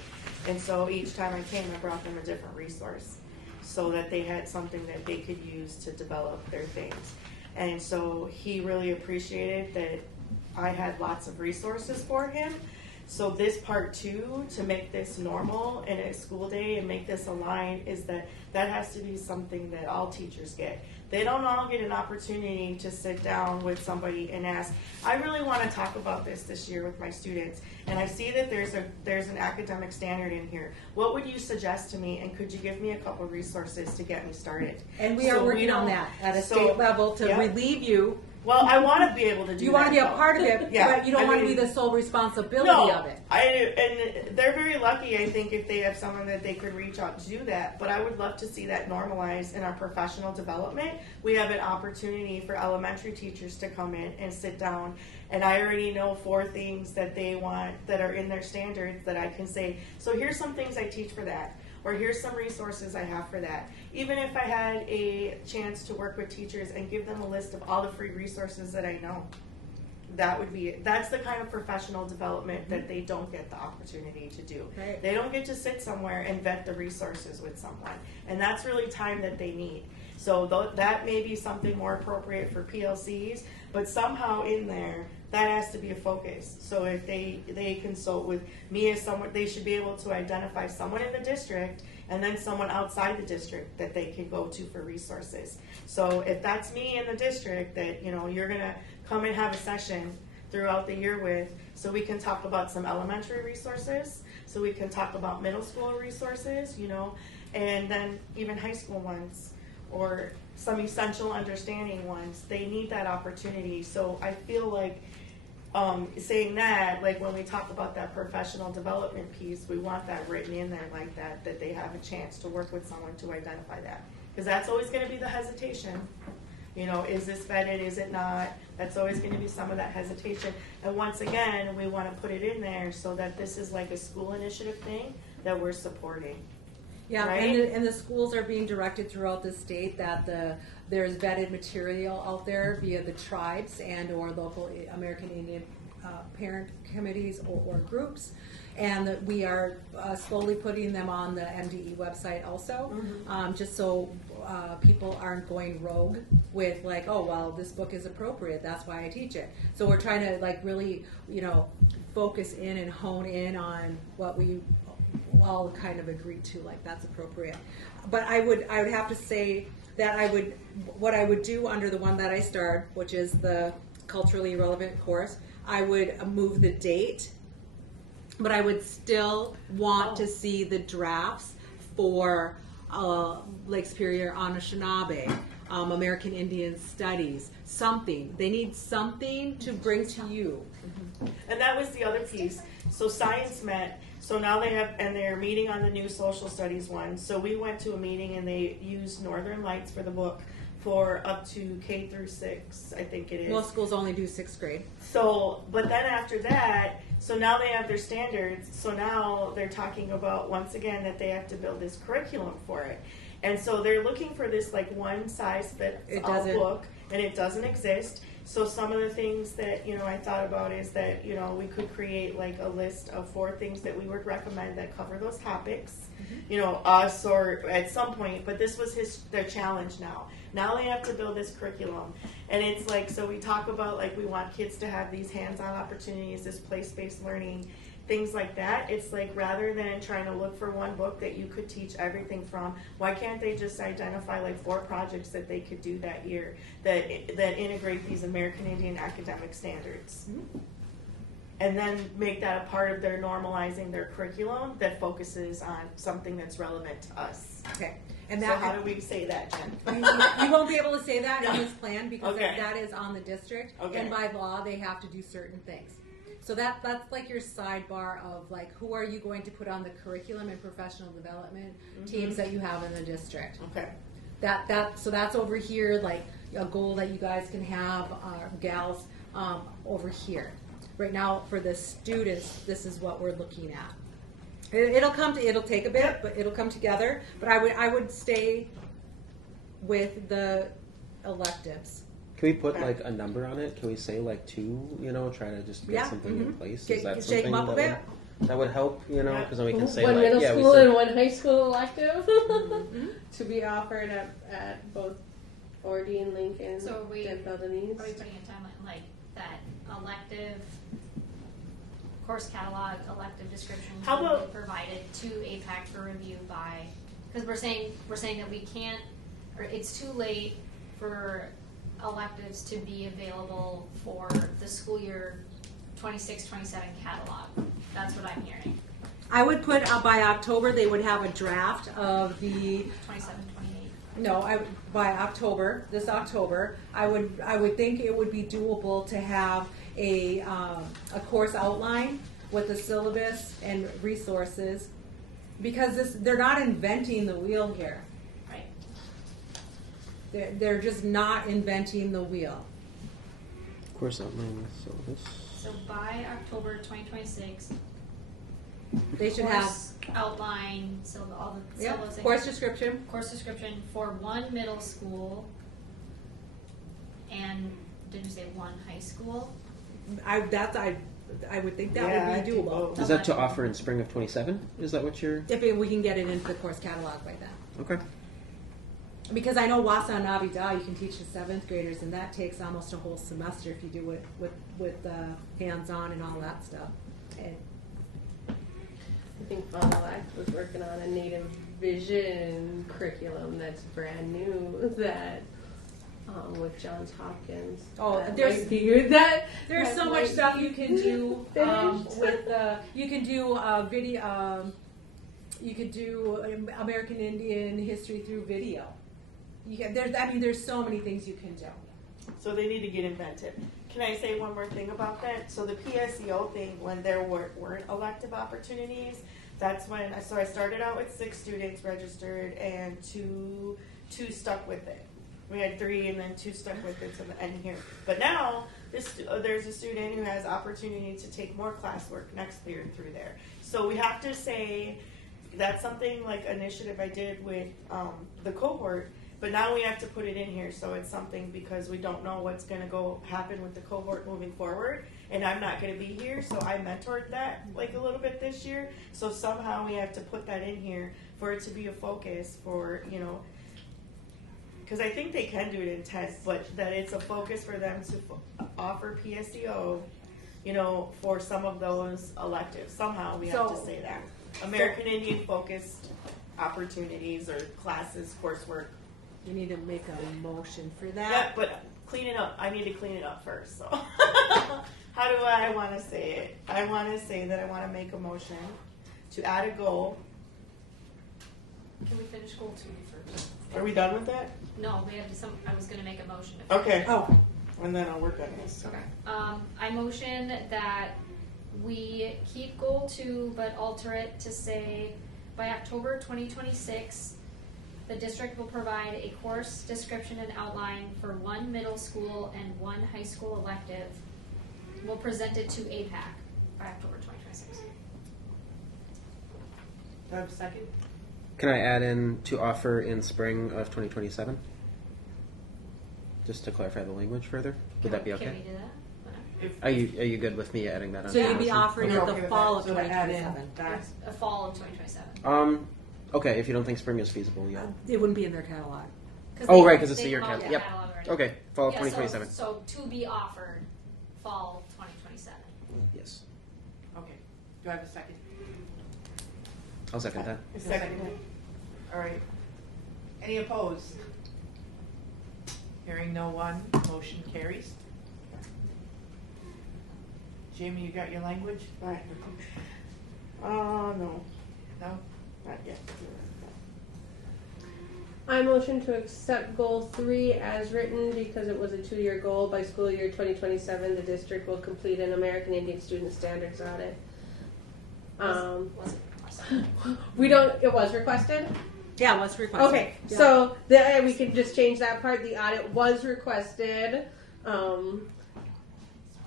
And so each time I came, I brought them a different resource so that they had something that they could use to develop their things. And so he really appreciated that I had lots of resources for him. So this part two, to make this normal in a school day and make this align, is that has to be something that all teachers get. They don't all get an opportunity to sit down with somebody and ask, I really want to talk about this year with my students, and I see that there's an academic standard in here. What would you suggest to me, and could you give me a couple resources to get me started? And we are working on that at a state level to relieve you. Well, I want to be able to do that. You want to be a part of it, Yeah. but you don't want to be the sole responsibility of it. And they're very lucky, I think, if they have someone that they could reach out to do that. But I would love to see that normalized in our professional development. We have an opportunity for elementary teachers to come in and sit down. And I already know 4 things that they want that are in their standards that I can say, so here's some things I teach for that. Or here's some resources I have for that. Even if I had a chance to work with teachers and give them a list of all the free resources that I know, that would be it. That's the kind of professional development that they don't get the opportunity to do. Right. They don't get to sit somewhere and vet the resources with someone. And that's really time that they need. So that may be something more appropriate for PLCs, but somehow in there, that has to be a focus. So if they consult with me as someone, they should be able to identify someone in the district and then someone outside the district that they can go to for resources. So if that's me in the district that, you're gonna come and have a session throughout the year with, so we can talk about some elementary resources, so we can talk about middle school resources, and then even high school ones, or some essential understanding ones. They need that opportunity. So I feel like saying that, like when we talk about that professional development piece, we want that written in there like that they have a chance to work with someone to identify that. Because that's always going to be the hesitation. Is this vetted? Is it not? That's always going to be some of that hesitation. And once again, we want to put it in there so that this is like a school initiative thing that we're supporting. Yeah, right? and the schools are being directed throughout the state that there's vetted material out there via the tribes and or local American Indian parent committees or groups, and that we are slowly putting them on the MDE website also, just so people aren't going rogue with like, oh well, this book is appropriate, that's why I teach it. So we're trying to like really focus in and hone in on what we all kind of agreed to, like that's appropriate. But I would have to say that what I would do under the one that I started, which is the culturally relevant course, I would move the date, but I would still want to see the drafts for Lake Superior Anishinaabe, American Indian Studies, something. They need something to bring to you. And that was the other piece. So science met, so now they have, and they're meeting on the new social studies one. So we went to a meeting and they used Northern Lights for the book for up to K through 6, I think it is. Most schools only do 6th grade. So, but then after that, so now they have their standards. So now they're talking about, once again, that they have to build this curriculum for it. And so they're looking for this like one size fits all book, and it doesn't exist. So some of the things that, you know, I thought about is that, you know, we could create like a list of 4 things that we would recommend that cover those topics, you know, us or at some point, but this was their challenge now. Now they have to build this curriculum. And it's like, so we talk about like we want kids to have these hands-on opportunities, this place-based learning, things like that. It's like rather than trying to look for one book that you could teach everything from, why can't they just identify like 4 projects that they could do that year that integrate these American Indian academic standards? And then make that a part of their normalizing their curriculum that focuses on something that's relevant to us. Okay. And So that, how do we say that, Jen? you won't be able to say that in this plan because Okay. that is on the district. Okay. And by law, they have to do certain things. So that's like your sidebar of like, who are you going to put on the curriculum and professional development teams that you have in the district? Okay. So that's over here, like a goal that you guys can have, gals, over here. Right now, for the students, this is what we're looking at. It'll take a bit, but it'll come together. But I would stay with the electives. Can we put like a number on it? Can we say like 2? You know, try to just get something in place. Is that Shake them up a bit. That would help? You know, because then we can say one like, middle yeah, school we said, and one high school elective to be offered at both Ordine, Lincoln, So are we and Beldenise. putting a timeline like that elective course catalog, elective descriptions How will about- be provided to AIPAC for review by, because we're saying that we can't, or it's too late for electives to be available for the school year 26-27 catalog. That's what I'm hearing. I would put by October they would have a draft of the 27, 28. No, by October, this October, I would think it would be doable to have a course outline with the syllabus and resources, because they're not inventing the wheel here. Right. They're just not inventing the wheel. of course, outline syllabus. So by October 2026, They should course outline, so all the have syllabus. course description. Course description for one middle school, and did you say one high school? I would think that Yeah, would I be think doable both. Is that to offer in spring of 27? Is that what you're? if we can get it into the course catalog by then. Okay. Because I know Wasa and Abida, you can teach the 7th graders, and that takes almost a whole semester if you do it with hands-on and all that stuff. And I think Bonalac was working on a Native Vision curriculum that's brand new that with Johns Hopkins. There's that so much stuff you can do finished. with you can do video. You could do American Indian history through video. There's so many things you can do. So they need to get inventive. Can I say one more thing about that? So the PSEO thing, when there weren't elective opportunities, that's when, so I started out with 6 students registered and two stuck with it. We had 3 and then 2 stuck with it to the end here. But now, there's a student who has opportunity to take more classwork next year through there. So we have to say, that's something like initiative I did with the cohort. But now we have to put it in here, so it's something, because we don't know what's going to happen with the cohort moving forward, and I'm not going to be here, so I mentored that like a little bit this year. So somehow we have to put that in here for it to be a focus for, you know, because I think they can do it in 10, but that it's a focus for them to offer PSEO, you know, for some of those electives. Somehow we have to say that. American Indian focused opportunities or classes, coursework. You need to make a motion for that. Yeah, but clean it up. I need to clean it up first. So, how do I want to say it? I want to say that I want to make a motion to add a goal. Can we finish goal 2 first? Are we done with that? No, we have to. I was going to make a motion. Okay. Oh, And then I'll work on this. Okay. I motion that we keep goal 2, but alter it to say, by October 2026, the district will provide a course description and outline for 1 middle school and 1 high school elective. We'll present it to AIPAC by October 2026. Do I have a second? Can I add in to offer in spring of 2027? Just to clarify the language further. Would that be Can we okay? do that? Whatever. Are you good with me adding that on? So the you'd be motion? offering You're it okay the with fall that? of So to add in 2027. that. A fall of 2027. Okay, if you don't think spring is feasible, yeah. It wouldn't be in their catalog. Oh, right, 'cause it's the they year come out count. with Yep. catalog already. Okay, fall of Yeah, 2027. So to be offered, fall 2027. Yes, Okay, do I have a second? I'll second that. A second. All right. Any opposed? Hearing no one, motion carries. Jamie, you got your language? Right. No, No? not yet. I motion to accept goal 3 as written because it was a 2-year goal. By school year 2027, the district will complete an American Indian Student Standards audit. Was it requested? We don't, it was requested? Yeah, what's requested? Okay, Yeah. so we can just change that part. The audit was requested,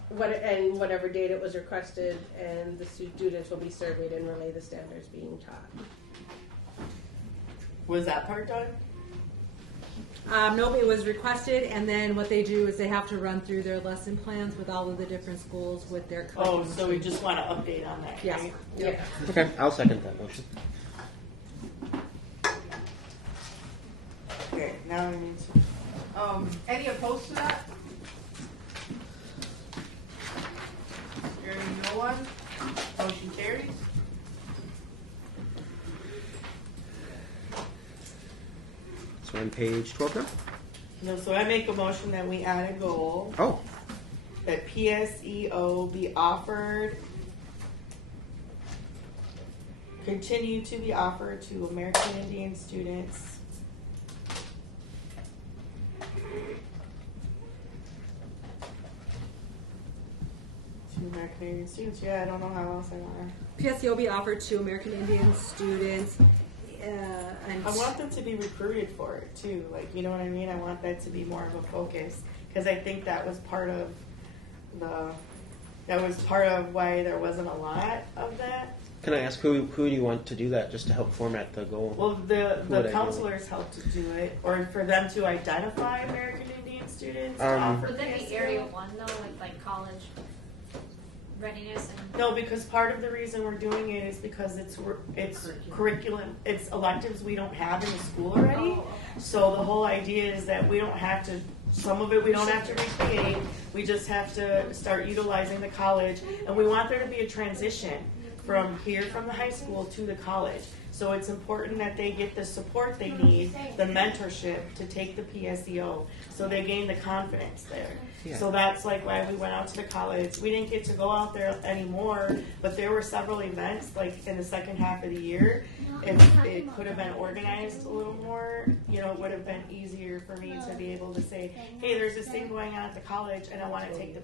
whatever date it was requested, and the students will be surveyed and relay the standards being taught. Was that part done? Nope, it was requested, and then what they do is they have to run through their lesson plans with all of the different schools with their Oh, curriculum. so we just want to update on that, Yes. right? Yeah. Okay, I'll second that motion. Okay, now we need to. Any opposed to that? Hearing no one, motion carries. So on page 12 now? No, so I make a motion that we add a goal Oh, that PSEO be offered, continue to be offered to American Indian students. To American Indian students, yeah, I don't know how else I want to. PSEO will be offered to American Indian students. And I want them to be recruited for it too, like, you know what I mean? I want that to be more of a focus, because I think that was part of why there wasn't a lot of that. can I ask who do you want to do that just to help format the goal? Well, Who would the ideally? counselors helped to do it, or for them to identify American Indian students to offer Would that be PSEO. area 1 though, with like college readiness and? No, because part of the reason we're doing it is because it's curriculum, it's electives we don't have in the school already. Oh, So the whole idea is that we don't have to, some of it we don't have to recreate, we just have to start utilizing the college. And we want there to be a transition from the high school to the college. So it's important that they get the support they need, the mentorship to take the PSEO, so they gain the confidence there. Yeah. So that's like why we went out to the college. We didn't get to go out there anymore, but there were several events like in the second half of the year. If it could have been organized a little more, it would have been easier for me to be able to say, hey, there's this thing going on at the college and I want to take the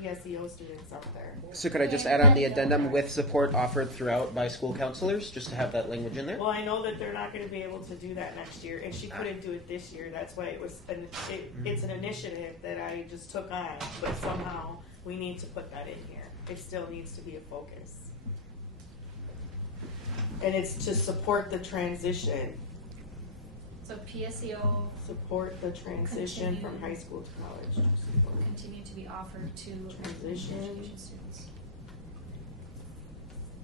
PSEO students up there. So could I just add on the addendum with support offered throughout by school counselors, just to have that language in there? Well, I know that they're not going to be able to do that next year, and she couldn't do it this year. That's why it's an initiative that I just took on, but somehow we need to put that in here. It still needs to be a focus. And it's to support the transition. So PSEO Support the transition from Continue. high school to college. continue to be offered to Transition. education students.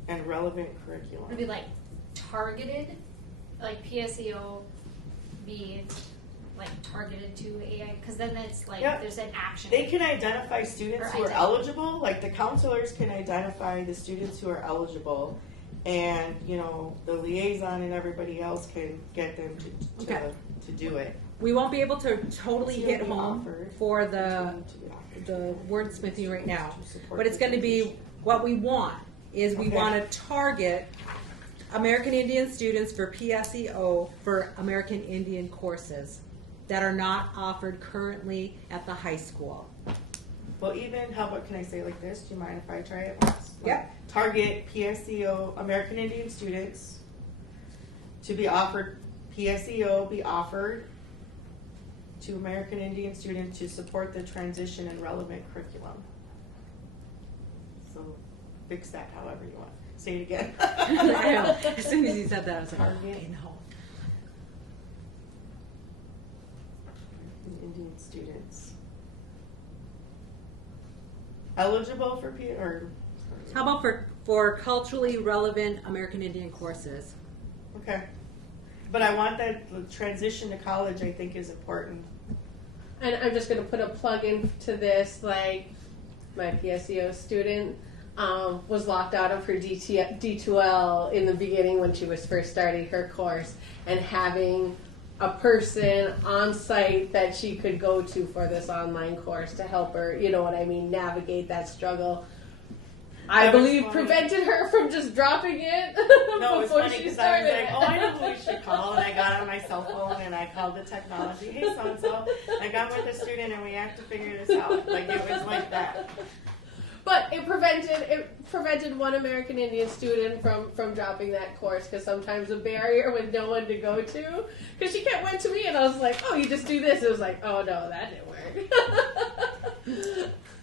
And relevant curriculum. Would it be like targeted, like PSEO be like targeted to AI? Because then it's like Yep. there's an action. They can identify students Or who are identify. eligible, like the counselors can identify the students who are eligible, and the liaison and everybody else can get them to do it. we won't be able to totally Still hit be home offered. for the wordsmithing right now, but it's going to be what we want is we Okay. want to target American Indian students for PSEO for American Indian courses that are not offered currently at the high school. Well, even, how about, can I say it like this? Do you mind if I try it once? Yep. Target PSEO, American Indian students to be offered, PSEO be offered to American Indian students to support the transition and relevant curriculum. So fix that however you want. Say it again. I know. As soon as you said that, I was like, Target. okay, no. Indian students. Eligible for or How about for culturally relevant American Indian courses? okay. But I want that the transition to college, I think, is important. And I'm just going to put a plug into this, like my PSEO student was locked out of her D2L in the beginning when she was first starting her course, and having a person on site that she could go to for this online course to help her, you know what I mean, navigate that struggle. I That was believe funny. prevented her from just dropping it No, it's before funny she because I was started. like, oh, I know who we should call. And I got on my cell phone and I called the technology. Hey, so-and-so. Like, I'm with a student and we have to figure this out. Like, it was like that. But it prevented one American Indian student from dropping that course, because sometimes a barrier with no one to go to. Because she kept went to me and I was like, oh, you just do this. It was like, oh no, that didn't work.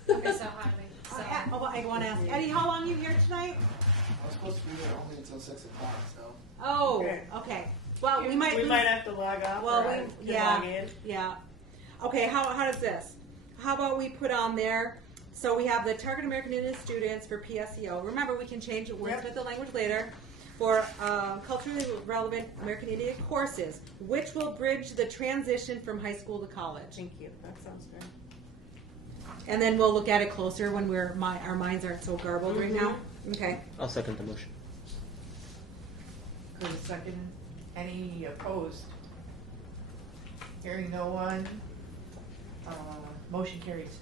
Okay, so how do we, so, I want to ask Eddie, how long are you here tonight? I was supposed to be there only until 6 o'clock, so. Oh, Okay. okay. Well, we might have to log off. Well, or I can log in. yeah. Okay, how does this? How about we put on there, so we have the target American Indian students for PSEO. Remember, we can change it, wordsmith the language later, for culturally relevant American Indian courses, which will bridge the transition from high school to college. Thank you. That sounds good. And then we'll look at it closer when our minds aren't so garbled right now. Okay. I'll second the motion. Who's second? Any opposed? Hearing no one, motion carries.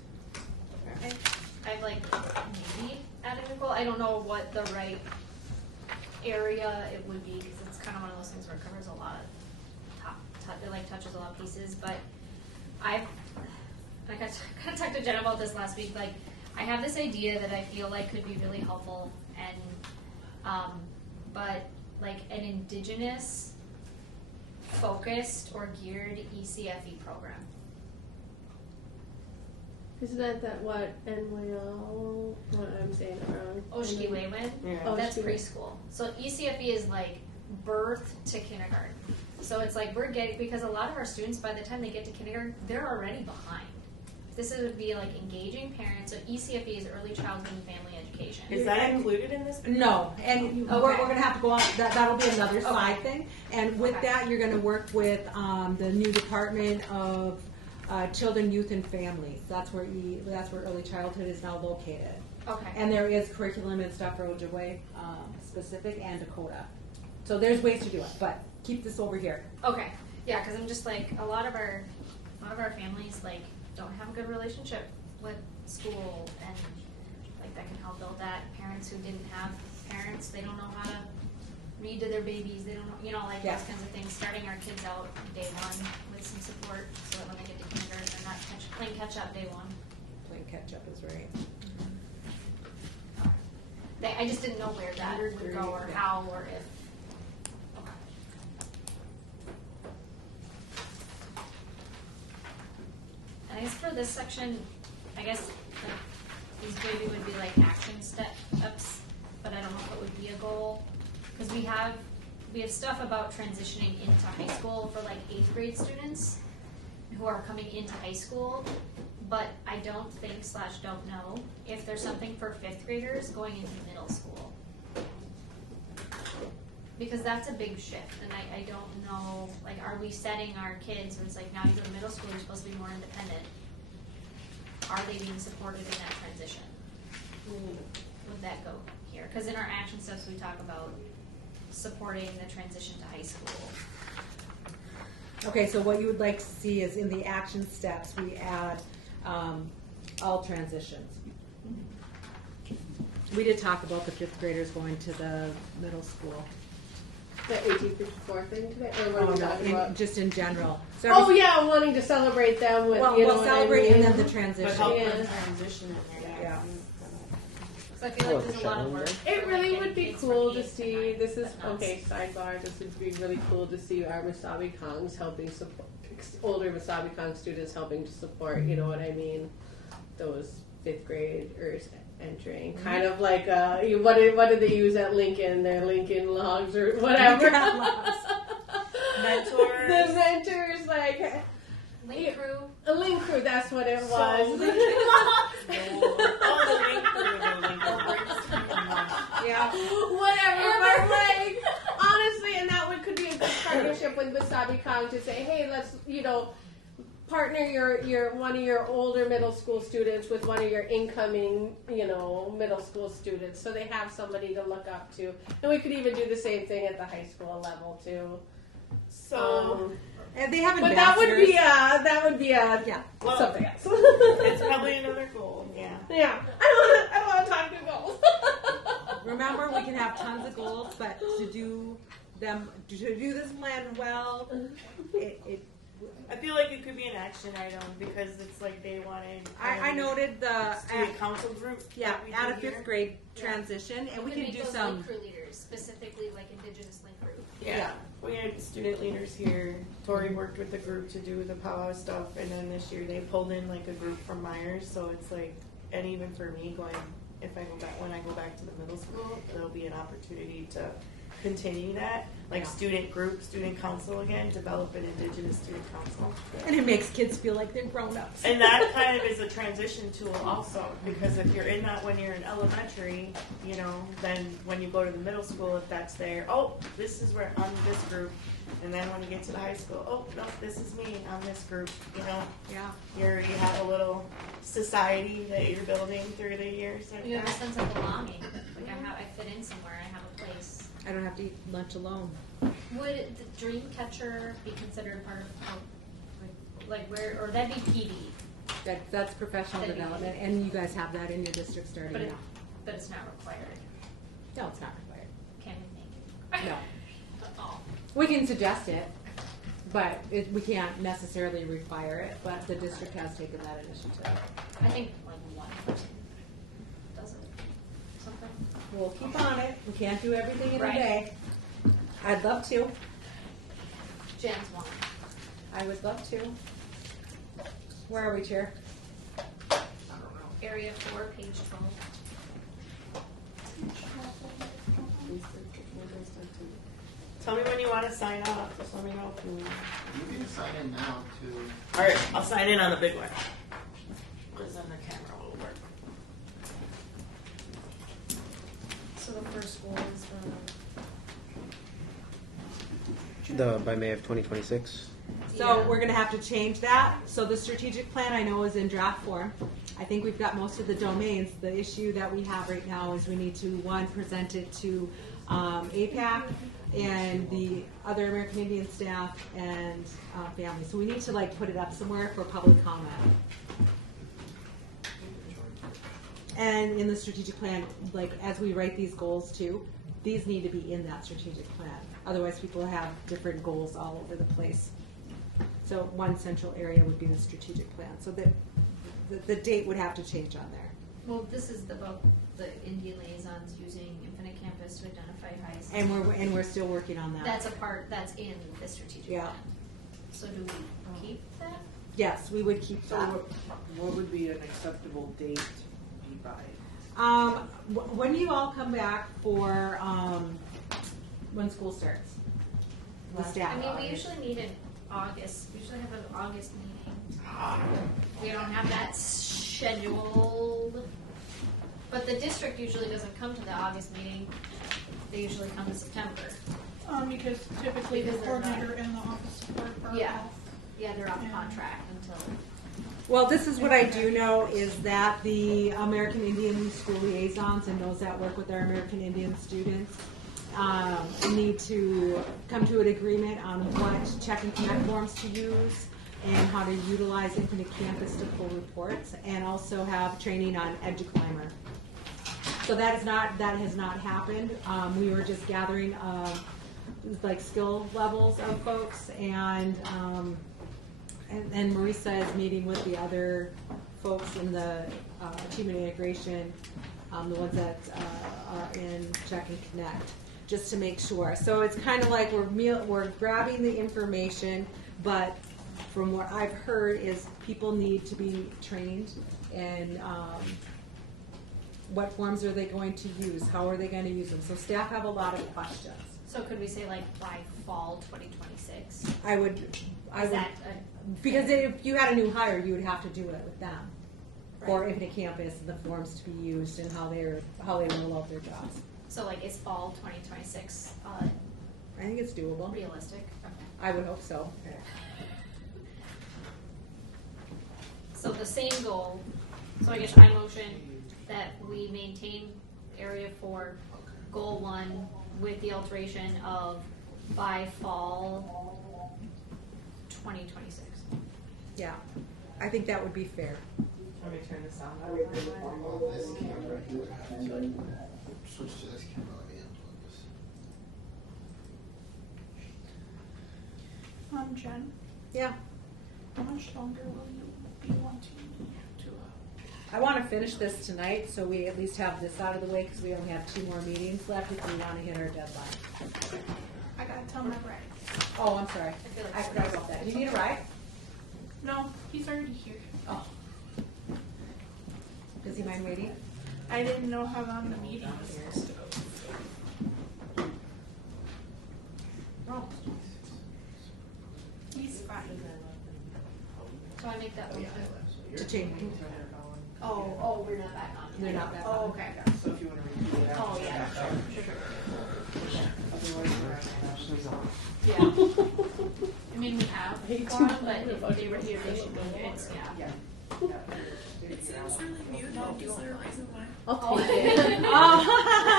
I've like maybe added a goal. I don't know what the right area it would be, because it's kind of one of those things where it covers a lot of it like touches a lot of pieces. But I kind of talked to Jen about this last week. Like, I have this idea that I feel like could be really helpful, and but like an Indigenous focused or geared ECFE program. Isn't that what NYL? What I'm saying it wrong. Oshkiwewen, Yeah. that's Oshkiwewen. preschool. So ECFE is like birth to kindergarten. So it's like we're getting, because a lot of our students, by the time they get to kindergarten, they're already behind. This would be like engaging parents. So ECFE is early childhood and family education. Is that included in this? No, and we're going to have to go on, that'll be another side thing. And with Okay. that, you're going to work with the new Department of Children, Youth, and Families. That's where early childhood is now located. Okay. And there is curriculum and stuff for Ojibwe specific and Dakota. So there's ways to do it, but keep this over here. Okay. Yeah, because I'm just like a lot of our families like don't have a good relationship with school, and like that can help build that. Parents who didn't have parents, they don't know how to read to their babies. They don't know, like Yeah. those kinds of things. Starting our kids out day one with some support, so that when they get to kindergarten, they're not playing catch up day one. Playing catch up is right. I just didn't know where that would go, or Yeah. how, or if. Okay. And I guess for this section, I guess like, these maybe would be like action steps, but I don't know if it would be a goal, because we have stuff about transitioning into high school for like 8th grade students who are coming into high school, but I don't think / don't know if there's something for 5th graders going into middle school. Because that's a big shift, and I don't know, like, are we setting our kids, where it's like, now you go to middle school, you're supposed to be more independent. Are they being supported in that transition? Would that go here? Because in our action steps, we talk about supporting the transition to high school. Okay, so what you would like to see is in the action steps, we add all transitions. We did talk about the 5th graders going to the middle school. The 1854 thing today, or what are we talking about? Just in general. So Oh yeah, wanting to celebrate them with, well, you know we'll what celebrate I mean? and then the But transition. help Yeah. them transition in there. Yeah. So I feel like there's a lot of work. It for, really like, would be kids cool from to 8 see, 9, this is, but not okay, sidebar, this would be really cool to see our Wasabi Kongs helping support, older Wasabi Kong students helping to support, you know what I mean? Those 5th graders entering, kind of like, what did they use at Lincoln, their Lincoln logs or whatever? Mentors. The mentors, like, Link crew. a link crew, that's what it So, was. Yeah. Whatever, but like, honestly, and that could be a good partnership with Wasabi Kong to say, hey, let's, you know, partner your one of your older middle school students with one of your incoming, you know, middle school students, so they have somebody to look up to. And we could even do the same thing at the high school level too. So, And they have but that would be yeah. well, something else. it's probably another goal. Yeah. Yeah, I don't want to talk to goals. Remember, we can have tons of goals, but to do this plan well, it I feel like it could be an action item because it's like they wanted. I noted the student council group. yeah that we at a do here. 5th grade transition, and we could can make do those some. link crew leaders, specifically like Indigenous link crew. Yeah. We had student leaders here. Tori worked with the group to do the powwow stuff, and then this year they pulled in like a group from Myers. So it's like, and even for me going, when I go back to the middle school, there'll be an opportunity to continue that, like student group, student council again, develop an Indigenous student council. And it makes kids feel like they're grown ups. And that kind of is a transition tool also, because if you're in that when you're in elementary, you know, then when you go to the middle school, if that's there, oh, this is where I'm this group. And then when you get to the high school, oh, no, this is me, I'm this group, you know. Yeah. You have a little society that you're building through the years. Like You have a that. sense of belonging. Like I fit in somewhere. I have a place. I don't have to eat lunch alone. Would the dream catcher be considered part of like where, or that'd be PD, That's professional That'd be development, and you guys have that in your district starting but now. but it's not required. No, it's not required. Can we make it? No. Oh. We can suggest it, but we can't necessarily require it, but the district has taken that initiative. I think like one person does it. Something. We'll keep on it. We can't do everything in a Right. day. I'd love to. Jen's one. I would love to. Where are we, Chair? Area 4, page 12. Tell me when you want to sign up. Just let me know. You can sign in now to. All right, I'll sign in on the big one. Because then the camera will work. So the first goal is By May of 2026. So Yeah. we're going to have to change that. So the strategic plan I know is in draft form. I think we've got most of the domains. The issue that we have right now is we need to, one, present it to AIPAC and the other American Indian staff and families. So we need to like put it up somewhere for public comment. And in the strategic plan, like as we write these goals too, these need to be in that strategic plan. Otherwise people have different goals all over the place. So one central area would be the strategic plan. So that the date would have to change on there. well, this is about the Indian liaisons using Infinite Campus to identify high schools. And we're still working on that. That's a part that's in the strategic Yeah. plan. So do we keep that? Yes, we would keep So that. what would be an acceptable date to be by? When do you all come back for when school starts? The staff. I mean, we usually meet in August. We usually have an August meeting. We don't have that scheduled. But the district usually doesn't come to the August meeting. They usually come in September. Because typically the Because they're not- coordinator and the office support are Yeah. off. Yeah, they're off Yeah. contract until. Well, this is what I do know is that the American Indian school liaisons and those that work with our American Indian students need to come to an agreement on what check and connect forms to use and how to utilize Infinite Campus to pull reports, and also have training on EduClimber. So that has not happened. We were just gathering like skill levels of folks, and Marisa is meeting with the other folks in the achievement integration, the ones that are in Check and Connect, just to make sure. So it's kind of like we're grabbing the information, but from what I've heard is people need to be trained, and what forms are they going to use? How are they going to use them? So staff have a lot of questions. So could we say like by fall 2026? I would, because if you had a new hire, you would have to do it with them. Right. Or if in a campus, the forms to be used and how they roll out their jobs. So like is fall 2026 I think it's doable. realistic? Okay. I would hope so. So the same goal, so I guess I motion that we maintain area 4, goal 1, with the alteration of by fall 2026. Yeah, I think that would be fair. Let me turn this on. On this camera, you would have to switch to this camera and unplug this. Jen, Yeah, how much longer will you be wanting to? I want to finish this tonight, so we at least have this out of the way, because we only have 2 more meetings left if we want to hit our deadline. I gotta tell my ride. Oh, I'm sorry. I forgot about that. Do you need a ride? No, he's already here. Oh. Does he mind waiting? I didn't know how long the meeting was. Oh. He's fine. So I make that motion. To change. Oh, we're not back on. They're not back on. Oh, okay. So if you want to repeat it out. Oh, yeah, sure. Otherwise, we're running out. Yeah. I mean, we have gone, but if they were here, they should be here. It's, yeah. It sounds really muted. Is there a reason why? Oh.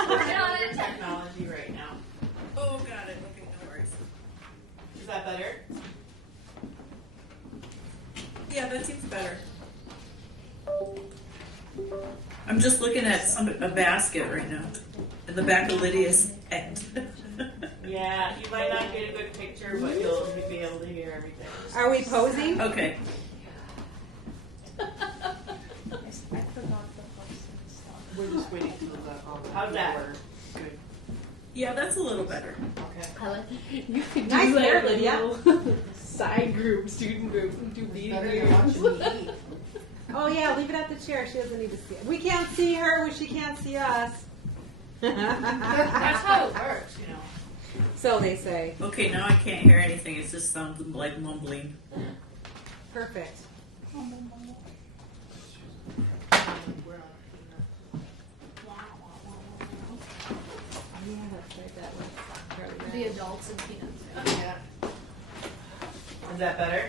Working on it. Technology right now. Oh, got it. Okay, no worries. Is that better? Yeah, that seems better. I'm just looking at a basket right now in the back of Lydia's head. Yeah, you might not get a good picture, but you'll be able to hear everything. Are we posing? Okay. We're just waiting till the. How's that? Good. Yeah, that's a little better. Okay. I like you could do Nice like hair, a Lydia. little side group, student group, do meeting Better than rooms. watching me eat. Oh yeah, leave it at the chair. She doesn't need to see it. We can't see her when she can't see us. That's how it works, you know. So they say. Okay, now I can't hear anything. It just sounds like mumbling. Perfect. We're on. Oh yeah, that's right. That was Charlie The Ryan. adults and peanuts. Yeah. Is that better?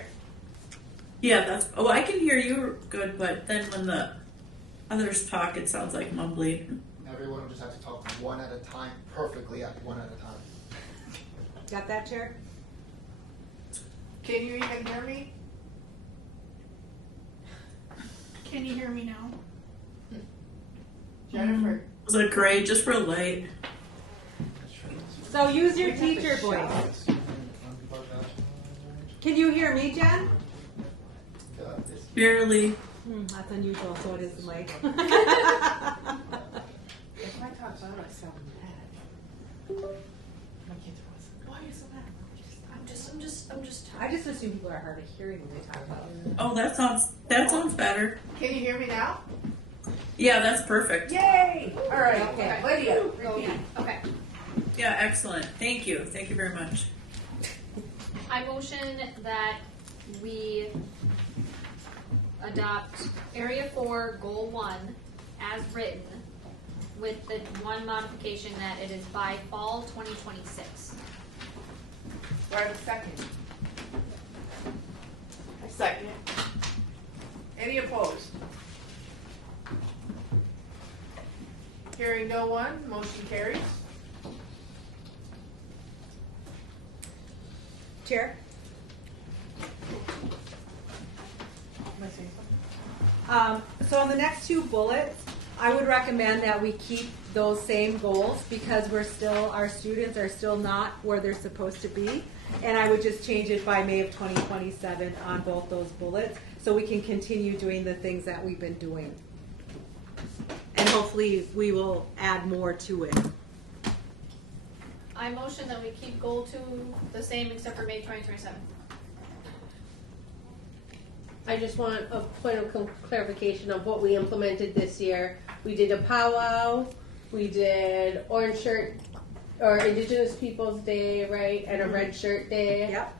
Yeah, that's. Oh, I can hear you good, but then when the others talk, it sounds like mumbling. Everyone will just have to talk one at a time, perfectly at one at a time. Got that chair? Can you even hear me? Can you hear me now? Jennifer. Was it gray? Just real light. So use your teacher voice. Can you hear me, Jen? Barely. That's unusual, so it is the mic. If I talk loud, I sound mad. My kids are always, why are you so mad? I'm just I just assume people are hard of hearing when they talk about it. Oh, that sounds better. Can you hear me now? Yeah, that's perfect. Yay! All right. Okay. Lydia, go repeat. again. Okay. Yeah, excellent. Thank you. Thank you very much. I motion that we adopt Area 4, Goal 1 as written, with the one modification that it is by fall 2026. Do I have a second? I second it. Any opposed? Hearing no one, motion carries. Chair? Am I saying something? So on the next 2 bullets, I would recommend that we keep those same goals because our students are still not where they're supposed to be. And I would just change it by May of 2027 on both those bullets so we can continue doing the things that we've been doing. And hopefully we will add more to it. I motion that we keep goal 2 the same except for May 2027. I just want a point of clarification of what we implemented this year. We did a powwow, we did orange shirt, or Indigenous Peoples Day, right, and a red shirt day. Yep.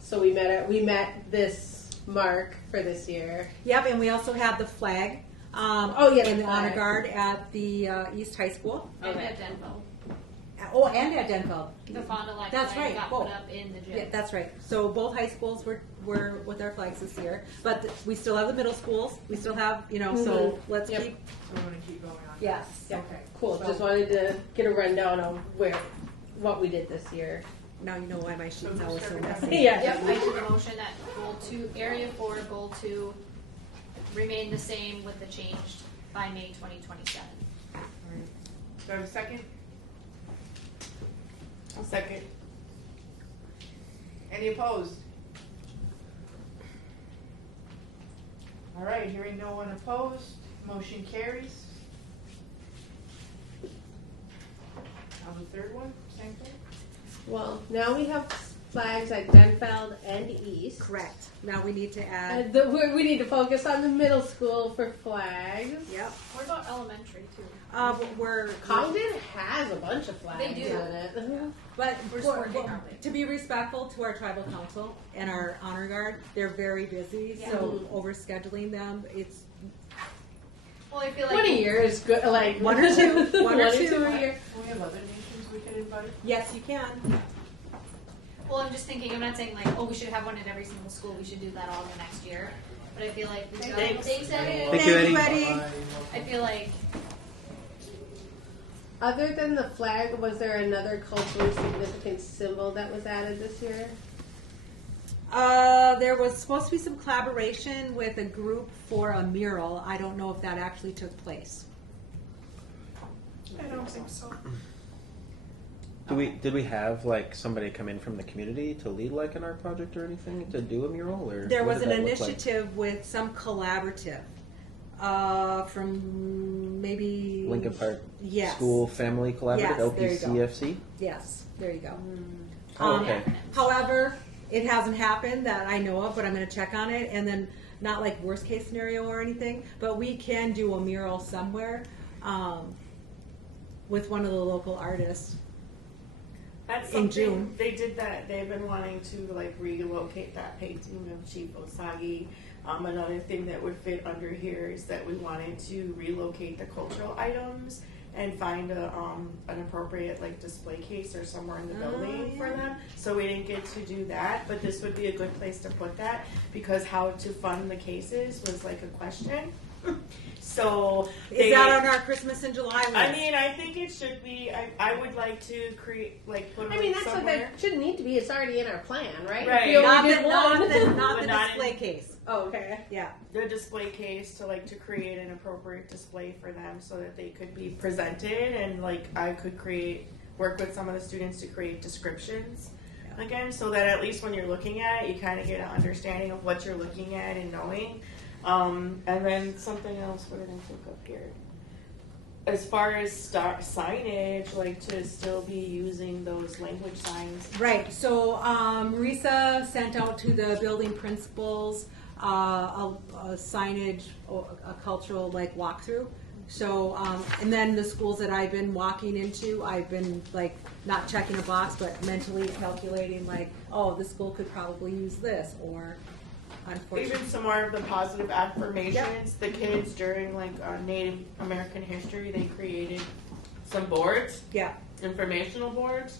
So we met this mark for this year. Yep, and we also have the flag. Oh, yeah, in the the honor flag. guard at the East High School. And Okay. at Denville. Oh, and at Denville. The Fond du Lac That's flag right, got both. put up in the gym. Yeah, that's right. So both high schools were with our flags this year, but we still have the middle schools. We still have, so let's Yep. keep. We're gonna keep going on. Yes. Yep. Okay. Cool. So- Just wanted to get a rundown of what we did this year. Now you know why my So sheet's always so who's messy. second? Yeah. Yep, I did a motion that goal 2, area 4, goal 2 remain the same with the change by May 2027. Do I have a second? I'll second. Any opposed? All right, hearing no one opposed, motion carries. Now the third one, same thing? Well, now we have flags at Denfeld and East. Correct. Now we need to add. We need to focus on the middle school for flags. Yep. What about elementary too? We're Congdon has a bunch of flags They do. on it. But We're just working on it. to be respectful to our tribal council and our honor guard, they're very busy. Yeah. So overscheduling them, it's Well, I feel like One a year is good. Like One or two. One or two. a year. Do we have other nations we could invite? yes, you can. Well, I'm just thinking. I'm not saying like, oh, we should have one at every single school. We should do that all in the next year. But I feel like we've got Thanks. things that Thank you, Eddie. I feel like Other than the flag, was there another culturally significant symbol that was added this year? There was supposed to be some collaboration with a group for a mural. I don't know if that actually took place. I don't think so. Did we have like somebody come in from the community to lead like an art project or anything to do a mural, or There what was did an that look like? initiative with some collaborative from maybe Lincoln Park Yes. School Family Collaborative, Yes, there you go. LPCFC. Yes, there you go. Oh, okay. However, it hasn't happened that I know of, but I'm going to check on it. And then, not like worst case scenario or anything, but we can do a mural somewhere with one of the local artists. That's In something, June. they did that, they've been wanting to like relocate that painting of Chief Osagi. Another thing that would fit under here is that we wanted to relocate the cultural items and find an appropriate like display case or somewhere in the building for them. So we didn't get to do that, but this would be a good place to put that because how to fund the cases was like a question. So Is that on our Christmas in July list? I mean, I think it should be. I would like to create, like, put it I mean, that's somewhere. what that shouldn't need to be. It's already in our plan, right? Right. If you not only the, did not one. the, not But the not display in- case. Oh, okay. Yeah. The display case to like to create an appropriate display for them so that they could be presented and like I could work with some of the students to create descriptions again so that at least when you're looking at it you kind of get an understanding of what you're looking at and knowing. And then something else, what did I think of here? As far as signage, like to still be using those language signs. Right. So Marisa sent out to the building principals a signage, a cultural like walkthrough. So and then the schools that I've been walking into, I've been like not checking a box, but mentally calculating like, oh, this school could probably use this, or unfortunately. Even some more of the positive affirmations. The kids during like Native American history, they created some boards, Yeah. informational boards.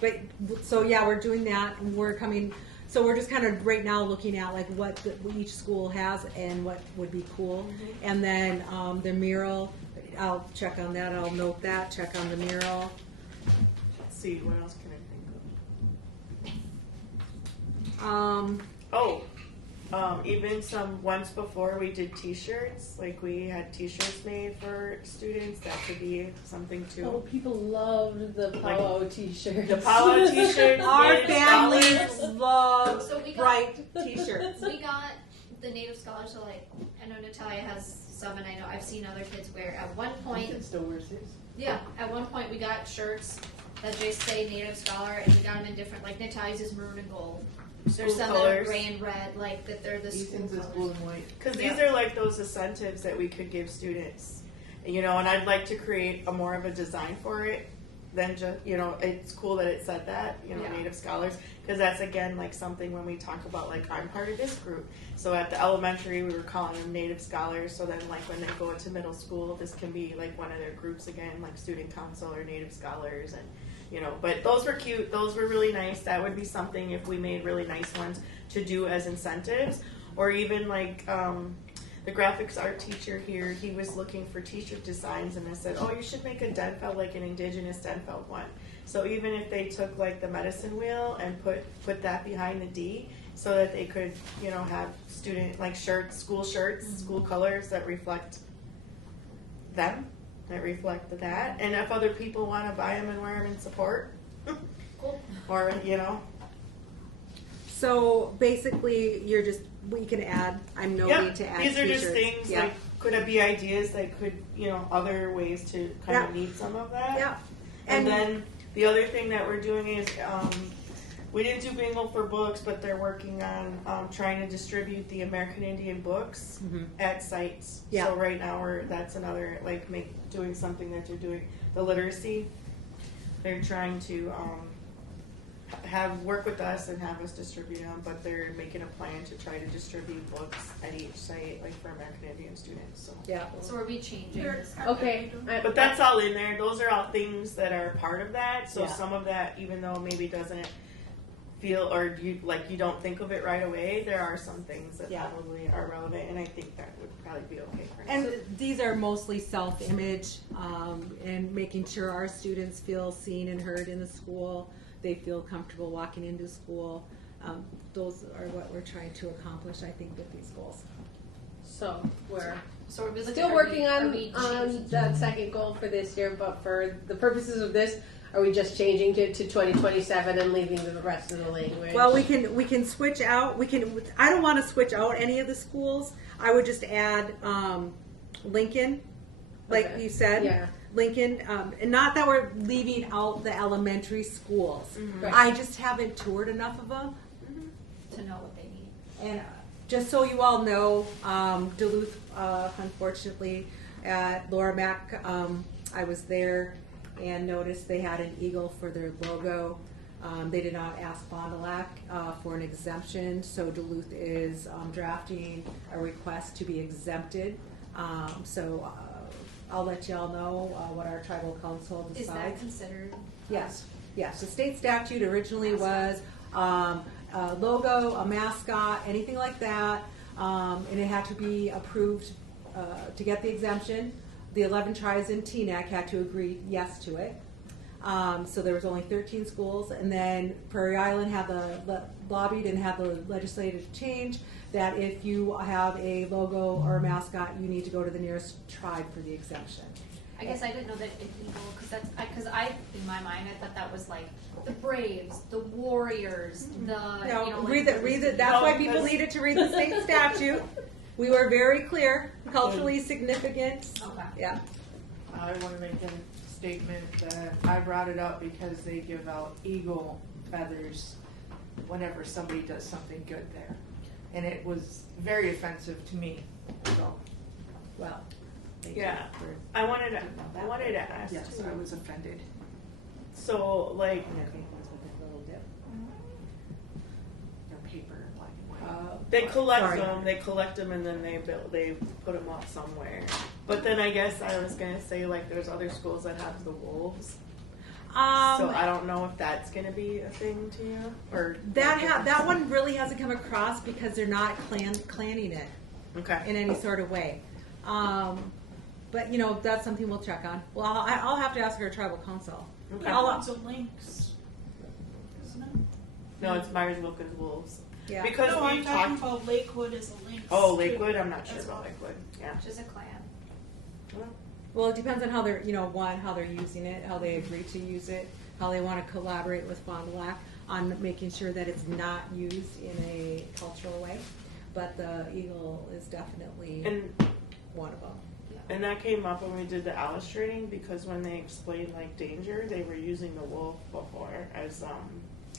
But so yeah, we're doing that, and we're coming. So we're just kind of right now looking at like what each school has and what would be cool, and then the mural. I'll check on that. I'll note that. Check on the mural. Let's see, what else can I think of? Oh, Even once before we did t-shirts, like we had t-shirts made for students, that could be something too. Oh, people loved the powwow t-shirts. The powwow t-shirts. Our Native families scholars. love So we got- bright t-shirts. We got the native scholars, so like, I know Natalia has some, and I know I've seen other kids wear. At one point, It still wears his. yeah, at one point we got shirts that just say native scholar, and we got them in different, like Natalia's is maroon and gold. There's School some that are colors. gray and red, like that they're the school Ethan's is colors. blue and white. Because Yeah. these are like those incentives that we could give students, you know, and I'd like to create a more of a design for it than just, you know, it's cool that it said that, you know, Yeah. Native Scholars, because that's again like something when we talk about like I'm part of this group. So at the elementary we were calling them Native Scholars, so then like when they go into middle school this can be like one of their groups again, like Student Council or Native Scholars, and you know, but those were cute, those were really nice. That would be something if we made really nice ones to do as incentives, or even like the graphics art teacher here, he was looking for t-shirt designs, and I said, oh, you should make a Denfeld, like an indigenous Denfeld one. So even if they took like the medicine wheel and put that behind the D, so that they could, you know, have student like shirts, school colors that reflect them, that reflect that. And if other people want to buy them and wear them in support, Cool. or you know. So basically, we can add. I'm no Yeah, need to add these are just t-shirts. things Yeah. like could it be ideas that could, you know, other ways to kind of need some of that. Yeah. And then the other thing that we're doing is we didn't do bingo for books, but they're working on trying to distribute the American Indian books at sites. Yeah. So right now that's another like doing something that they're doing, the literacy. They're trying to work with us and have us distribute them, but they're making a plan to try to distribute books at each site, like for American Indian students. So. Yeah. So are we changing this? Okay. But that's all in there. Those are all things that are part of that. So Yeah. some of that, even though maybe doesn't feel or you don't think of it right away, there are some things that Yeah. probably are relevant, and I think that would probably be okay for us. And these are mostly self-image and making sure our students feel seen and heard in the school. They feel comfortable walking into school. Those are what we're trying to accomplish, I think, with these goals. So we're So we're still working on that second goal for this year, but for the purposes of this, are we just changing it to 2027 and leaving the rest of the language? Well, we can switch out. I don't want to switch out any of the schools. I would just add Lincoln, like Okay. you said. Yeah. Lincoln, and not that we're leaving out the elementary schools. Right. I just haven't toured enough of them. to know what they need. And just so you all know, Duluth, unfortunately, at Laura Mack, I was there and noticed they had an eagle for their logo. They did not ask Fond du Lac for an exemption, so Duluth is drafting a request to be exempted. So I'll let y'all know what our tribal council decides. Is that considered? Yes, yes. The state statute originally was a logo, a mascot, anything like that, and it had to be approved to get the exemption. The 11 tribes in TNAC had to agree yes to it. So there was only 13 schools, and then Prairie Island had lobbied and had the legislative change that if you have a logo or a mascot, you need to go to the nearest tribe for the exemption. I guess I didn't know that an eagle, because I in my mind I thought that was like the Braves, the Warriors, the Read it. That's why people needed to read the state statute. We were very clear, culturally significant. Okay. Yeah. I want to make a statement that I brought it up because they give out eagle feathers whenever somebody does something good there. And it was very offensive to me, so. Well. thank Yeah. you for- I wanted to ask Yes, too. I was offended. So like, And I think it was with that little dip. Their paper, black and white. they collect Sorry. them, and then they put them up somewhere. But then I guess I was gonna say like there's other schools that have the wolves. So I don't know if that's gonna be a thing to you or that one really hasn't come across because they're not clanning it Okay. in any sort of way. But that's something we'll check on. Well, I'll have to ask our tribal council. Okay. Lots of links, isn't it? No, it's Myers Wilkins Wolves. Yeah. Because No, I'm we talking talked. about Lakewood as a link. Oh, Lakewood. I'm not sure about Lakewood. Yeah. Which is a clan. Well, it depends on how they're, how they're using it, how they agree to use it, how they want to collaborate with Fond du Lac on making sure that it's not used in a cultural way. But the eagle is definitely And one of them. And that came up when we did the illustrating, because when they explained like danger, they were using the wolf before as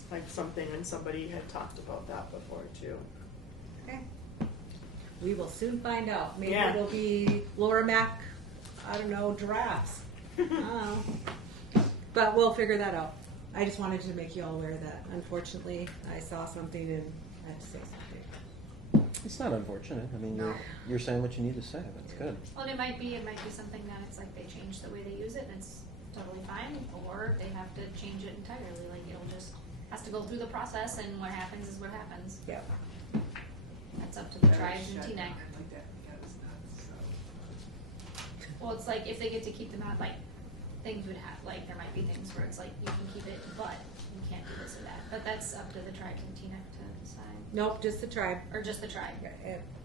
like something, and somebody had talked about that before too. Okay. We will soon find out. Maybe Yeah. it'll be Laura Mac, I don't know, giraffes. I don't know. But we'll figure that out. I just wanted to make you all aware that unfortunately I saw something and I had to say something. It's not unfortunate. I mean, you're saying what you need to say. That's good. Well, and it might be something that it's like they change the way they use it and it's totally fine, or they have to change it entirely. Like it'll just has to go through the process, and what happens is what happens. Yeah. That's up to the tribes and TNEC. Well, it's like if they get to keep them out, like things would have, like there might be things where it's like you can keep it, but you can't do this or that. But that's up to the tribes and TNEC to decide. Nope, just the tribe. Or just the tribe.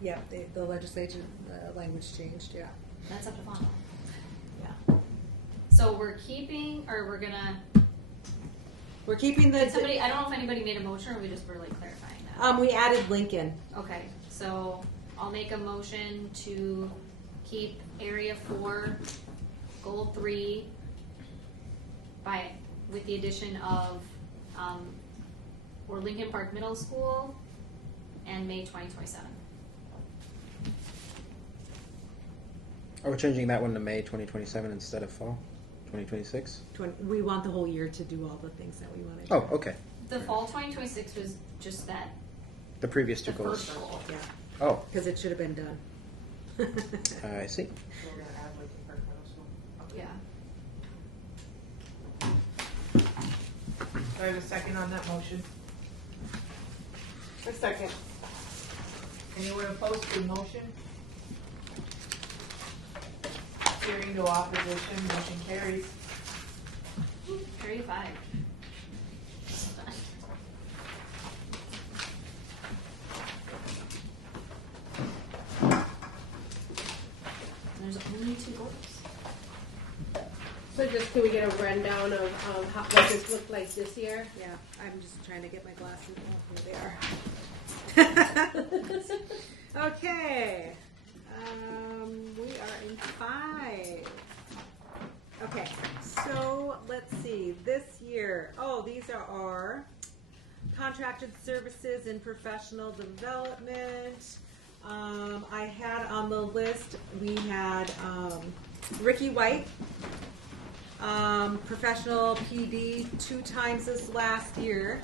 Yeah, the legislature language changed, yeah. That's up to Fond. Yeah. So we're keeping, or we're gonna. We're keeping the. Did somebody, I don't know if anybody made a motion or we just were like clarifying that. We added Lincoln. Okay, so I'll make a motion to keep Area 4, Goal 3 with the addition of, or Lincoln Park Middle School and May 2027. Are we changing that one to May 2027 instead of fall 2026? We want the whole year to do all the things that we want to do. Oh, okay. The fall 2026 was just that, The previous two the goals. first goal. Yeah, Oh, because it should have been done. I see. We're gonna add Lincoln Park Middle School. Yeah. Do I have a second on that motion? A second. Anyone opposed to the motion? Hearing no opposition, motion carries. Area 5. There's only 2 goals. So just can we get a rundown of how, what this looked like this year? Yeah, I'm just trying to get my glasses. Oh, here they are. Okay. We are in 5. Okay, so let's see. This year, these are our contracted services and professional development. I had on the list, we had Ricky White, professional PD 2 times this last year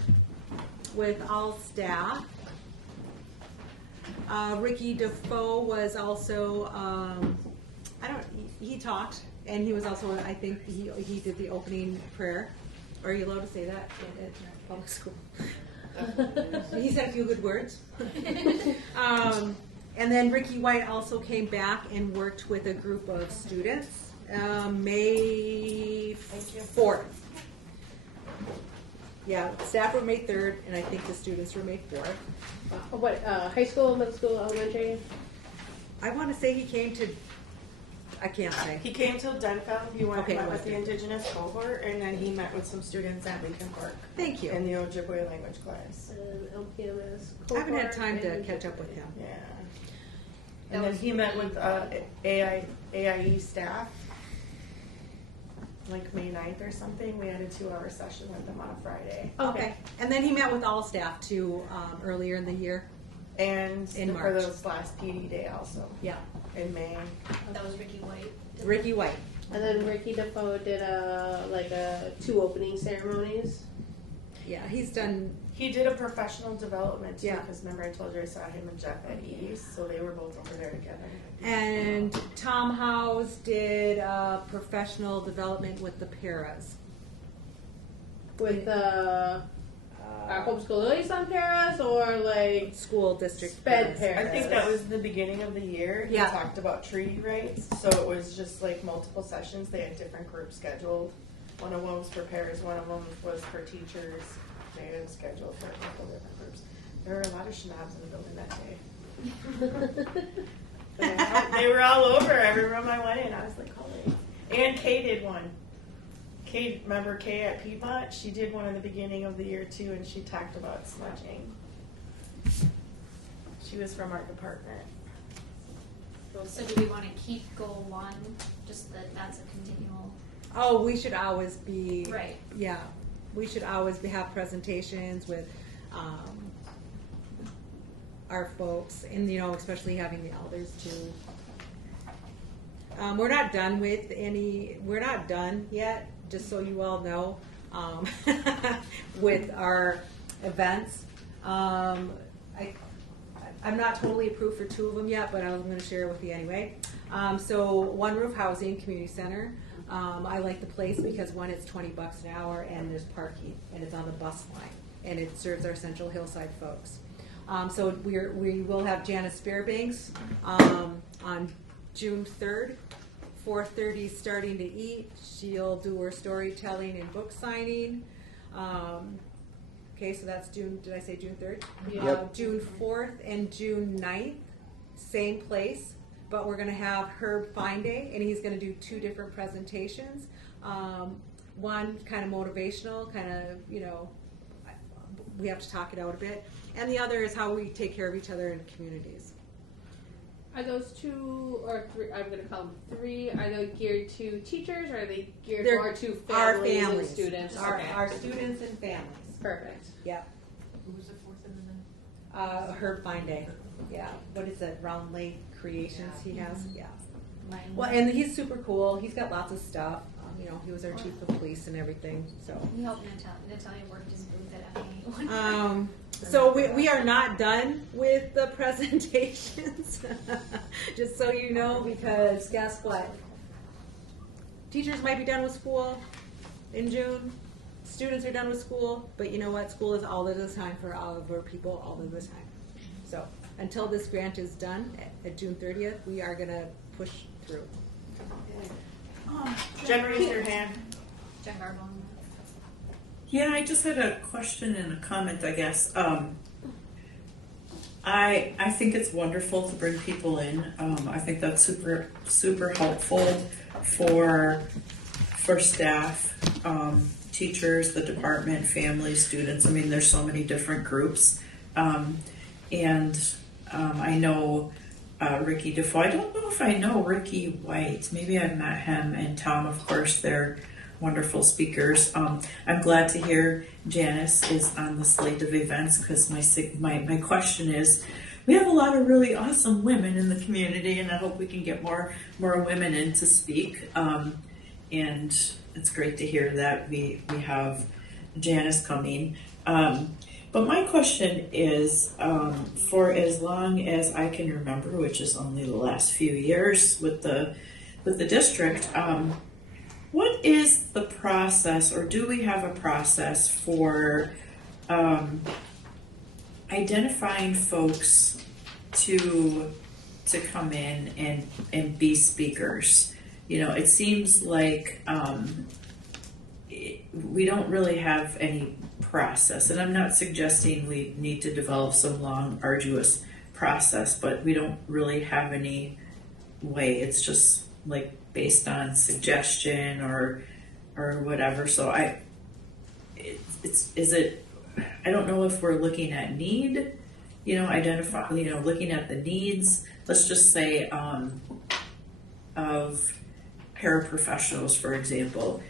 with all staff. Ricky Defoe was also, he talked, and he was also, I think, he did the opening prayer. Are you allowed to say that at public school? He said a few good words. And then Ricky White also came back and worked with a group of students, May 4th. Yeah, staff were May 3rd, and I think the students were May 4th. What, high school, middle school, elementary? I want to say he came to, I can't say. He came to Denfeld. He went Okay, met with Western. the Indigenous cohort, and then he met with some students at Lincoln Park Thank you. in the Ojibwe language class. LPMS. I haven't had time to catch up with him. Yeah. That And then was he met really with AIE staff, like May 9th or something. We had a 2-hour session with them on a Friday. Okay. And then he met with all staff too earlier in the year. And In for March. this last PD day also, Yeah. in May. That was Ricky White. Ricky White. And then Ricky Defoe did a 2 opening ceremonies. Yeah, he's done. He did a professional development too, Yeah. because remember I told you I saw him and Jeff at East, so they were both over there together. And Tom Howes did professional development with the paras. With our homeschool liaison paras or like School district sped paras. paras? I think that was the beginning of the year. He Yeah. talked about treaty rights, so it was just like multiple sessions. They had different groups scheduled. One of them was for pairs, one of them was for teachers. They had scheduled for a couple different groups. There were a lot of schnapps in the building that day. They were all over every room I went in. I was like, holy. And Kay did one. Kay, remember Kay at Piedmont? She did one in the beginning of the year too, and she talked about smudging. She was from our department. So do we want to keep goal 1, just that that's a continual? Oh, we should always be. Right. Yeah. We should always have presentations with our folks, and especially having the elders too. We're not done with any. We're not done yet. Just so you all know, with our events. I'm not totally approved for 2 of them yet, but I'm going to share it with you anyway. So One Roof Housing Community Center. I like the place because one, it's $20 an hour, and there's parking, and it's on the bus line, and it serves our Central Hillside folks. So we will have Janice Fairbanks on June 3rd, 4:30 starting to eat. She'll do her storytelling and book signing. Okay, so that's June, did I say June 3rd? Yep. June 4th and June 9th, same place, but we're gonna have Herb Fine Day, and he's gonna do 2 different presentations. One kind of motivational, kind of, we have to talk it out a bit, and the other is how we take care of each other in communities. Are those 2 or 3? I'm going to call them 3. Are they geared to teachers, or are they geared They're more to our families and families. students? Okay. Our students and families. Perfect. Yeah. Who was the 4th in the middle? Herb Fine Day. Yeah. What is it? Round Lake Creations he has? Yeah. Mine. Well, and he's super cool. He's got lots of stuff. He was our chief of police and everything. So. We helped Natalia worked his booth at FA. So we are not done with the presentations, just so you know, because guess what? Teachers might be done with school in June. Students are done with school, but you know what? School is all of the time for all of our people all of the time. So until this grant is done at June 30th, we are going to push through. Jen raised her hand. Jen Garbone. Yeah, I just had a question and a comment, I guess. I think it's wonderful to bring people in. I think that's super helpful for staff, teachers, the department, families, students. I mean, there's so many different groups. And I know Ricky Defoe. I don't know if I know Ricky White. Maybe I've met him, and Tom, of course. They're wonderful speakers. I'm glad to hear Janice is on the slate of events, because my question is, we have a lot of really awesome women in the community, and I hope we can get more women in to speak. And it's great to hear that we have Janice coming. But my question is, for as long as I can remember, which is only the last few years with the district, what is the process, or do we have a process for identifying folks to come in and be speakers? It seems like we don't really have any process, and I'm not suggesting we need to develop some long, arduous process, but we don't really have any way. It's just like based on suggestion or whatever. So I don't know if we're looking at need, looking at the needs. Let's just say of paraprofessionals, for example.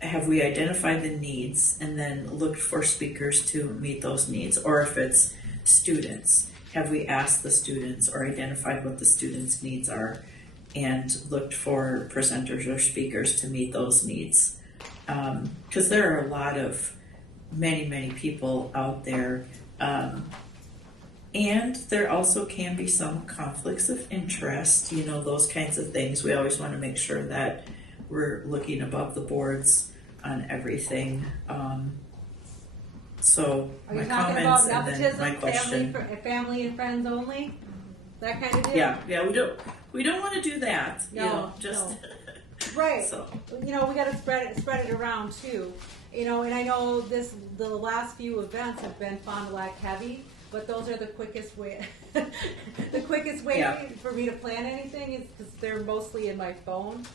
Have we identified the needs and then looked for speakers to meet those needs? Or if it's students, have we asked the students or identified what the students' needs are and looked for presenters or speakers to meet those needs? Because there are a lot of many people out there, and there also can be some conflicts of interest, those kinds of things. We always want to make sure that we're looking above the boards on everything. So Are my you talking comments about and then my nepotism, question. family and friends only? That kind of deal? Yeah, we don't want to do that. No, just Right. So We got to spread it around too. You know, and I know the last few events have been Fond du Lac heavy, but those are the quickest way, the quickest way Yeah. for me to plan anything is because they're mostly in my phone.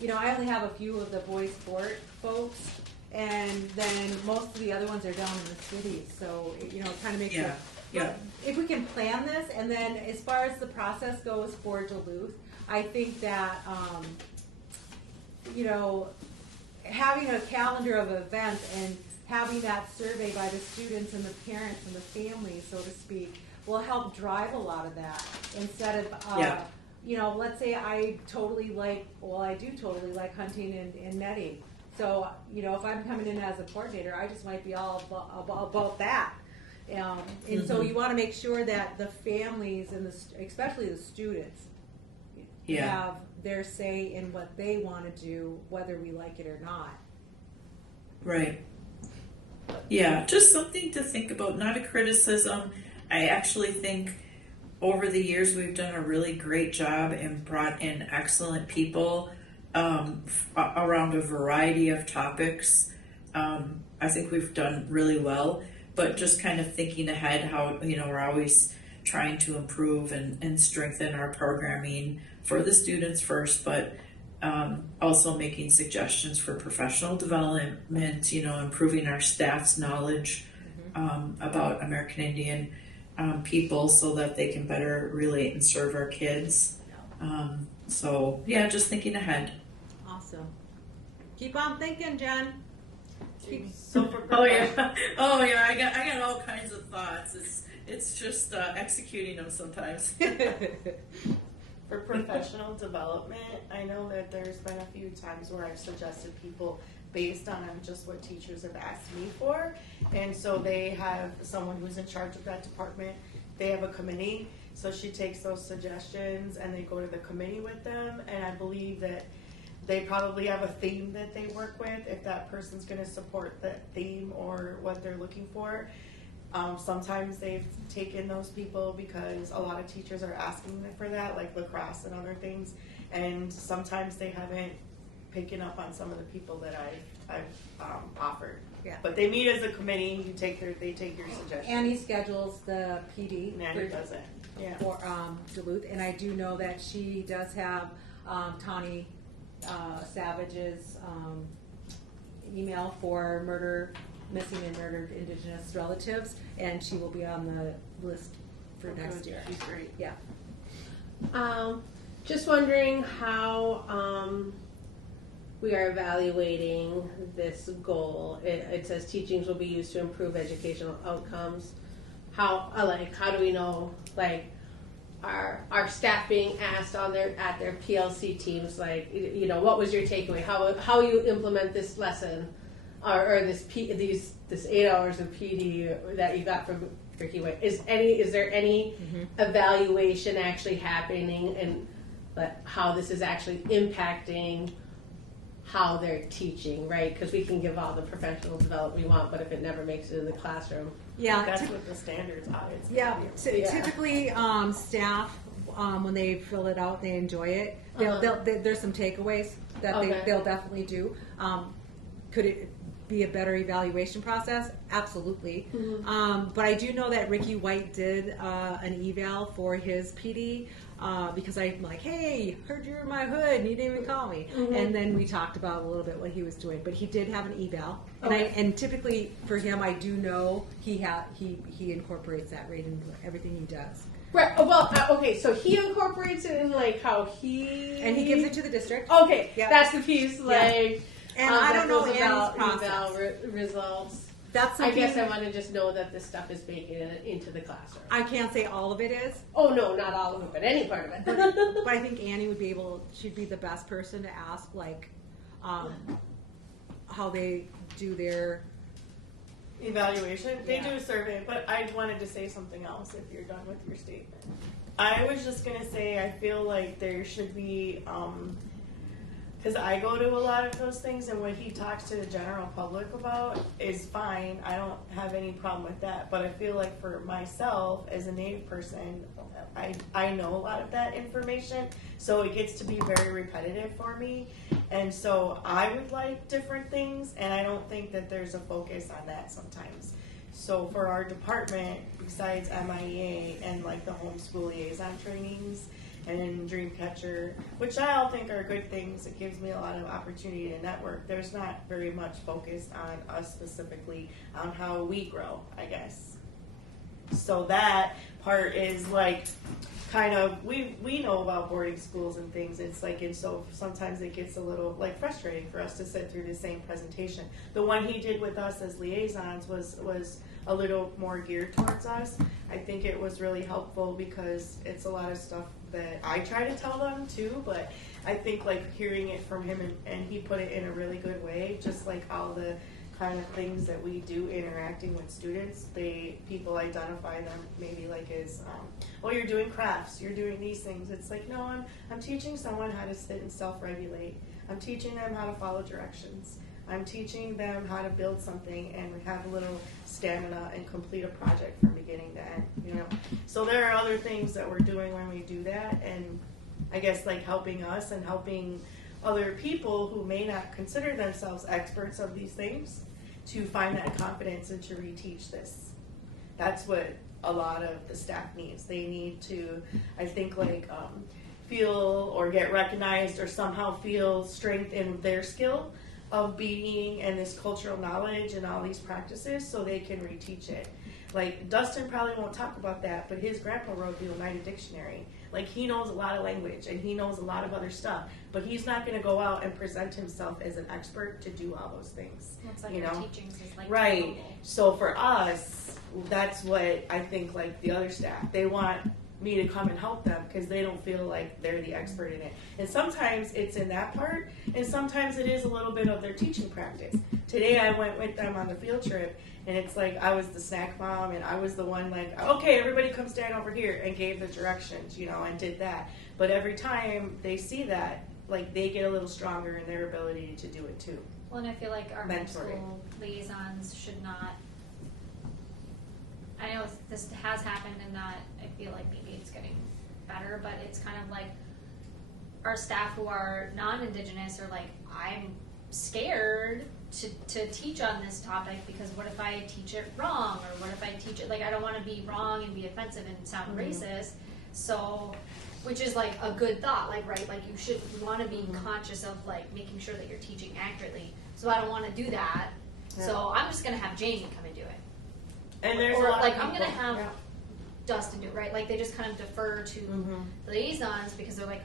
You know, I only have a few of the boys sport folks, and then most of the other ones are down in the city. So, you know, it kind of makes it. Yeah. If we can plan this, and then as far as the process goes for Duluth, I think that, you know, having a calendar of events and having that survey by the students and the parents and the families, so to speak, will help drive a lot of that instead of, you know, let's say I do totally like hunting and netting. So, you know, if I'm coming in as a coordinator, I just might be all about that. And so you want to make sure that the families and especially the students have their say in what they want to do, whether we like it or not. Right. Yeah, just something to think about, not a criticism. I actually think over the years we've done a really great job and brought in excellent people around a variety of topics. I think we've done really well, but just kind of thinking ahead how, you know, we're always trying to improve and strengthen our programming for the students first, but also making suggestions for professional development, you know, improving our staff's knowledge about American Indian people so that they can better relate and serve our kids. So, yeah, just thinking ahead. Awesome. Keep on thinking, Jen. So for Oh yeah, I got all kinds of thoughts. It's just executing them sometimes. For professional development, I know that there's been a few times where I've suggested people based on just what teachers have asked me for. And so they have someone who's in charge of that department. They have a committee. So she takes those suggestions and they go to the committee with them. And I believe that they probably have a theme that they work with if that person's going to support that theme or what they're looking for. Sometimes they've taken those people because a lot of teachers are asking for that, like lacrosse and other things, and sometimes they haven't picking up on some of the people that I've offered. Yeah. But they meet as a committee. They take your suggestions. Annie schedules the PD Nanny does it. Yeah. for Duluth, and I do know that she does have Tawny Savage's email for missing and murdered Indigenous relatives, and she will be on the list for next year. She's great. Yeah. Just wondering how we are evaluating this goal. It says teachings will be used to improve educational outcomes. How do we know, like, our staff being asked at their PLC teams, like, you know, what was your takeaway? How you implement this lesson, or this 8 hours of PD that you got from Ricky White? Is there any evaluation actually happening, and how this is actually impacting how they're teaching, right? Because we can give all the professional development we want, but if it never makes it in the classroom, Yeah, That's what the standards audits. yeah. Typically, staff when they fill it out, they enjoy it. There's some takeaways that they'll definitely do. Could it be a better evaluation process? Absolutely. But I do know that Ricky White did an eval for his PD. Because I'm like, hey, heard you're in my hood, and you didn't even call me. And then we talked about a little bit what he was doing, but he did have an eval. And typically for him, I do know he incorporates that right into everything he does. right? Well, okay, so he incorporates it in like how And he gives it to the district. Okay, Yep. that's the piece. Like, And I don't know Annie's Annie's process. eval results. That's I something guess I want to just know that this stuff is making it into the classroom. I can't say all of it is, Oh no, not all of it, but any part of it. but I think Annie would be she'd be the best person to ask, like, how they do their Evaluation. They do a survey, but I wanted to say something else if you're done with your statement. I was just going to say I feel like there should be, because I go to a lot of those things, and what he talks to the general public about is fine. I don't have any problem with that. But I feel like for myself, as a Native person, I know a lot of that information, so it gets to be very repetitive for me. And so I would like different things, and I don't think that there's a focus on that sometimes. So for our department, besides MIEA and like the homeschool liaison trainings and Dreamcatcher, which I all think are good things, it gives me a lot of opportunity to network. There's not very much focus on us specifically on how we grow, I guess. So that part is like kind of, we know about boarding schools and things. It's like, and so sometimes it gets a little like frustrating for us to sit through the same presentation. The one he did with us as liaisons was a little more geared towards us. I think it was really helpful because it's a lot of stuff that I try to tell them too, but I think like hearing it from him and he put it in a really good way, just like all the kind of things that we do interacting with students, people identify them maybe like as, oh, you're doing crafts, you're doing these things. It's like, no, I'm teaching someone how to sit and self-regulate. I'm teaching them how to follow directions. I'm teaching them how to build something and have a little stamina and complete a project from beginning to end, you know. So there are other things that we're doing when we do that, and I guess like helping us and helping other people who may not consider themselves experts of these things to find that confidence and to reteach this. That's what a lot of the staff needs. They need to, I think, like feel or get recognized or somehow feel strength in their skill of being and this cultural knowledge and all these practices so they can reteach it. Like Dustin probably won't talk about that, but his grandpa wrote the Oneida Dictionary. Like he knows a lot of language and he knows a lot of other stuff, but he's not going to go out and present himself as an expert to do all those things. Looks like you your know? teachings is like right. global. So for us, that's what I think like the other staff, they want me to come and help them because they don't feel like they're the expert in it. And sometimes it's in that part, and sometimes it is a little bit of their teaching practice. Today I went with them on the field trip, and it's like I was the snack mom, and I was the one like, okay, everybody come stand over here, and gave the directions, you know, and did that. But every time they see that, like they get a little stronger in their ability to do it too. Well, and I feel like our Mentoring. homeschool liaisons should not. I know this has happened and that I feel like maybe it's getting better, but it's kind of like our staff who are non-Indigenous are like, I'm scared to teach on this topic because what if I teach it wrong, or what if I teach it, like I don't want to be wrong and be offensive and sound racist, so, which is like a good thought, like right, like you want to be conscious of like making sure that you're teaching accurately, so I don't want to do that, so I'm just going to have Jamie come and do it. And there's or a lot like of I'm people, gonna have yeah. Dustin do it, right? Like they just kind of defer to the liaisons because they're like,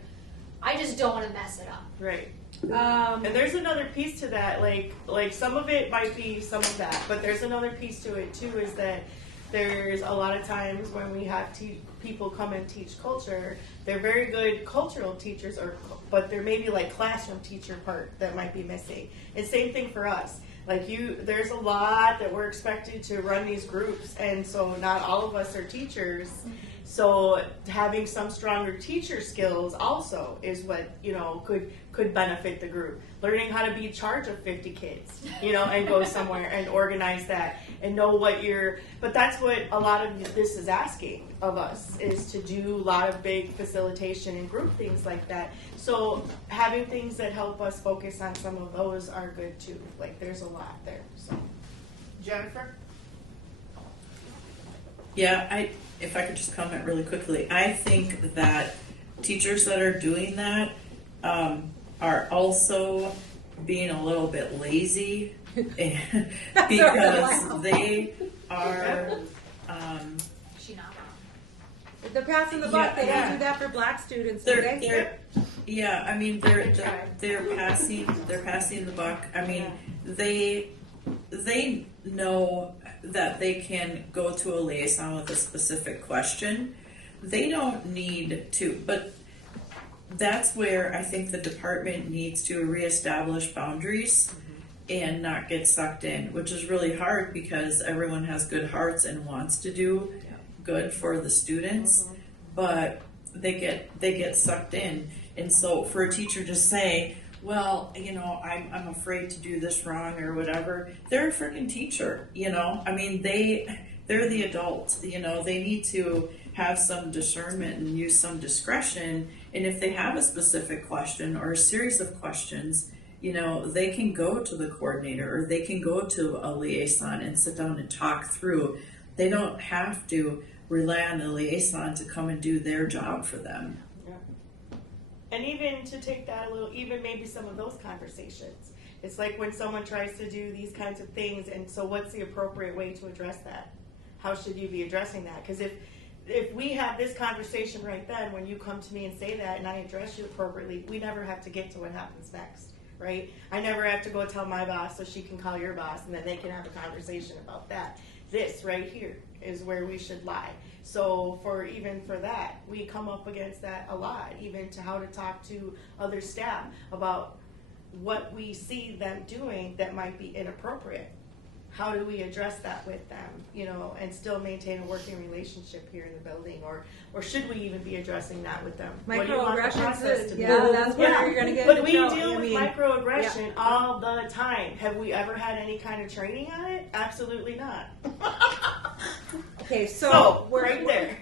I just don't want to mess it up. Right. And there's another piece to that, like some of it might be some of that, but there's another piece to it too, is that there's a lot of times when we have people come and teach culture, they're very good cultural teachers, but there may be like classroom teacher part that might be missing. And same thing for us. Like there's a lot that we're expected to run these groups, and so not all of us are teachers. So having some stronger teacher skills also is what, you know, could benefit the group. Learning how to be in charge of 50 kids, you know, and go somewhere and organize that and know but that's what a lot of this is asking of us, is to do a lot of big facilitation and group things like that. So having things that help us focus on some of those are good too. Like there's a lot there. So Jennifer? Yeah, if I could just comment really quickly, I think that teachers that are doing that are also being a little bit lazy because they are. She not wrong. They're passing the buck. They don't do that for black students, do they? Yeah, I mean they're passing the buck. I mean they know that they can go to a liaison with a specific question. They don't need to, but that's where I think the department needs to reestablish boundaries and not get sucked in, which is really hard because everyone has good hearts and wants to do good for the students, but they get sucked in. And so for a teacher to say, well, you know, I'm afraid to do this wrong or whatever, they're a freaking teacher, you know. I mean, they're the adult, you know. They need to have some discernment and use some discretion And if they have a specific question or a series of questions, you know, they can go to the coordinator or they can go to a liaison and sit down and talk through. They don't have to rely on the liaison to come and do their job for them. And even to take that a little, even maybe some of those conversations. It's like when someone tries to do these kinds of things, and so what's the appropriate way to address that? How should you be addressing that? Because if we have this conversation right then, when you come to me and say that and I address you appropriately, we never have to get to what happens next, right? I never have to go tell my boss so she can call your boss and then they can have a conversation about that. This right here is where we should lie. So for that, we come up against that a lot, even to how to talk to other staff about what we see them doing that might be inappropriate. How do we address that with them, you know, and still maintain a working relationship here in the building, or should we even be addressing that with them? What do you want the process to be? Yeah, that's where you're going to get. But we deal with microaggression all the time. Have we ever had any kind of training on it? Absolutely not. Okay, so we're right there.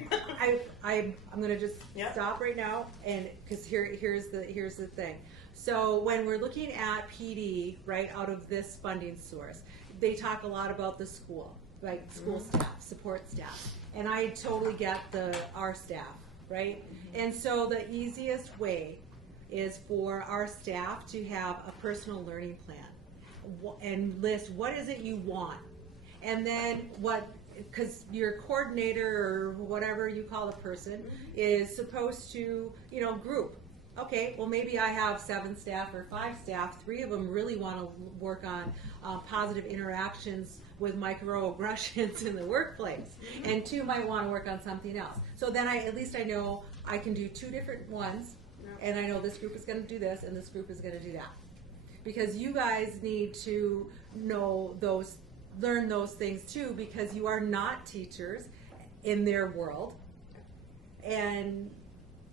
I'm going to just stop right now, and because here's the thing. So when we're looking at PD, right, out of this funding source, they talk a lot about the school, like school staff, support staff, and I totally get our staff, right? And so the easiest way is for our staff to have a personal learning plan and list what is it you want, and then because your coordinator or whatever you call the person is supposed to, you know, group. Okay, well maybe I have 7 staff or 5 staff. 3 of them really want to work on positive interactions with microaggressions in the workplace, and 2 might want to work on something else. So then at least I know I can do 2 different ones, and I know this group is going to do this and this group is going to do that. Because you guys need to know learn those things too, because you are not teachers in their world, and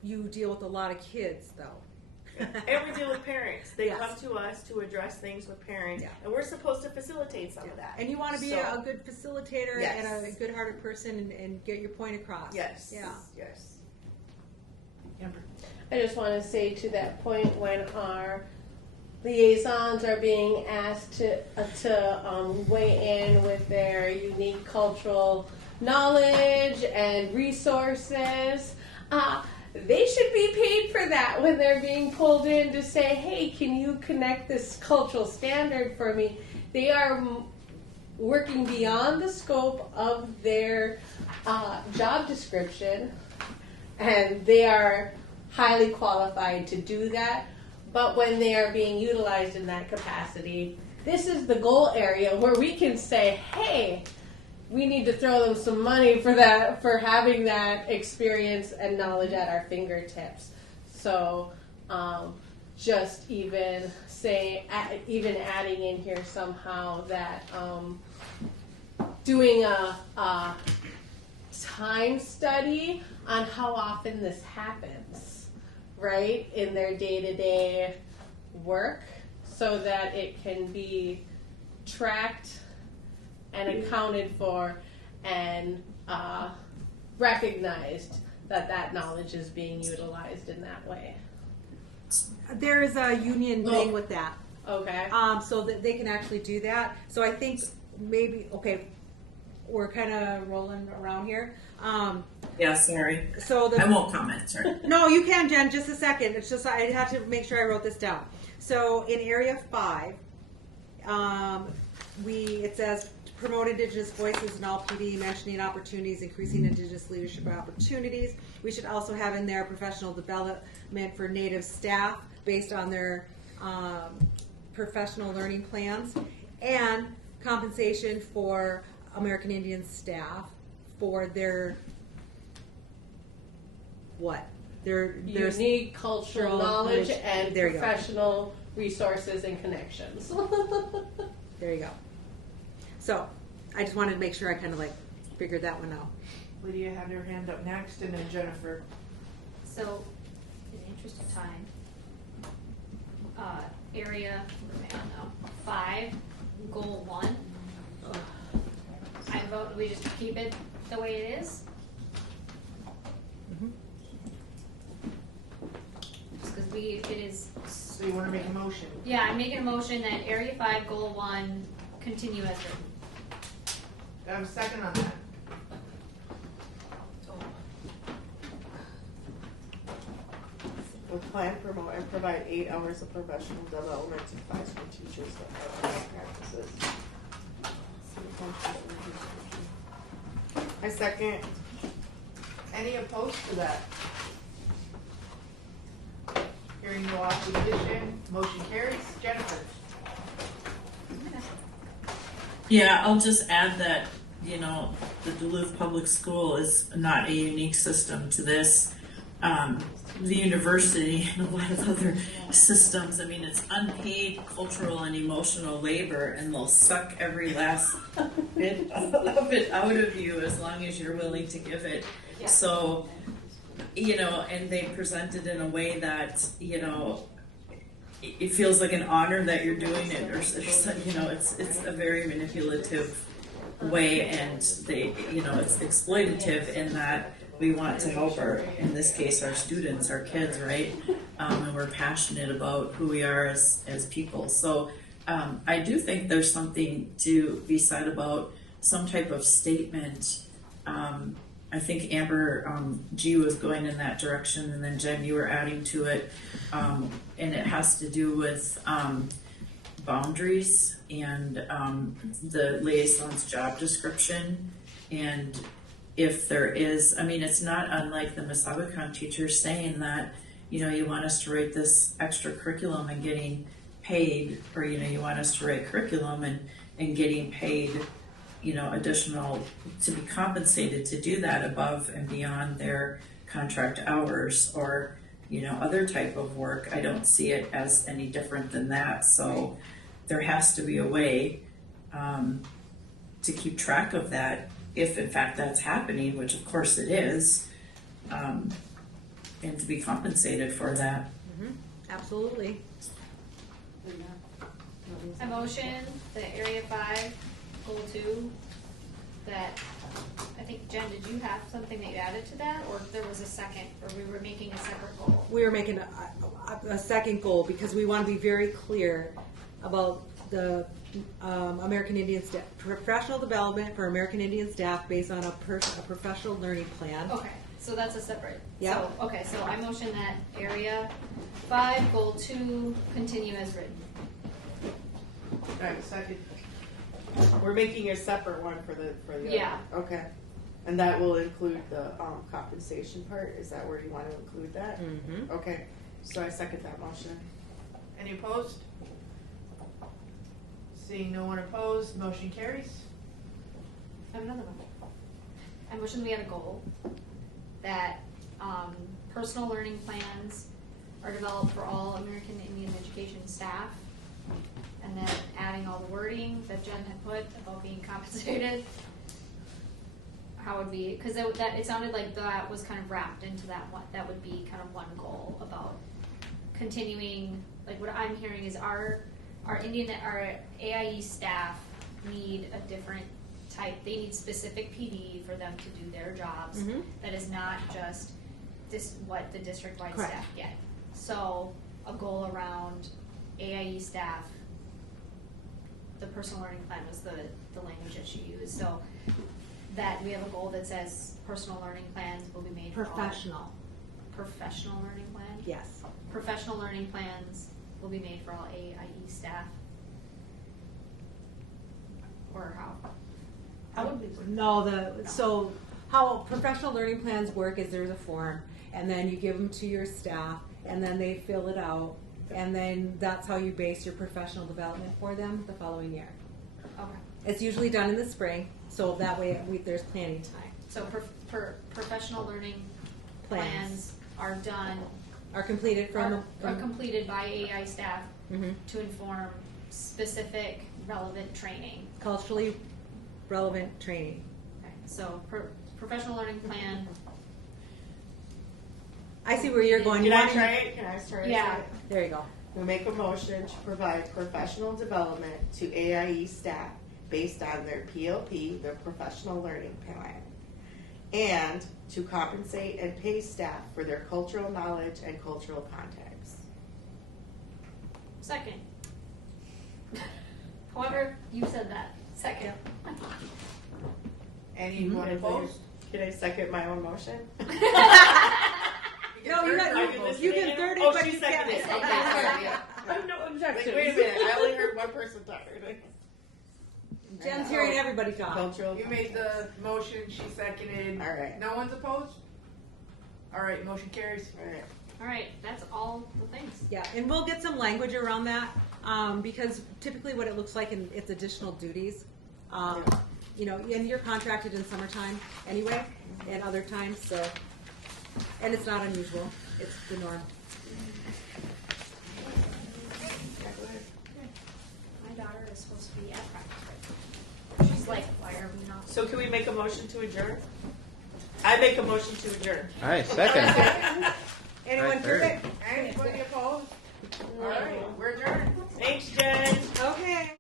you deal with a lot of kids, though. And we deal with parents. They Yes. come to us to address things with parents, and we're supposed to facilitate some of that. And you want to be a good facilitator Yes. and a good-hearted person and get your point across. Yes. Yeah. Yes. Amber. I just want to say to that point, when our liaisons are being asked to weigh in with their unique cultural knowledge and resources, they should be paid for that when they're being pulled in to say, hey, can you connect this cultural standard for me? They are working beyond the scope of their job description, and they are highly qualified to do that. But when they are being utilized in that capacity, this is the goal area where we can say, hey, we need to throw them some money for that, for having that experience and knowledge at our fingertips. So just even adding in here somehow that doing a time study on how often this happens, right, in their day-to-day work, so that it can be tracked and accounted for and recognized that knowledge is being utilized in that way. There's a union thing with that. Okay. So that they can actually do that. So I think maybe, okay, we're kind of rolling around here. Yeah, sorry. So I won't comment, sorry. No, you can, Jen, just a second. It's just, I had to make sure I wrote this down. So in area 5, it says promote Indigenous voices in all PD, mentioning opportunities, increasing Indigenous leadership opportunities. We should also have in there professional development for Native staff based on their professional learning plans, and compensation for American Indian staff for their their unique cultural knowledge and professional resources and connections. There you go. So I just wanted to make sure I kind of figured that one out. Lydia had her hand up next, and then Jennifer. So, in the interest of time, area, what am I on now? 5, goal 1. I vote we just keep it the way it is. So you wanna make a motion? Yeah, I'm making a motion that Area 5, Goal 1, continue as written. Do I have a second on that? Will plan, promote, and provide 8 hours of professional development to classroom teachers that have best practices. I second. Any opposed to that? Hearing no opposition, motion carries. Jennifer? Yeah, I'll just add that, you know, the Duluth Public School is not a unique system to this. The university and a lot of other systems, I mean, it's unpaid cultural and emotional labor, and they'll suck every last bit of it out of you as long as you're willing to give it. Yeah. So, you know, and they present it in a way that, you know, it feels like an honor that you're doing it, or you know, it's a very manipulative way, and they, you know, it's exploitative in that we want to help our, in this case, our students, our kids, right? And we're passionate about who we are as people. So I do think there's something to be said about some type of statement. I think Amber G was going in that direction, and then Jen, you were adding to it, and it has to do with boundaries and the liaison's job description. And if there is, I mean, it's not unlike the Misabacon teachers saying that, you know, you want us to write this extra curriculum and getting paid, or, you know, you want us to write curriculum and getting paid, you know, additional, to be compensated to do that above and beyond their contract hours, or, you know, other type of work. I don't see it as any different than that. So there has to be a way to keep track of that, if in fact that's happening, which of course it is, and to be compensated for that. Absolutely. I motion that Area 5, Goal 2, that, I think, Jen, did you have something that you added to that, or there was a second, or we were making a separate goal? We are making a second goal because we want to be very clear about the American Indian staff, professional development for American Indian staff based on a professional learning plan. Okay, so that's a separate. Yeah. So, okay, so I motion that Area 5, Goal 2, continue as written. Do I have a second? We're making a separate one for the Yeah. other. Okay. And that will include the compensation part. Is that where you want to include that? Mm-hmm. Okay. So I second that motion. Any opposed? Seeing no one opposed, motion carries. I have another one. I motion we have a goal that personal learning plans are developed for all American Indian education staff, and then adding all the wording that Jen had put about being compensated. How would be, because it sounded like that was kind of wrapped into that one. That would be kind of one goal about continuing. Like what I'm hearing is our AIE staff need a different type. They need specific PD for them to do their jobs. Mm-hmm. That is not just what the district-wide Correct. staff get. So a goal around AIE staff. The personal learning plan was the language that she used. So that we have a goal that says personal learning plans will be made for all. Professional learning plan? Yes. Professional learning plans will be made for all AIE staff? Or how would we work? No, so how professional learning plans work is there's a form, and then you give them to your staff, and then they fill it out, and then that's how you base your professional development for them the following year. Okay. It's usually done in the spring, so that way there's planning time. So professional learning plans are done, Are completed are completed by AIE staff Mhm. to inform specific relevant training. Culturally relevant training. Okay. So professional learning plan. I see where you're going. Can You I want try it? Can I try it? Yeah. There you go. We make a motion to provide professional development to AIE staff based on their PLP, their professional learning plan, and to compensate and pay staff for their cultural knowledge and cultural context. Second. However, you said that. Second. Anyone opposed? Can I second my own motion? No, you can third it, Oh, but she you seconded it. can't. Okay, sorry, yeah. I have no Wait, objection. wait a minute, I only heard one person talk. Jen's hearing everybody talk. Cultural. You made the motion, she seconded. All right. No one's opposed? All right, motion carries. All right. All right, that's all the things. Yeah, and we'll get some language around that, because typically what it looks like in it's additional duties. You know, and you're contracted in summertime anyway, and other times, so, and it's not unusual, it's the norm. My daughter is supposed to be at practice. She's like, why are we not? So can we make a motion to adjourn? I make a motion to adjourn. All right, second. Anyone Right, hear third. it? Anybody opposed? All right, we're adjourned. Thanks, Jen. Okay.